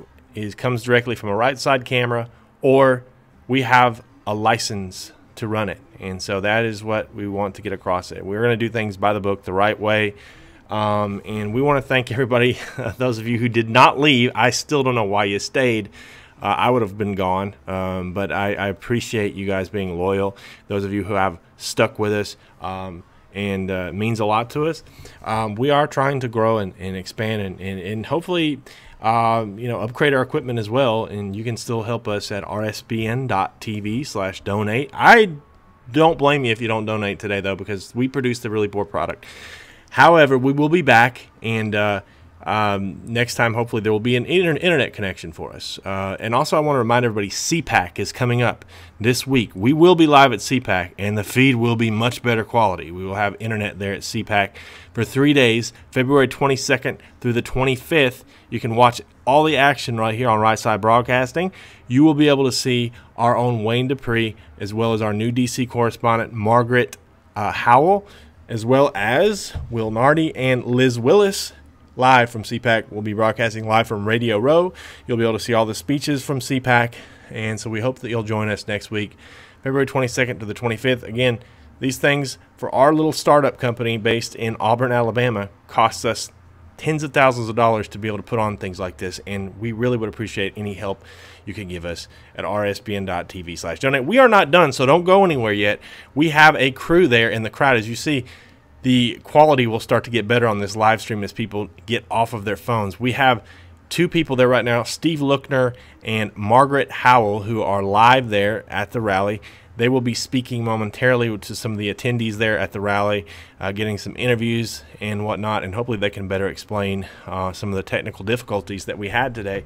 comes directly from a Right Side camera, or we have a license to run it. And so that is what we want to get across it. We're going to do things by the book the right way. And we want to thank everybody, those of you who did not leave. I still don't know why you stayed. I would have been gone, but I appreciate you guys being loyal. Those of you who have stuck with us, and it means a lot to us. We are trying to grow and expand and hopefully you know, upgrade our equipment as well. And you can still help us at rsbn.tv/donate. I don't blame you if you don't donate today, though, because we produced a really poor product. However, we will be back, and next time, hopefully, there will be an internet connection for us. And also, I want to remind everybody, CPAC is coming up this week. We will be live at CPAC, and the feed will be much better quality. We will have internet there at CPAC for 3 days, February 22nd through the 25th. You can watch all the action right here on Right Side Broadcasting. You will be able to see our own Wayne Dupree, as well as our new D.C. correspondent, Margaret Howell, as well as Will Nardi and Liz Willis, live from CPAC. We'll be broadcasting live from Radio Row. You'll be able to see all the speeches from CPAC, and so we hope that you'll join us next week, February 22nd to the 25th. Again, these things for our little startup company based in Auburn, Alabama, costs us tens of thousands of dollars to be able to put on things like this, and we really would appreciate any help you can give us at rsbn.tv/donate. We are not done, so don't go anywhere yet. We have a crew there in the crowd. As you see, the quality will start to get better on this live stream as people get off of their phones. We have two people there right now, Steve Lookner and Margaret Howell, who are live there at the rally. They will be speaking momentarily to some of the attendees there at the rally, getting some interviews and whatnot, and hopefully they can better explain some of the technical difficulties that we had today.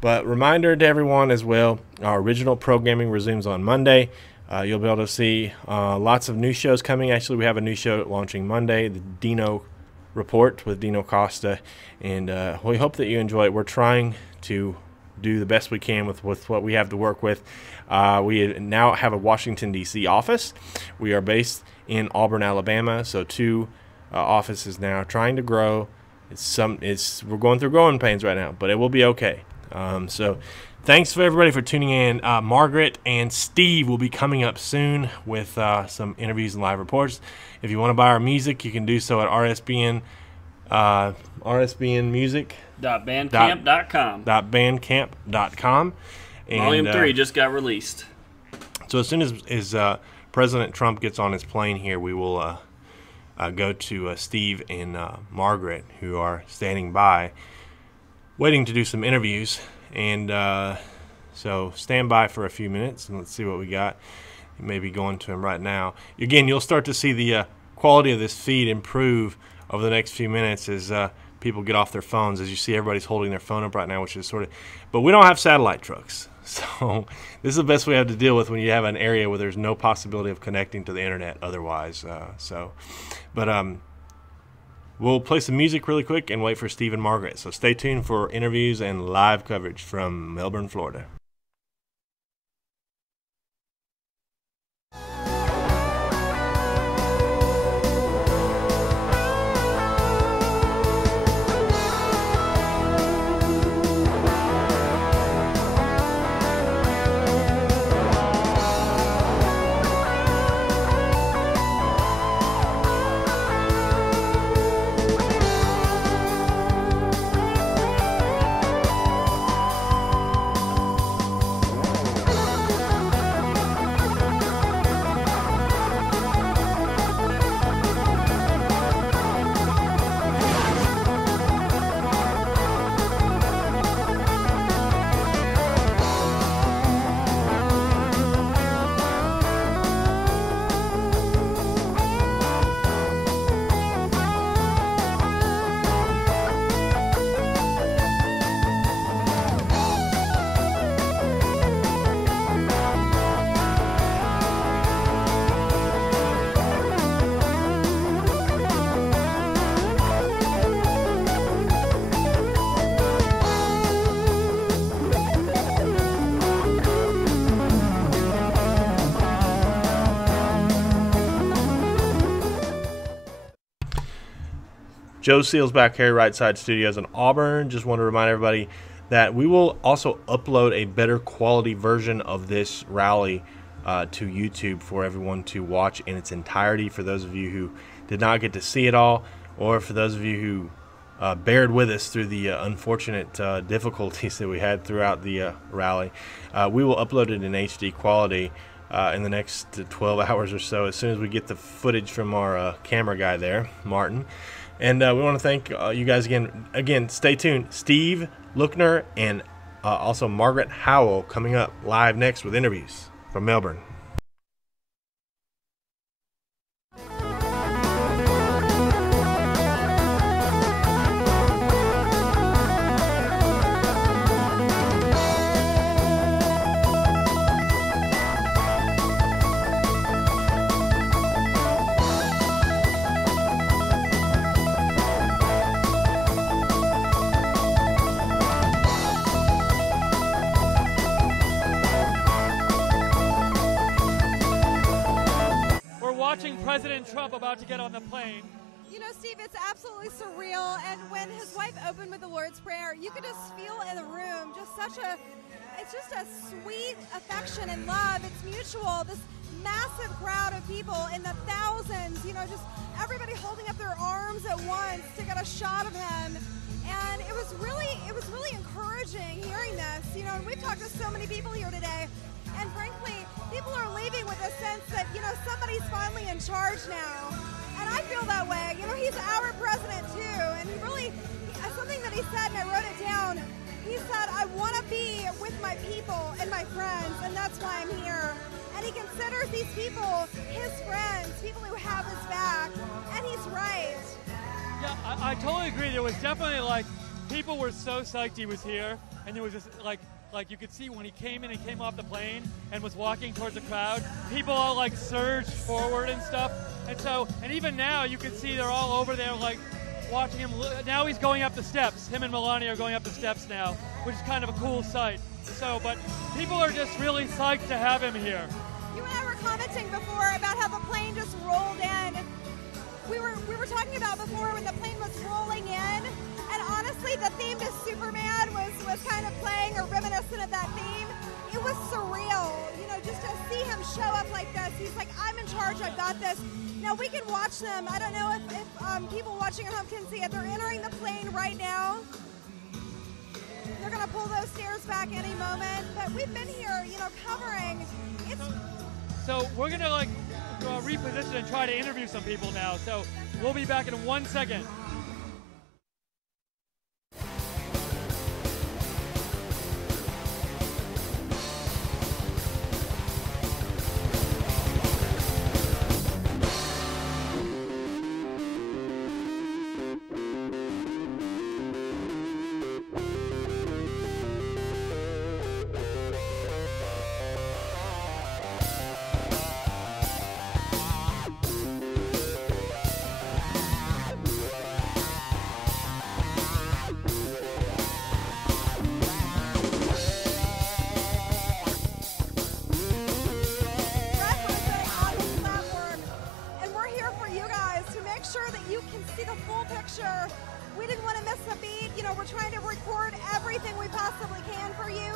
But reminder to everyone as well, our original programming resumes on Monday. You'll be able to see lots of new shows coming. Actually, we have a new show launching Monday, the Dino Report with Dino Costa, and we hope that you enjoy it. We're trying to do the best we can with what we have to work with. We now have a Washington, D.C. office. We are based in Auburn, Alabama, so 2 offices now, trying to grow. We're going through growing pains right now, but it will be okay. So thanks for everybody for tuning in. Margaret and Steve will be coming up soon with some interviews and live reports. If you want to buy our music, you can do so at rsbnmusic.bandcamp.com. Volume 3 just got released. So as soon as President Trump gets on his plane here, we will go to Steve and Margaret, who are standing by, waiting to do some interviews. And so stand by for a few minutes, and let's see what we got. Maybe going to him right now. Again, you'll start to see the quality of this feed improve over the next few minutes as people get off their phones. As you see, everybody's holding their phone up right now, which is sort of... But we don't have satellite trucks. So this is the best we have to deal with when you have an area where there's no possibility of connecting to the internet otherwise. But we'll play some music really quick and wait for Steve and Margaret. So stay tuned for interviews and live coverage from Melbourne, Florida. Joe Seals back here, Right Side Studios in Auburn. Just want to remind everybody that we will also upload a better quality version of this rally to YouTube for everyone to watch in its entirety. For those of you who did not get to see it all, or for those of you who bared with us through the unfortunate difficulties that we had throughout the rally, we will upload it in HD quality in the next 12 hours or so, as soon as we get the footage from our camera guy there, Martin. And we want to thank you guys again. Again, stay tuned. Steve Lookner and also Margaret Howell coming up live next with interviews from Melbourne. President Trump about to get on the plane. You know, Steve, it's absolutely surreal. And when his wife opened with the Lord's Prayer, you could just feel in the room it's just a sweet affection and love. It's mutual. This massive crowd of people in the thousands, you know, just everybody holding up their arms at once to get a shot of him. And it was really encouraging hearing this. You know, and we've talked to so many people here today. And frankly, people are leaving with a sense that, you know, somebody's finally in charge now. And I feel that way. You know, he's our president too. And he really, something that he said, and I wrote it down, he said, I want to be with my people and my friends, and that's why I'm here. And he considers these people his friends, people who have his back. And he's right. Yeah, I totally agree. There was definitely, like, people were so psyched he was here. And there was just, like you could see when he came in and came off the plane and was walking towards the crowd, people all like surged forward and stuff. And even now you can see they're all over there like watching him. Now he's going up the steps. Him and Melania are going up the steps now. which is kind of a cool sight. So, but people are just really psyched to have him here. You and I were commenting before about how the plane just rolled in. We were talking about before when the plane was rolling in, and honestly, the theme to Superman was kind of playing or reminiscent of that theme. It was surreal, you know, just to see him show up like this. He's like, I'm in charge, I've got this. Now we can watch them. I don't know if people watching at home can see it. They're entering the plane right now. They're gonna pull those stairs back any moment, but we've been here, you know, covering. So we're gonna like reposition and try to interview some people now. So we'll be back in 1 second. We didn't want to miss a beat. You know, we're trying to record everything we possibly can for you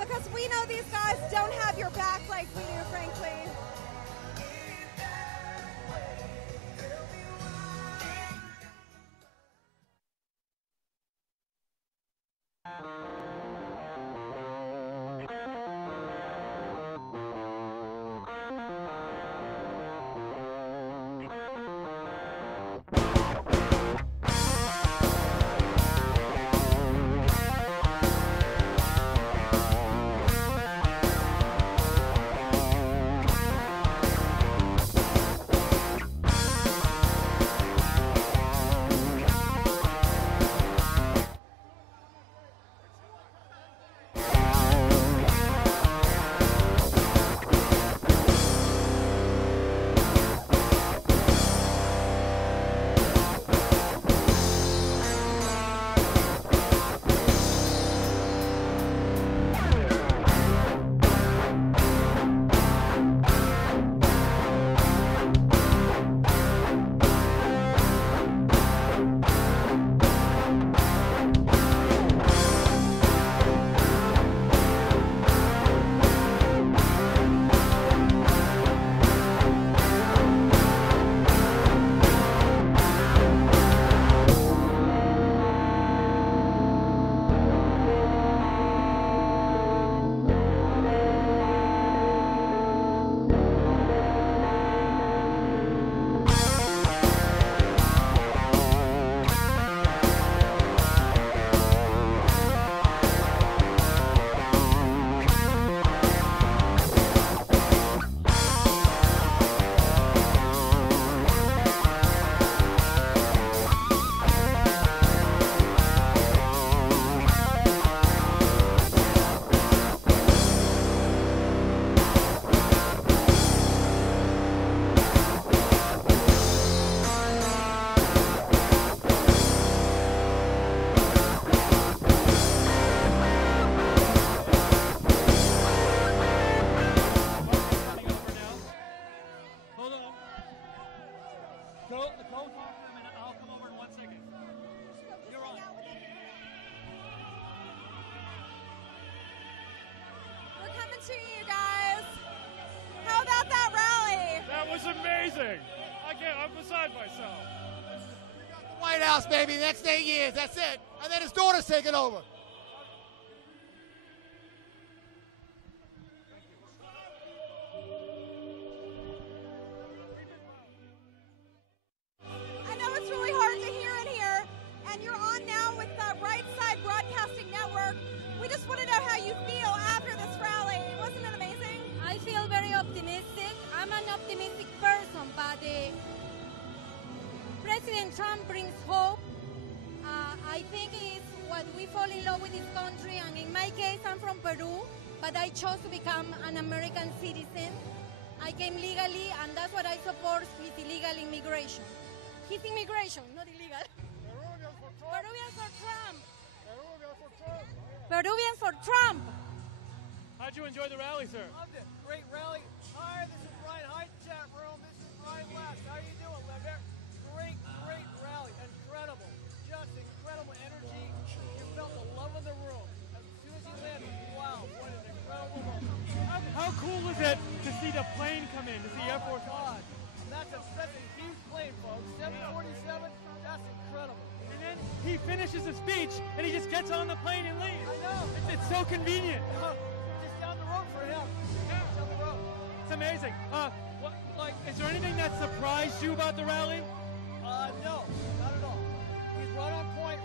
because we know these guys don't have your back like we do, frankly. To you guys. How about that rally? That was amazing. I'm beside myself. We got the White House, baby. Next 8 years, that's it. And then his daughter's taking over. I know it's really hard to hear in here, and you're on now with the Right Side Broadcasting Network. We just want to know how you feel after this rally. Wasn't it amazing? I feel very optimistic. I'm an optimistic person, but President Trump brings hope. I think it's what we fall in love with this country, and in my case, I'm from Peru, but I chose to become an American citizen. I came legally, and that's what I support with illegal immigration. His immigration, not illegal. Peruvians for Trump. Peruvians for Trump. Peruvians for Trump. Peruvians for Trump. How'd you enjoy the rally, sir? Loved it. Great rally. Hi, this is Brian Hyde, chat room. This is Brian West. How you doing, Linda? Great rally. Incredible. Just incredible energy. You felt the love in the room. As soon as you landed, wow, what an incredible moment. How cool was it to see the plane come in, to see Air Force God. That's a huge plane, folks. 747, that's incredible. And then he finishes the speech, and he just gets on the plane and leaves. I know. It's so convenient. Just down the road for him. Down the road. It's amazing. Is there anything that surprised you about the rally? No, not at all. He's right on point.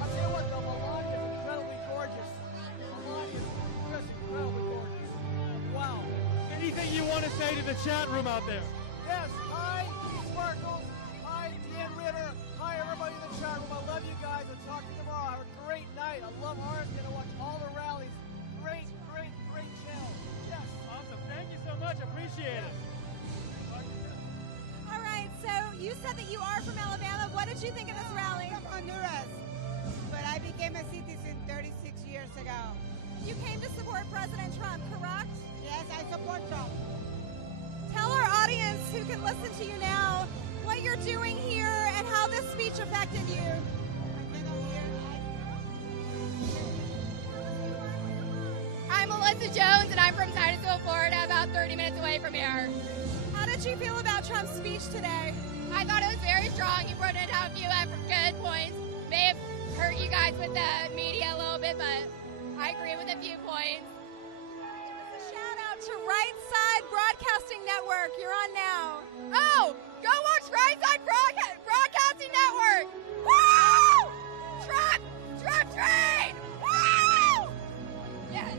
I'll tell you what, the Melania is incredibly gorgeous. Melania is just incredibly gorgeous. Wow. Anything you want to say to the chat room out there? Yes, hi, Sparkles. Hi, Dan Ritter. Hi, everybody in the chat room. I love you guys. I'll talk to you tomorrow. Have a great night. I love Orange. Gonna watch all the rallies. Great channel. Yes. Awesome. Thank you so much. Appreciate it. All right, so you said that you are from Alabama. What did you think of this rally? I'm from Honduras, but I became a citizen 36 years ago. You came to support President Trump, correct? Yes, I support Trump. Tell our audience who can listen to you now what you're doing here and how this speech affected you. I'm Melissa Jones, and I'm from Titusville, Florida, about 30 minutes away from here. How did you feel about Trump's speech today? I thought it was very strong. He pointed out a few good points. May have hurt you guys with the media a little bit, but I agree with a few points. Shout out to Right Side Broadcasting Network. You're on now. Oh, go watch Right Side Broadcasting Network. Woo! Trump train. Woo! Yes.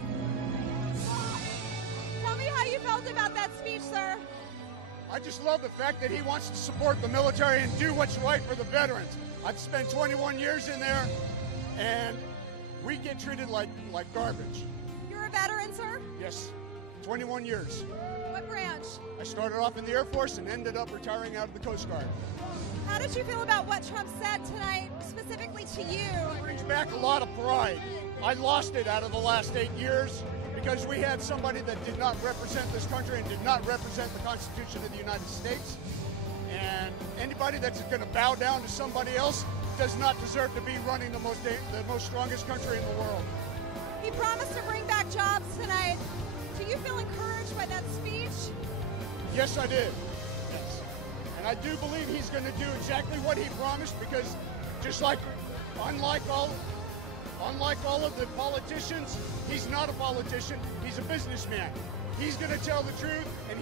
Tell me how you felt about that speech, sir. I just love the fact that he wants to support the military and do what's right for the veterans. I've spent 21 years in there, and we get treated like garbage. You're a veteran, sir? Yes, 21 years. What branch? I started off in the Air Force and ended up retiring out of the Coast Guard. How did you feel about what Trump said tonight, specifically to you? It brings back a lot of pride. I lost it out of the last 8 years because we had somebody that did not represent this country and did not represent the Constitution of the United States. And anybody that's going to bow down to somebody else does not deserve to be running the most strongest country in the world. He promised to bring back jobs tonight. Do you feel encouraged by that speech? Yes, I did. Yes. And I do believe he's going to do exactly what he promised because just like, unlike all of the politicians, he's not a politician, he's a businessman. He's going to tell the truth, and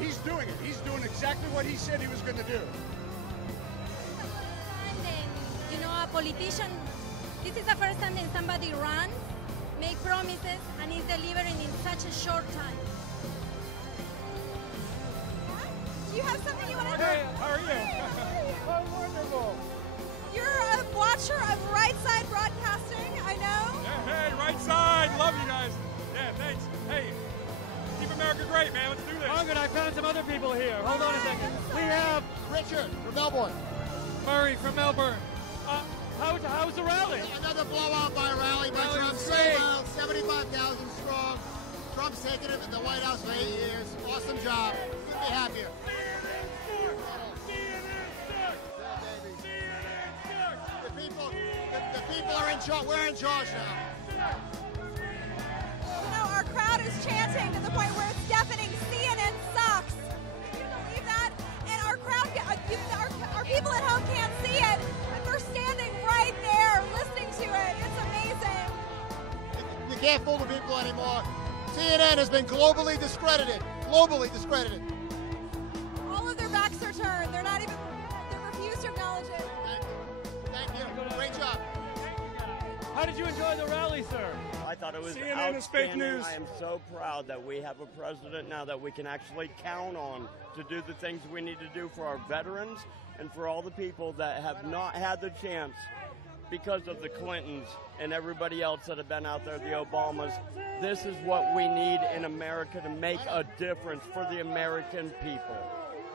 he's doing it. He's doing exactly what he said he was going to do. You know, a politician, this is the first time that somebody runs, make promises, and is delivering in such a short time. Do you have something you want to Hey, how are you? Oh, wonderful. You're a watcher of Right Side Broadcasting, I know. Yeah, hey, Right Side. Love you guys. Yeah, thanks. Hey, keep America great, man. Let's do this. Oh, good. I found some other people here. Hold on a second. We have Richard from Melbourne. Murray from Melbourne. How was the rally? Another blowout by rally by Rally Trump. was So great. well, 75,000 strong. Trump's taken it in the White House for 8 years. Awesome job. Couldn't be happier. The people are in charge. We're in charge now. You know, our crowd is chanting to the point where it's deafening. CNN sucks. Can you believe that? And our crowd, our people at home can't see it, but they're standing right there listening to it. It's amazing. You can't fool the people anymore. CNN has been globally discredited. Globally discredited. All of their backs are turned. They refuse to acknowledge it. Thank you. Great job. How did you enjoy the rally, sir? I thought it was CNN is fake outstanding. news. I am so proud that we have a president now that we can actually count on to do the things we need to do for our veterans and for all the people that have not had the chance because of the Clintons and everybody else that have been out there, the Obamas. This is what we need in America to make a difference for the American people,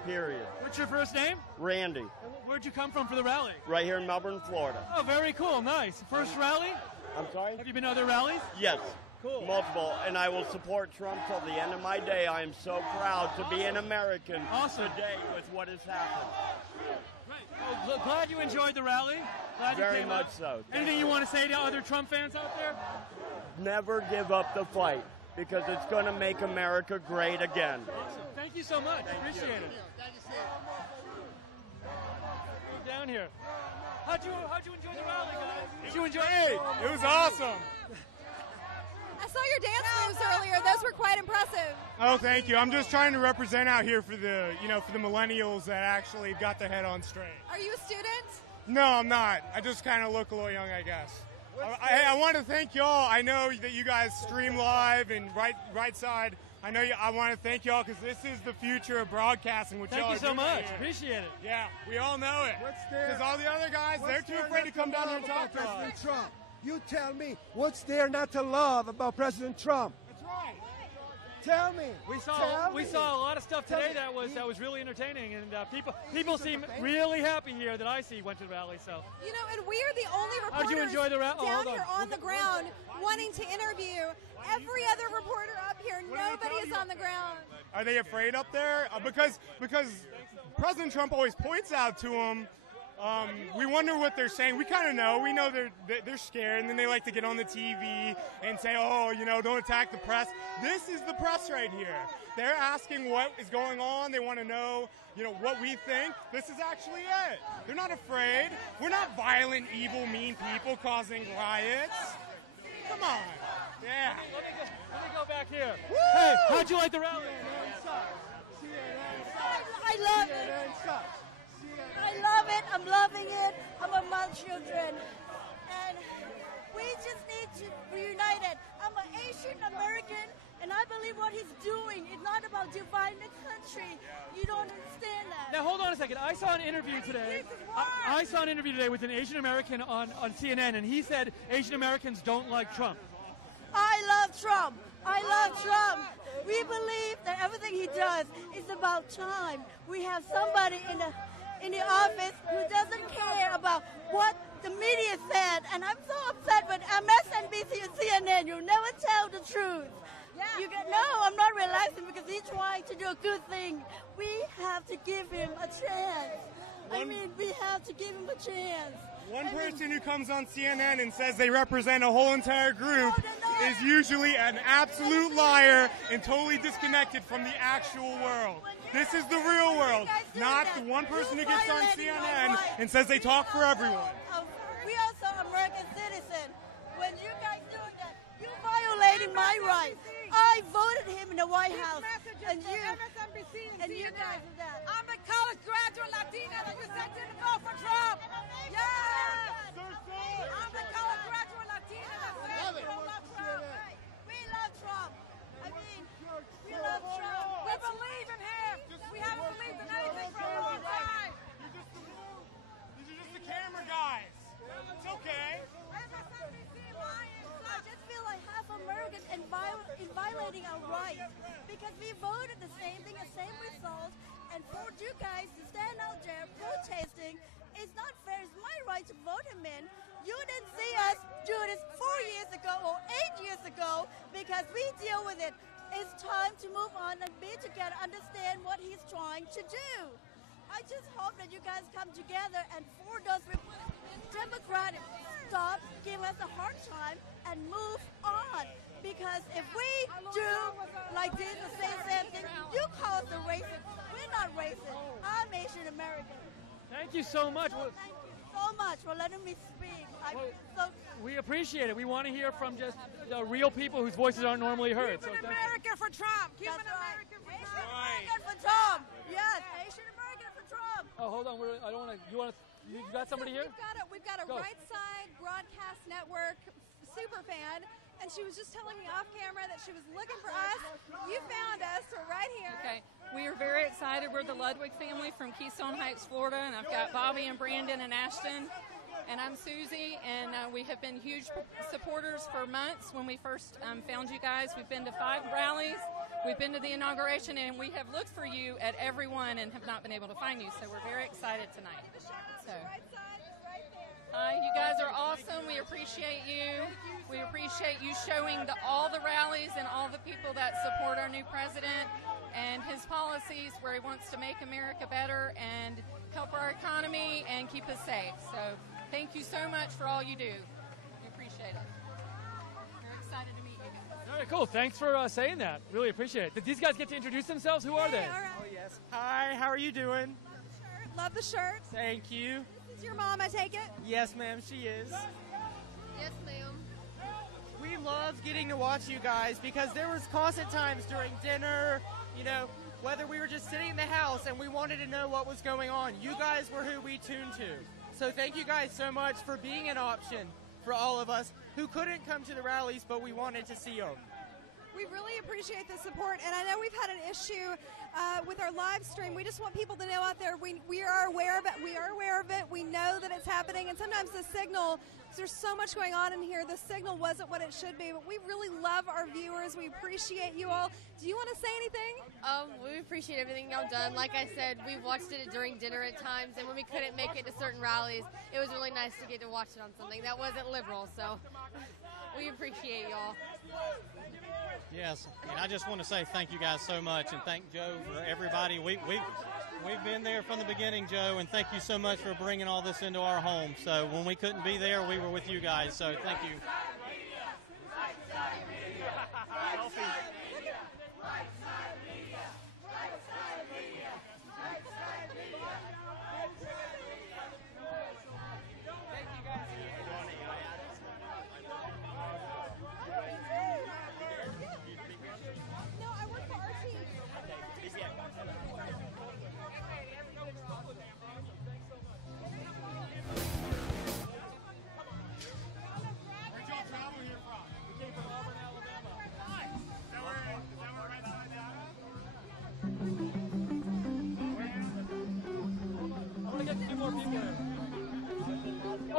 period. What's your first name? Randy, Where'd you come from for the rally? right here in Melbourne, Florida. Oh, very cool. Nice. First rally? I'm sorry? Have you been to other rallies? Yes. Cool. Multiple, and I will support Trump till the end of my day. I am so proud to be an American today with what has happened. Well, glad you enjoyed the rally. Glad you Very came much out. so. Anything you want to say to other Trump fans out there? Never give up the fight, because it's going to make America great again. Awesome. Thank you so much. Appreciate it. Down here. How'd you enjoy the rally, guys? Did you enjoy it? It was awesome. I saw your dance moves earlier. Those were quite impressive. Oh, thank you. I'm just trying to represent out here for the, for the millennials that actually got their head on straight. Are you a student? No, I'm not. I just kind of look a little young, I guess. I want to thank y'all. I know that you guys stream live and right side. I want to thank y'all because this is the future of broadcasting. What Thank y'all you are so doing much. here. Appreciate it. Yeah, we all know it. Because all the other guys, they're too afraid to come down there and talk to us. President Trump. You tell me, what's there not to love about President Trump? That's right. Tell me. We saw a lot of stuff today that was really entertaining, and people seem really happy here that I see went to the rally. So And we are the only reporters How'd you enjoy the rally? down here on the ground wanting to interview. Every other reporter up here, nobody is on the ground. Are they afraid up there? Because President Trump always points out to them. We wonder what they're saying. We kind of know. We know they're scared, and then they like to get on the TV and say, "Oh, don't attack the press." This is the press right here. They're asking what is going on. They want to know, what we think. This is actually it. They're not afraid. We're not violent, evil, mean people causing riots. Come on. Yeah. Let me go back here. Woo! Hey, how'd you like the rally? I love it. I love it. I'm loving it. I'm among children. And we just need to be united. I'm an Asian American, and I believe what he's doing is not about dividing the country. You don't understand that. Now, hold on a second. I saw an interview today. I saw an interview today with an Asian American on CNN, and he said Asian Americans don't like Trump. I love Trump. I love Trump. We believe that everything he does is about time. We have somebody in the office who doesn't care about what the media said, and I'm so upset with MSNBC and CNN. You never tell the truth. No, I'm not relaxing because he's trying to do a good thing. We have to give him a chance. We have to give him a chance. One person who comes on CNN and says they represent a whole entire group is usually an absolute liar and totally disconnected from the actual world. This is the real world, not the one person who gets on CNN and says they talk for everyone. We are also American citizens. When you guys doing that, you're violating my rights. I voted him in the White House, and you guys are that. I'm a college graduate Latina that you sent in to vote for Trump. Yeah. I'm a college graduate Latina that said we don't love Trump. We love Trump. We love Trump. We believe in him. We haven't believed in anything for a long time. These are just the camera guys. It's okay. I just feel like half Americans is violating our rights because we voted the same thing, the same results, and for you guys to stand out there protesting, it's not fair. It's my right to vote him in. You didn't see us do this 4 years ago or 8 years ago because we deal with it. It's time to move on and be together, understand what he's trying to do. I just hope that you guys come together and for those Democrats stop giving us a hard time and move on. Because if we do like this and say the same thing, you call us a racist. We're not racist. I'm Asian American. Thank you so much. Thank you so much for letting me speak. We appreciate it. We want to hear from just the real people whose voices aren't normally heard. Keep an American for Trump. Keep an American for Asian Trump. American for Trump. Yes, Asian American for Trump. Oh, hold on. I don't want to. You got somebody here? We've got a Right Side Broadcast Network super fan, and she was just telling me off camera that she was looking for us. You found us. We're right here. Okay. We are very excited. We're the Ludwig family from Keystone Heights, Florida, and I've got Bobby and Brandon and Ashton. And I'm Susie, and we have been huge supporters for months. When we first found you guys, we've been to 5 rallies. We've been to the inauguration, and we have looked for you at every one and have not been able to find you. So we're very excited tonight. So, You guys are awesome. We appreciate you. We appreciate you showing all the rallies and all the people that support our new president and his policies where he wants to make America better and help our economy and keep us safe. So thank you so much for all you do. We appreciate it. We're excited to meet you guys. All right, cool. Thanks for saying that. Really appreciate it. Did these guys get to introduce themselves? Who are they? All right. Oh, yes. Hi, how are you doing? Love the shirt. Thank you. This is your mom, I take it? Yes, ma'am, she is. Yes, ma'am. We loved getting to watch you guys because there was constant times during dinner, you know, whether we were just sitting in the house and we wanted to know what was going on. You guys were who we tuned to. So thank you guys so much for being an option for all of us who couldn't come to the rallies, but we wanted to see them. We really appreciate the support, and I know we've had an issue with our live stream. We just want people to know out there we are aware of it. We are aware of it. We know that it's happening, and sometimes the signal, there's so much going on in here, the signal wasn't what it should be, but we really love our viewers. We appreciate you all. Do you want to say anything? We appreciate everything y'all done. Like I said, we watched it during dinner at times, and when we couldn't make it to certain rallies, it was really nice to get to watch it on something that wasn't liberal, so we appreciate y'all. Yes, and I just want to say thank you guys so much, and thank Joe for everybody. We've been there from the beginning, Joe, and thank you so much for bringing all this into our home. So when we couldn't be there, we were with you guys. So thank you.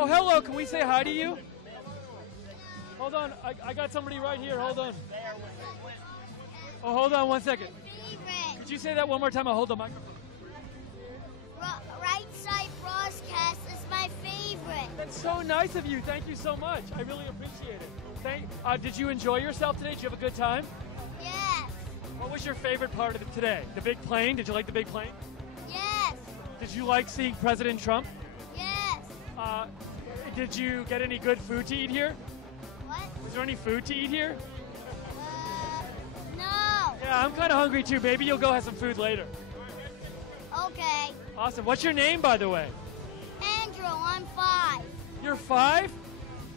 Oh, hello. Can we say hi to you? Hold on. I got somebody right here. Hold on. Oh, hold on 1 second. Could you say that one more time? I'll hold the microphone. Right Side Broadcast is my favorite. That's so nice of you. Thank you so much. I really appreciate it. Did you enjoy yourself today? Did you have a good time? Yes. What was your favorite part of it today? The big plane? Did you like the big plane? Yes. Did you like seeing President Trump? Yes. Did you get any good food to eat here? What? Was there any food to eat here? No. Yeah, I'm kind of hungry too. Maybe you'll go have some food later. Okay. Awesome. What's your name, by the way? Andrew, I'm 5. You're 5?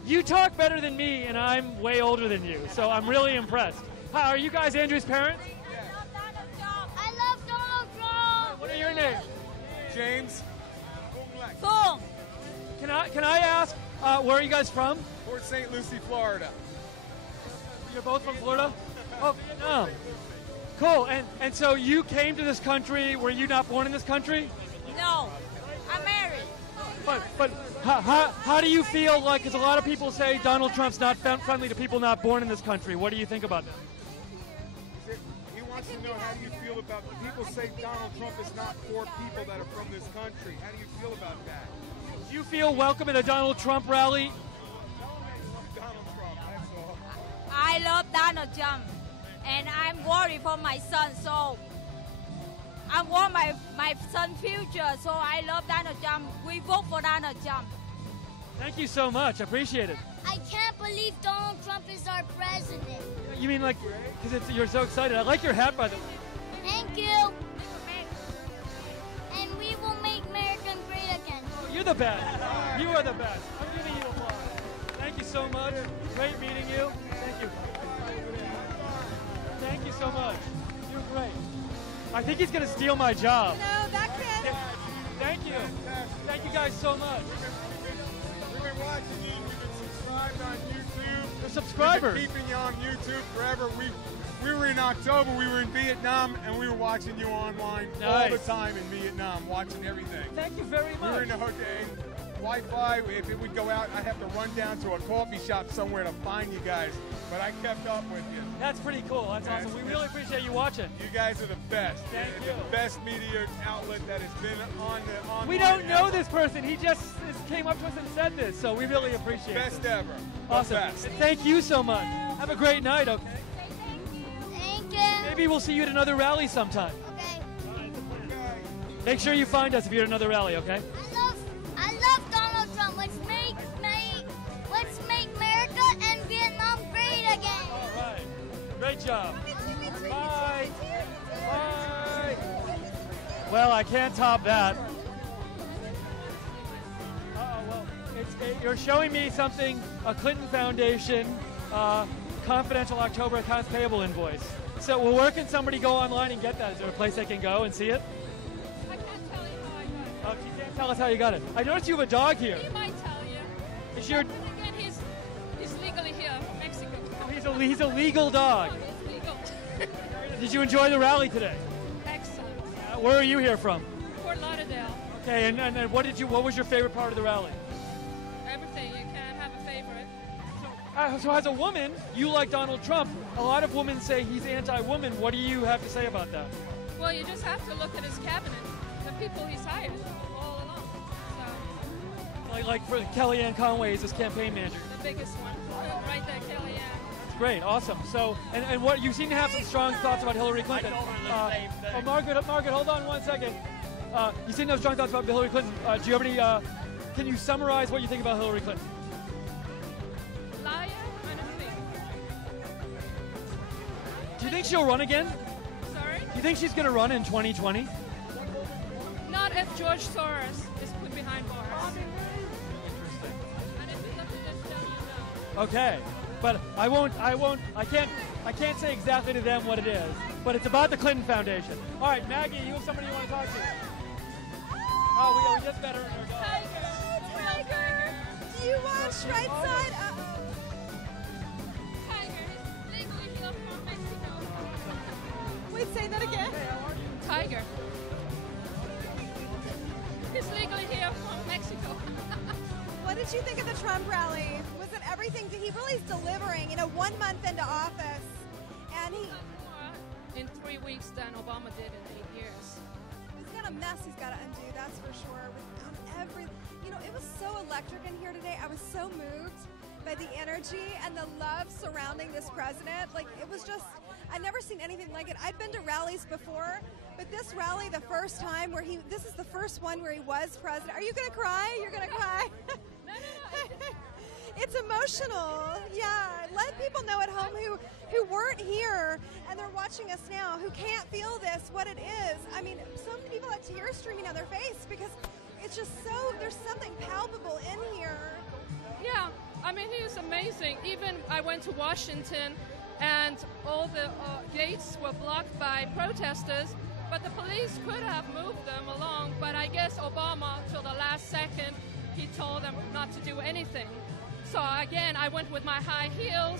You talk better than me, and I'm way older than you, so I'm really impressed. Hi, are you guys Andrew's parents? I love Donald Trump. What are your names? James. Song. Can I ask, where are you guys from? Port St. Lucie, Florida. You're both from Florida? Oh, Vietnam. Cool. And so you came to this country. Were you not born in this country? No. I'm married. But how do you feel like, because a lot of people say Donald Trump's not friendly to people not born in this country. What do you think about that? He wants to know, how do you feel about, people say Donald Trump is not for people that are from this country. How do you feel about that? Do you feel welcome at a Donald Trump rally? Donald Trump, that's all. I love Donald Trump, and I'm worried for my son, so I want my son's future, so I love Donald Trump. We vote for Donald Trump. Thank you so much. I appreciate it. I can't believe Donald Trump is our president. You mean like, because you're so excited. I like your hat, by the way. Thank you. And we will make America great again. You're the best. You are the best. I'm giving you applause. Thank you so much. Great meeting you. Thank you. Thank you so much. You're great. I think he's going to steal my job. No, that kid. Thank you. Thank you guys so much. We've been watching you. We've been subscribed on YouTube. We're subscribers. We've been keeping you on YouTube forever. We were in October. We were in Vietnam, and we were watching you online all the time in Vietnam, watching everything. Thank you very much. We were in the Ho Chi Minh. Wi-Fi. If it would go out, I'd have to run down to a coffee shop somewhere to find you guys. But I kept up with you. That's pretty cool. That's awesome. We really appreciate you watching. You guys are the best. Thank you. The best media outlet that has been on the online. We don't know this person. He just came up to us and said this, so we really appreciate it. Best ever. Awesome. Best. Thank you so much. Have a great night, okay? Thank you. Maybe we'll see you at another rally sometime. Okay. Make sure you find us if you're at another rally, okay? I love Donald Trump. Let's make America and Vietnam great again. All right. Great job. Bye. Bye. Well, I can't top that. Well, you're showing me something, a Clinton Foundation confidential October accounts payable invoice. So where can somebody go online and get that? Is there a place they can go and see it? I can't tell you how I got it. Oh, you can't tell us how you got it. I noticed you have a dog here. He might tell you. Is your... But again, he's legally here in Mexico. Oh, he's a legal dog. Oh, he's legal. Did you enjoy the rally today? Excellent. Where are you here from? Fort Lauderdale. Okay, and what was your favorite part of the rally? Everything. You can't have a favorite. So as a woman, you like Donald Trump. A lot of women say he's anti-woman. What do you have to say about that? Well, you just have to look at his cabinet, the people he's hired all along. So, Like for Kellyanne Conway is his campaign manager. the biggest one, right there, Kellyanne. Great, awesome. So, and what you seem to have some strong thoughts about Hillary Clinton. Margaret, hold on one second. You seem to have strong thoughts about Hillary Clinton. Do you have any? Can you summarize what you think about Hillary Clinton? Liar and a thief. Do you think she'll run again? Sorry? Do you think she's going to run in 2020? Not if George Soros is put behind bars. And if you look at this, then you know. Okay, but I can't say exactly to them what it is, but it's about the Clinton Foundation. All right, Maggie, you have somebody you want to talk to? Oh, we just met her. Tiger! Do you watch Right Side? Tiger is legally here from Mexico. Wait, say that again. Tiger. He's legally here from Mexico. What did you think of the Trump rally? Was it everything? He really is delivering, 1 month into office. And he... In 3 weeks than Obama did in 8 years. He's got a mess he's got to undo, that's for sure. It was so electric in here today. I was so moved by the energy and the love surrounding this president. It was just, I've never seen anything like it. I've been to rallies before, but this rally, the first time this is the first one where he was president. Are you going to cry? You're going to cry? It's emotional. Yeah, let people know at home who weren't here and they're watching us now, who can't feel this, what it is. I mean, so many people have tears streaming down their face because it's just there's something palpable in here. Yeah, I mean, he is amazing. Even I went to Washington and all the gates were blocked by protesters, but the police could have moved them along, but I guess Obama, till the last second, he told them not to do anything. So again, I went with my high heels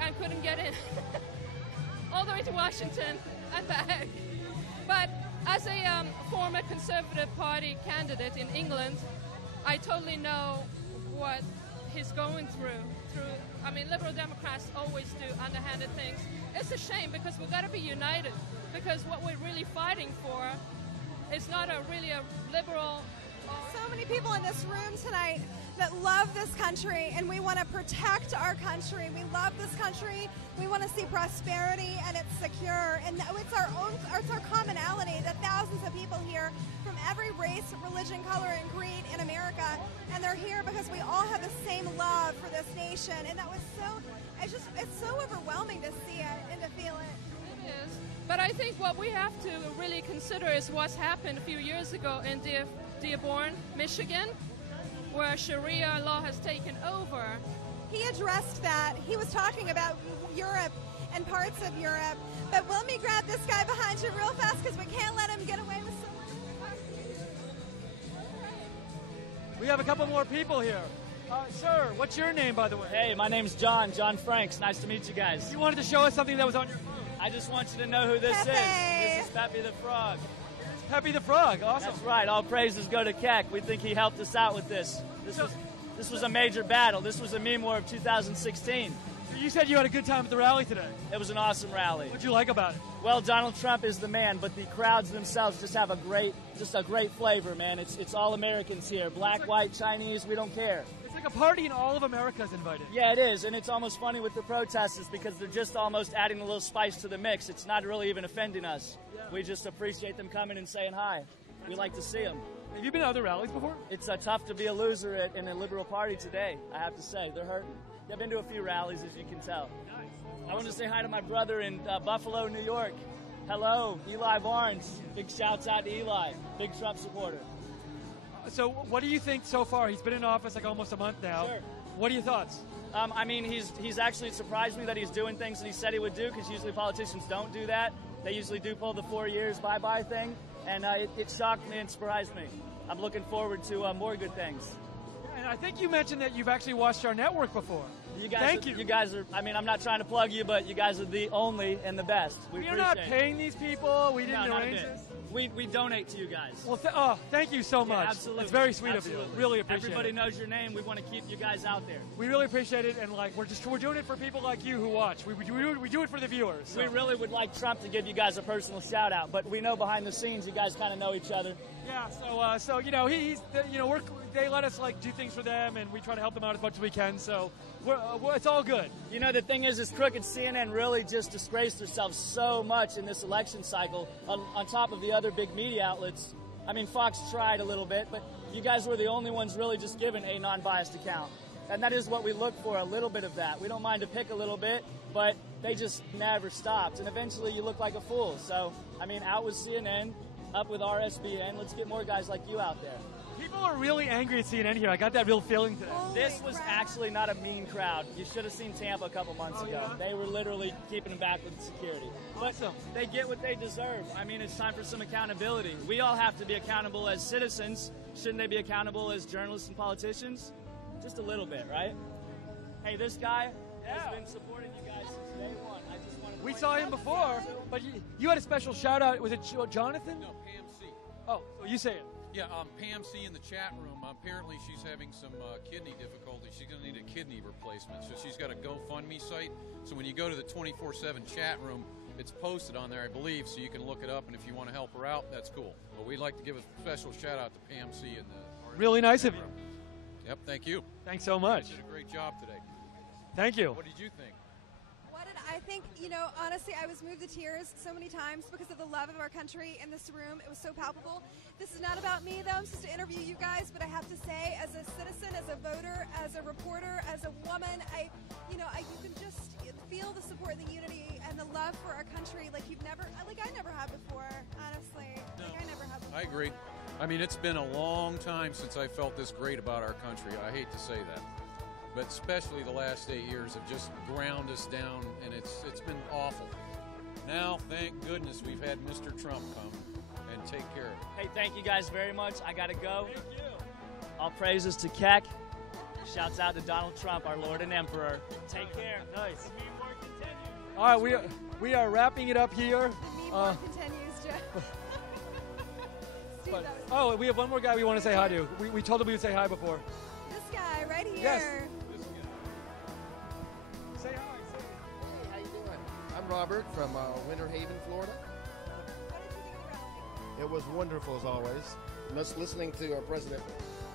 and couldn't get in all the way to Washington and back. But as a former Conservative Party candidate in England, I totally know what he's going through. I mean, liberal Democrats always do underhanded things. It's a shame because we've got to be united, because what we're really fighting for is not really a liberal... So many people in this room tonight that love this country, and we want to protect our country. We love this country. We want to see prosperity, and it's secure. And it's our commonality that thousands of people here from every race, religion, color, and creed in America, and they're here because we all have the same love for this nation. And that was it's so overwhelming to see it and to feel it. It is. But I think what we have to really consider is what's happened a few years ago in Dearborn, Michigan, where Sharia law has taken over. He addressed that. He was talking about Europe and parts of Europe. But let me grab this guy behind you real fast because we can't let him get away with so much. We have a couple more people here. Sir, what's your name, by the way? Hey, my name's John Franks. Nice to meet you guys. You wanted to show us something that was on your phone. I just want you to know who this Pepe. is. This is Pepe the Frog. Pepe the Frog. Awesome. That's right. All praises go to Keck. We think he helped us out with this. This was a major battle. This was a meme war of 2016. You said you had a good time at the rally today. It was an awesome rally. What'd you like about it? Well, Donald Trump is the man, but the crowds themselves just have a great flavor, man. It's all Americans here. Black, white, Chinese, we don't care. It's like a party and all of America's invited. Yeah, it is, and it's almost funny with the protesters because they're just almost adding a little spice to the mix. It's not really even offending us. Yeah. We just appreciate them coming and saying hi. We like to see them. Have you been to other rallies before? It's tough to be a loser in a liberal party today, I have to say. They're hurting. I've been to a few rallies, as you can tell. Nice. I want to say hi to my brother in Buffalo, New York. Hello, Eli Barnes. Big shouts out to Eli, big Trump supporter. So what do you think so far? He's been in office like almost a month now. Sure. What are your thoughts? I mean, he's actually surprised me that he's doing things that he said he would do, because usually politicians don't do that. They usually do pull the 4 years bye-bye thing, and it shocked me and surprised me. I'm looking forward to more good things. And I think you mentioned that you've actually watched our network before. Thank you. You guys are, I mean, I'm not trying to plug you, but you guys are the only and the best. We are not paying these people. We didn't arrange this. We donate to you guys. Well, thank you so much. Absolutely. It's very sweet of you. Really appreciate Everybody it. knows your name. We want to keep you guys out there. We really appreciate it, and like we're doing it for people like you who watch. We do it for the viewers. So. We really would like Trump to give you guys a personal shout out, but we know behind the scenes you guys kind of know each other. Yeah. So you know they let us like do things for them, and we try to help them out as much as we can. So it's all good. You know, the thing is crooked CNN really just disgraced themselves so much in this election cycle on top of the other big media outlets. I mean, Fox tried a little bit, but you guys were the only ones really just given a non-biased account. And that is what we look for, a little bit of that. We don't mind to pick a little bit, but they just never stopped. And eventually you look like a fool. So, I mean, out with CNN, up with RSBN. Let's get more guys like you out there. People are really angry at CNN here. I got that real feeling today. This was actually not a mean crowd. You should have seen Tampa a couple months ago. Yeah? They were literally keeping them back with security. Awesome. But they get what they deserve. I mean, it's time for some accountability. We all have to be accountable as citizens. Shouldn't they be accountable as journalists and politicians? Just a little bit, right? Hey, this guy has been supporting you guys since day one. I just want to We saw him before, but you had a special shout out. Was it Jonathan? No, Pam C. Oh, you say it. Yeah, Pam C in the chat room. Apparently, she's having some kidney difficulty. She's going to need a kidney replacement. So she's got a GoFundMe site. So when you go to the 24/7 chat room, it's posted on there, I believe, so you can look it up. And if you want to help her out, that's cool. But we'd like to give a special shout out to Pam C in the really nice of you. Yep, thank you. Thanks so much. You did a great job today. Thank you. What did you think? I think, honestly, I was moved to tears so many times because of the love of our country in this room. It was so palpable. This is not about me, though. I'm supposed to interview you guys, but I have to say, as a citizen, as a voter, as a reporter, as a woman, you can just feel the support and the unity and the love for our country like I never had before, honestly. I never had before. I agree. I mean, it's been a long time since I felt this great about our country. I hate to say that. But especially the last 8 years have just ground us down, and it's been awful. Now, thank goodness we've had Mr. Trump come and take care of it. Hey, thank you guys very much. I got to go. Thank you. All praises to Keck. Shouts out to Donald Trump, our Lord and Emperor. Take care. Nice. All right, we are wrapping it up here. Continues, Jeff. But, we have one more guy we want to say hi to. We told him we would say hi before. This guy right here. Yes. Say hi. Hey, how you doing? I'm Robert from Winter Haven, Florida. It was wonderful as always. Just listening to our president,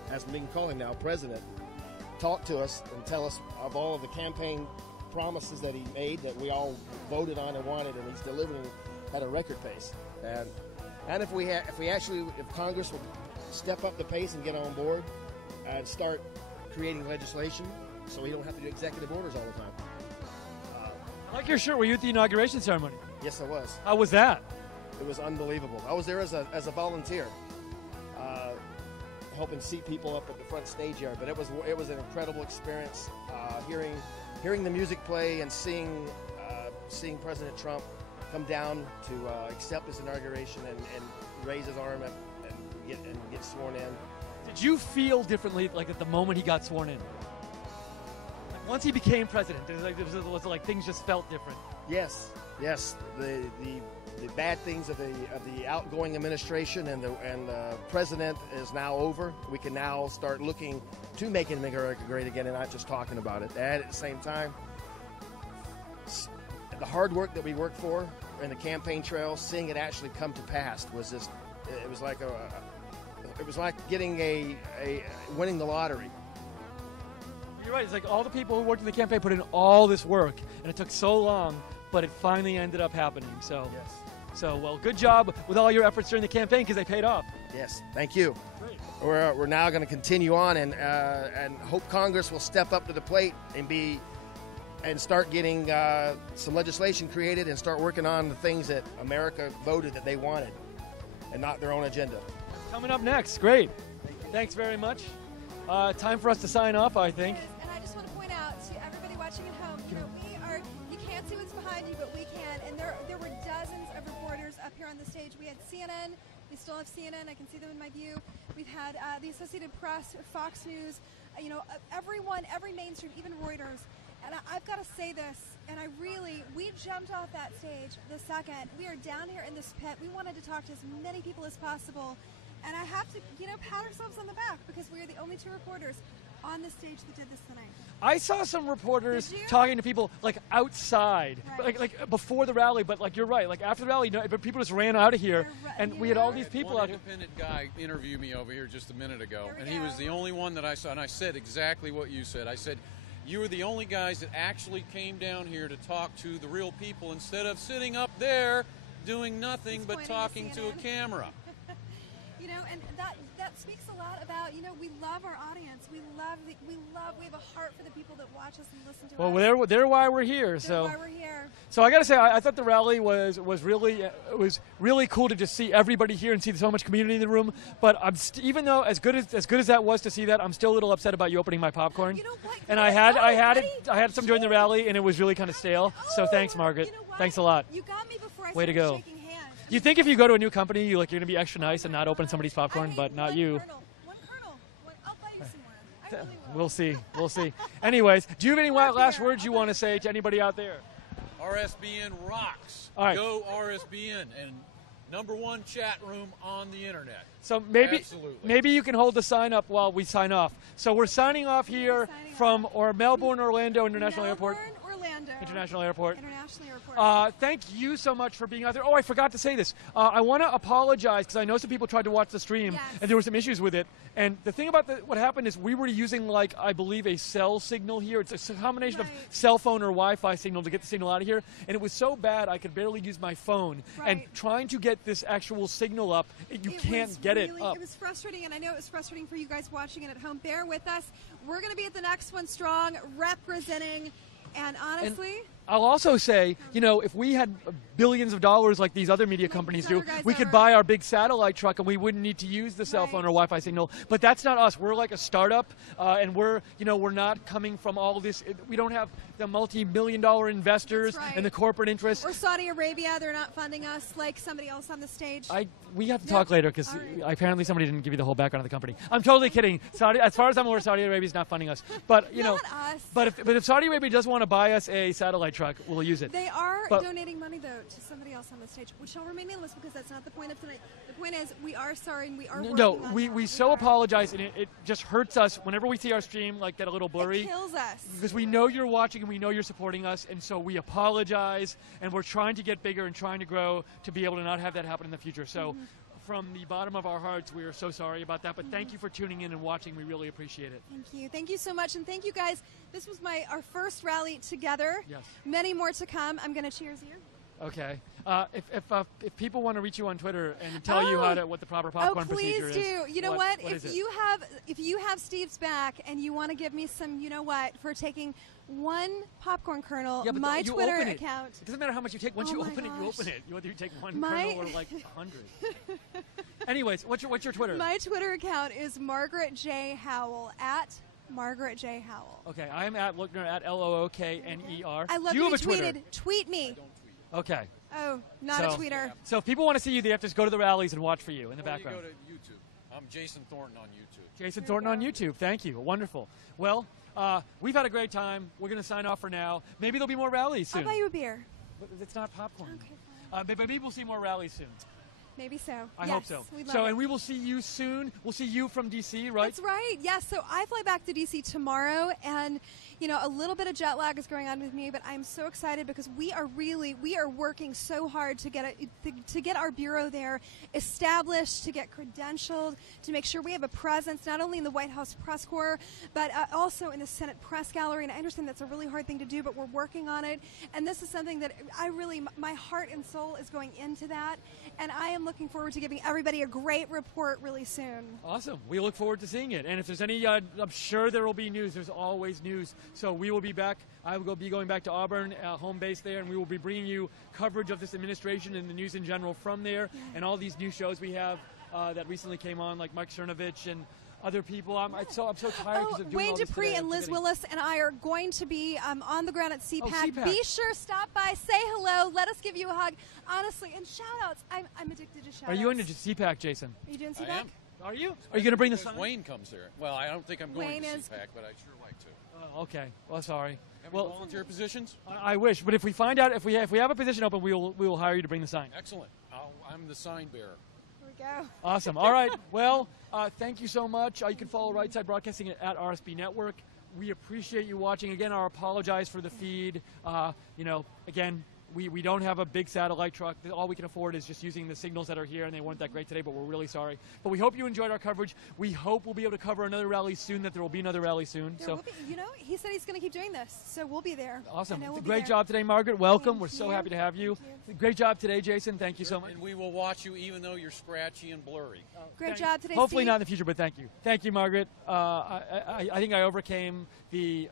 as we can call him now, president, talk to us and tell us of all of the campaign promises that he made that we all voted on and wanted, and he's delivering at a record pace. And if Congress would step up the pace and get on board and start creating legislation, so we don't have to do executive orders all the time. I like your shirt. Were you at the inauguration ceremony? Yes, I was. How was that? It was unbelievable. I was there as a volunteer, helping seat people up at the front stage yard. But it was an incredible experience, hearing the music play and seeing President Trump come down to accept his inauguration and raise his arm and get sworn in. Did you feel differently, like at the moment he got sworn in? Like once he became president, was it like things just felt different? Yes. The bad things of the outgoing administration and the president is now over. We can now start looking to making America great again and not just talking about it. And at the same time, the hard work that we worked for in the campaign trail, seeing it actually come to pass was just, it was like getting winning the lottery. You're right. It's like all the people who worked in the campaign put in all this work, and it took so long, but it finally ended up happening. So, yes. So well, good job with all your efforts during the campaign because they paid off. Yes, thank you. Great. We're now going to continue on and hope Congress will step up to the plate and start getting some legislation created and start working on the things that America voted that they wanted and not their own agenda. Coming up next. Great. Thanks very much. Time for us to sign off, I think. And I just want to point out to everybody watching at home, you can't see what's behind you, but we can. And there were dozens of reporters up here on the stage. We had CNN. We still have CNN. I can see them in my view. We've had the Associated Press, Fox News, everyone, every mainstream, even Reuters. And I've got to say this, and we jumped off that stage the second. We are down here in this pit. We wanted to talk to as many people as possible. And I have to, pat ourselves on the back because we are the only two reporters on the stage that did this tonight. I saw some reporters talking to people like outside, right. like before the rally. But like you're right, like after the rally, but people just ran out of here, and we had all these people out here. One independent guy interviewed me over here just a minute ago, and he was the only one that I saw. And I said exactly what you said. I said, you were the only guys that actually came down here to talk to the real people instead of sitting up there doing nothing but talking to a camera. And that speaks a lot about, we love our audience. We have a heart for the people that watch us and listen to us. Well, they're why we're here. They're why we're here. So I got to say, I thought the rally was really cool to just see everybody here and see so much community in the room. But even though as good as that was to see that, I'm still a little upset about you opening my popcorn. You know what? And I had some during the rally, and it was really kind of stale. So thanks, Margaret. Thanks a lot. You got me before I Way to started go. shaking hands. You think if you go to a new company, you're going to be extra nice and not open somebody's popcorn, but not you. One kernel. I'll buy you some more. I really will. We'll see. Anyways, do you have any last words you want to say to anybody out there? RSBN rocks. All right. Go RSBN and #1 chat room on the internet. So Absolutely. maybe you can hold the sign up while we sign off. So we're signing off here from Melbourne Orlando International Airport. International Airport. Thank you so much for being out there. Oh, I forgot to say this. I want to apologize because I know some people tried to watch the stream and there were some issues with it. And the thing about what happened is we were using, I believe, a cell signal here. It's a combination of cell phone or Wi-Fi signal to get the signal out of here. And it was so bad I could barely use my phone. And trying to get this actual signal up, you can't get it up. It was frustrating, and I know it was frustrating for you guys watching it at home. Bear with us. We're going to be at the next one strong, representing. And honestly, I'll also say, if we had billions of dollars like these other media companies do, we could buy our big satellite truck and we wouldn't need to use the cell phone or Wi-Fi signal. But that's not us. We're like a startup, and we're not coming from all this. We don't have the multi-million-dollar investors and the corporate interests. Or Saudi Arabia, they're not funding us like somebody else on the stage. We have to talk later because apparently somebody didn't give you the whole background of the company. I'm totally kidding. As far as I'm aware, Saudi Arabia is not funding us. But not us. But if Saudi Arabia does want to buy us a satellite truck, we'll use it. They are donating money though to somebody else on the stage. We shall remain nameless because that's not the point of tonight. The point is we are sorry and we are working on it. We so apologize, and it just hurts us whenever we see our stream get a little blurry. It kills us because we know you're watching and we know you're supporting us, and so we apologize, and we're trying to get bigger and trying to grow to be able to not have that happen in the future. So. From the bottom of our hearts, we are so sorry about that, but thank you for tuning in and watching. We really appreciate it. Thank you so much, and thank you guys. This was our first rally together. Yes. Many more to come. I'm going to cheers you. Okay. If people want to reach you on Twitter and tell you what the proper popcorn procedure is. Please do. You know what? If you have Steve's back and you want to give me some, for taking one popcorn kernel, my Twitter account. It doesn't matter how much you take. Once you open it, you open it. Whether you take one kernel or 100. Anyways, what's your Twitter? My Twitter account is Margaret J. Howell at Margaret J. Howell. Okay, I am at Lookner at LOOKNER. I love you you have a Twitter. tweeted. Tweet me. Okay. Oh, not a tweeter. So if people want to see you, they have to go to the rallies and watch for you in the background. You go to YouTube. I'm Jason Thornton on YouTube. Jason Thornton on YouTube. Thank you. Wonderful. Well, we've had a great time. We're going to sign off for now. Maybe there'll be more rallies soon. I'll buy you a beer. But it's not popcorn. Okay, fine. But maybe we'll see more rallies soon. Maybe so. I yes, hope so. We'd love So, it. and we will see you soon. We'll see you from D.C., right? That's right. Yes. So I fly back to D.C. tomorrow, and a little bit of jet lag is going on with me, but I'm so excited because we are working so hard to get our bureau there established, to get credentialed, to make sure we have a presence not only in the White House press corps, but also in the Senate press gallery. And I understand that's a really hard thing to do, but we're working on it. And this is something that my heart and soul is going into that, and I am looking forward to giving everybody a great report really soon. Awesome. We look forward to seeing it. And if there's any, I'm sure there will be news. There's always news. So we will be back. I will be going back to Auburn, home base there, and we will be bringing you coverage of this administration and the news in general from there, and all these new shows we have that recently came on, like Mike Cernovich and other people. I'm so tired because of doing Wayne all this Dupree today. and Liz Willis and I are going to be on the ground at CPAC. CPAC. Be sure, stop by, say hello, let us give you a hug. Honestly, and shout-outs. I'm addicted to shout-outs. Are you going to CPAC, Jason? Are you doing CPAC? I am. Are you? Are you going to bring the Because sign? Wayne comes here. Well, I don't think I'm going Wayne to is- CPAC, but I'd sure like to. Oh, okay. Well, sorry. Have Well, volunteer positions? I wish, but if we find out if we have a position open, we will hire you to bring the sign. Excellent. I'm the sign bearer. Here we go. Awesome. All right. Well, thank you so much. You can follow Right Side Broadcasting at RSB Network. We appreciate you watching. Again, I apologize for the feed. Again, we don't have a big satellite truck. All we can afford is just using the signals that are here, and they weren't that great today, but we're really sorry. But we hope you enjoyed our coverage. We hope we'll be able to cover another rally soon, that there will be another rally soon. There will be, he said he's going to keep doing this, so we'll be there. Awesome. I know we'll be Great there. job today, Margaret. Welcome. Thank We're so you. happy to have you. Great job today, Jason. Thank you so much. And we will watch you even though you're scratchy and blurry. Great job today, Hopefully Steve. not in the future, but thank you. Thank you, Margaret. I think I overcame the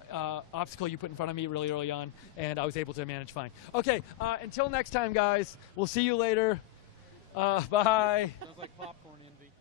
obstacle you put in front of me really early on, and I was able to manage fine. Okay, until next time, guys. We'll see you later. Bye. Sounds like popcorn envy.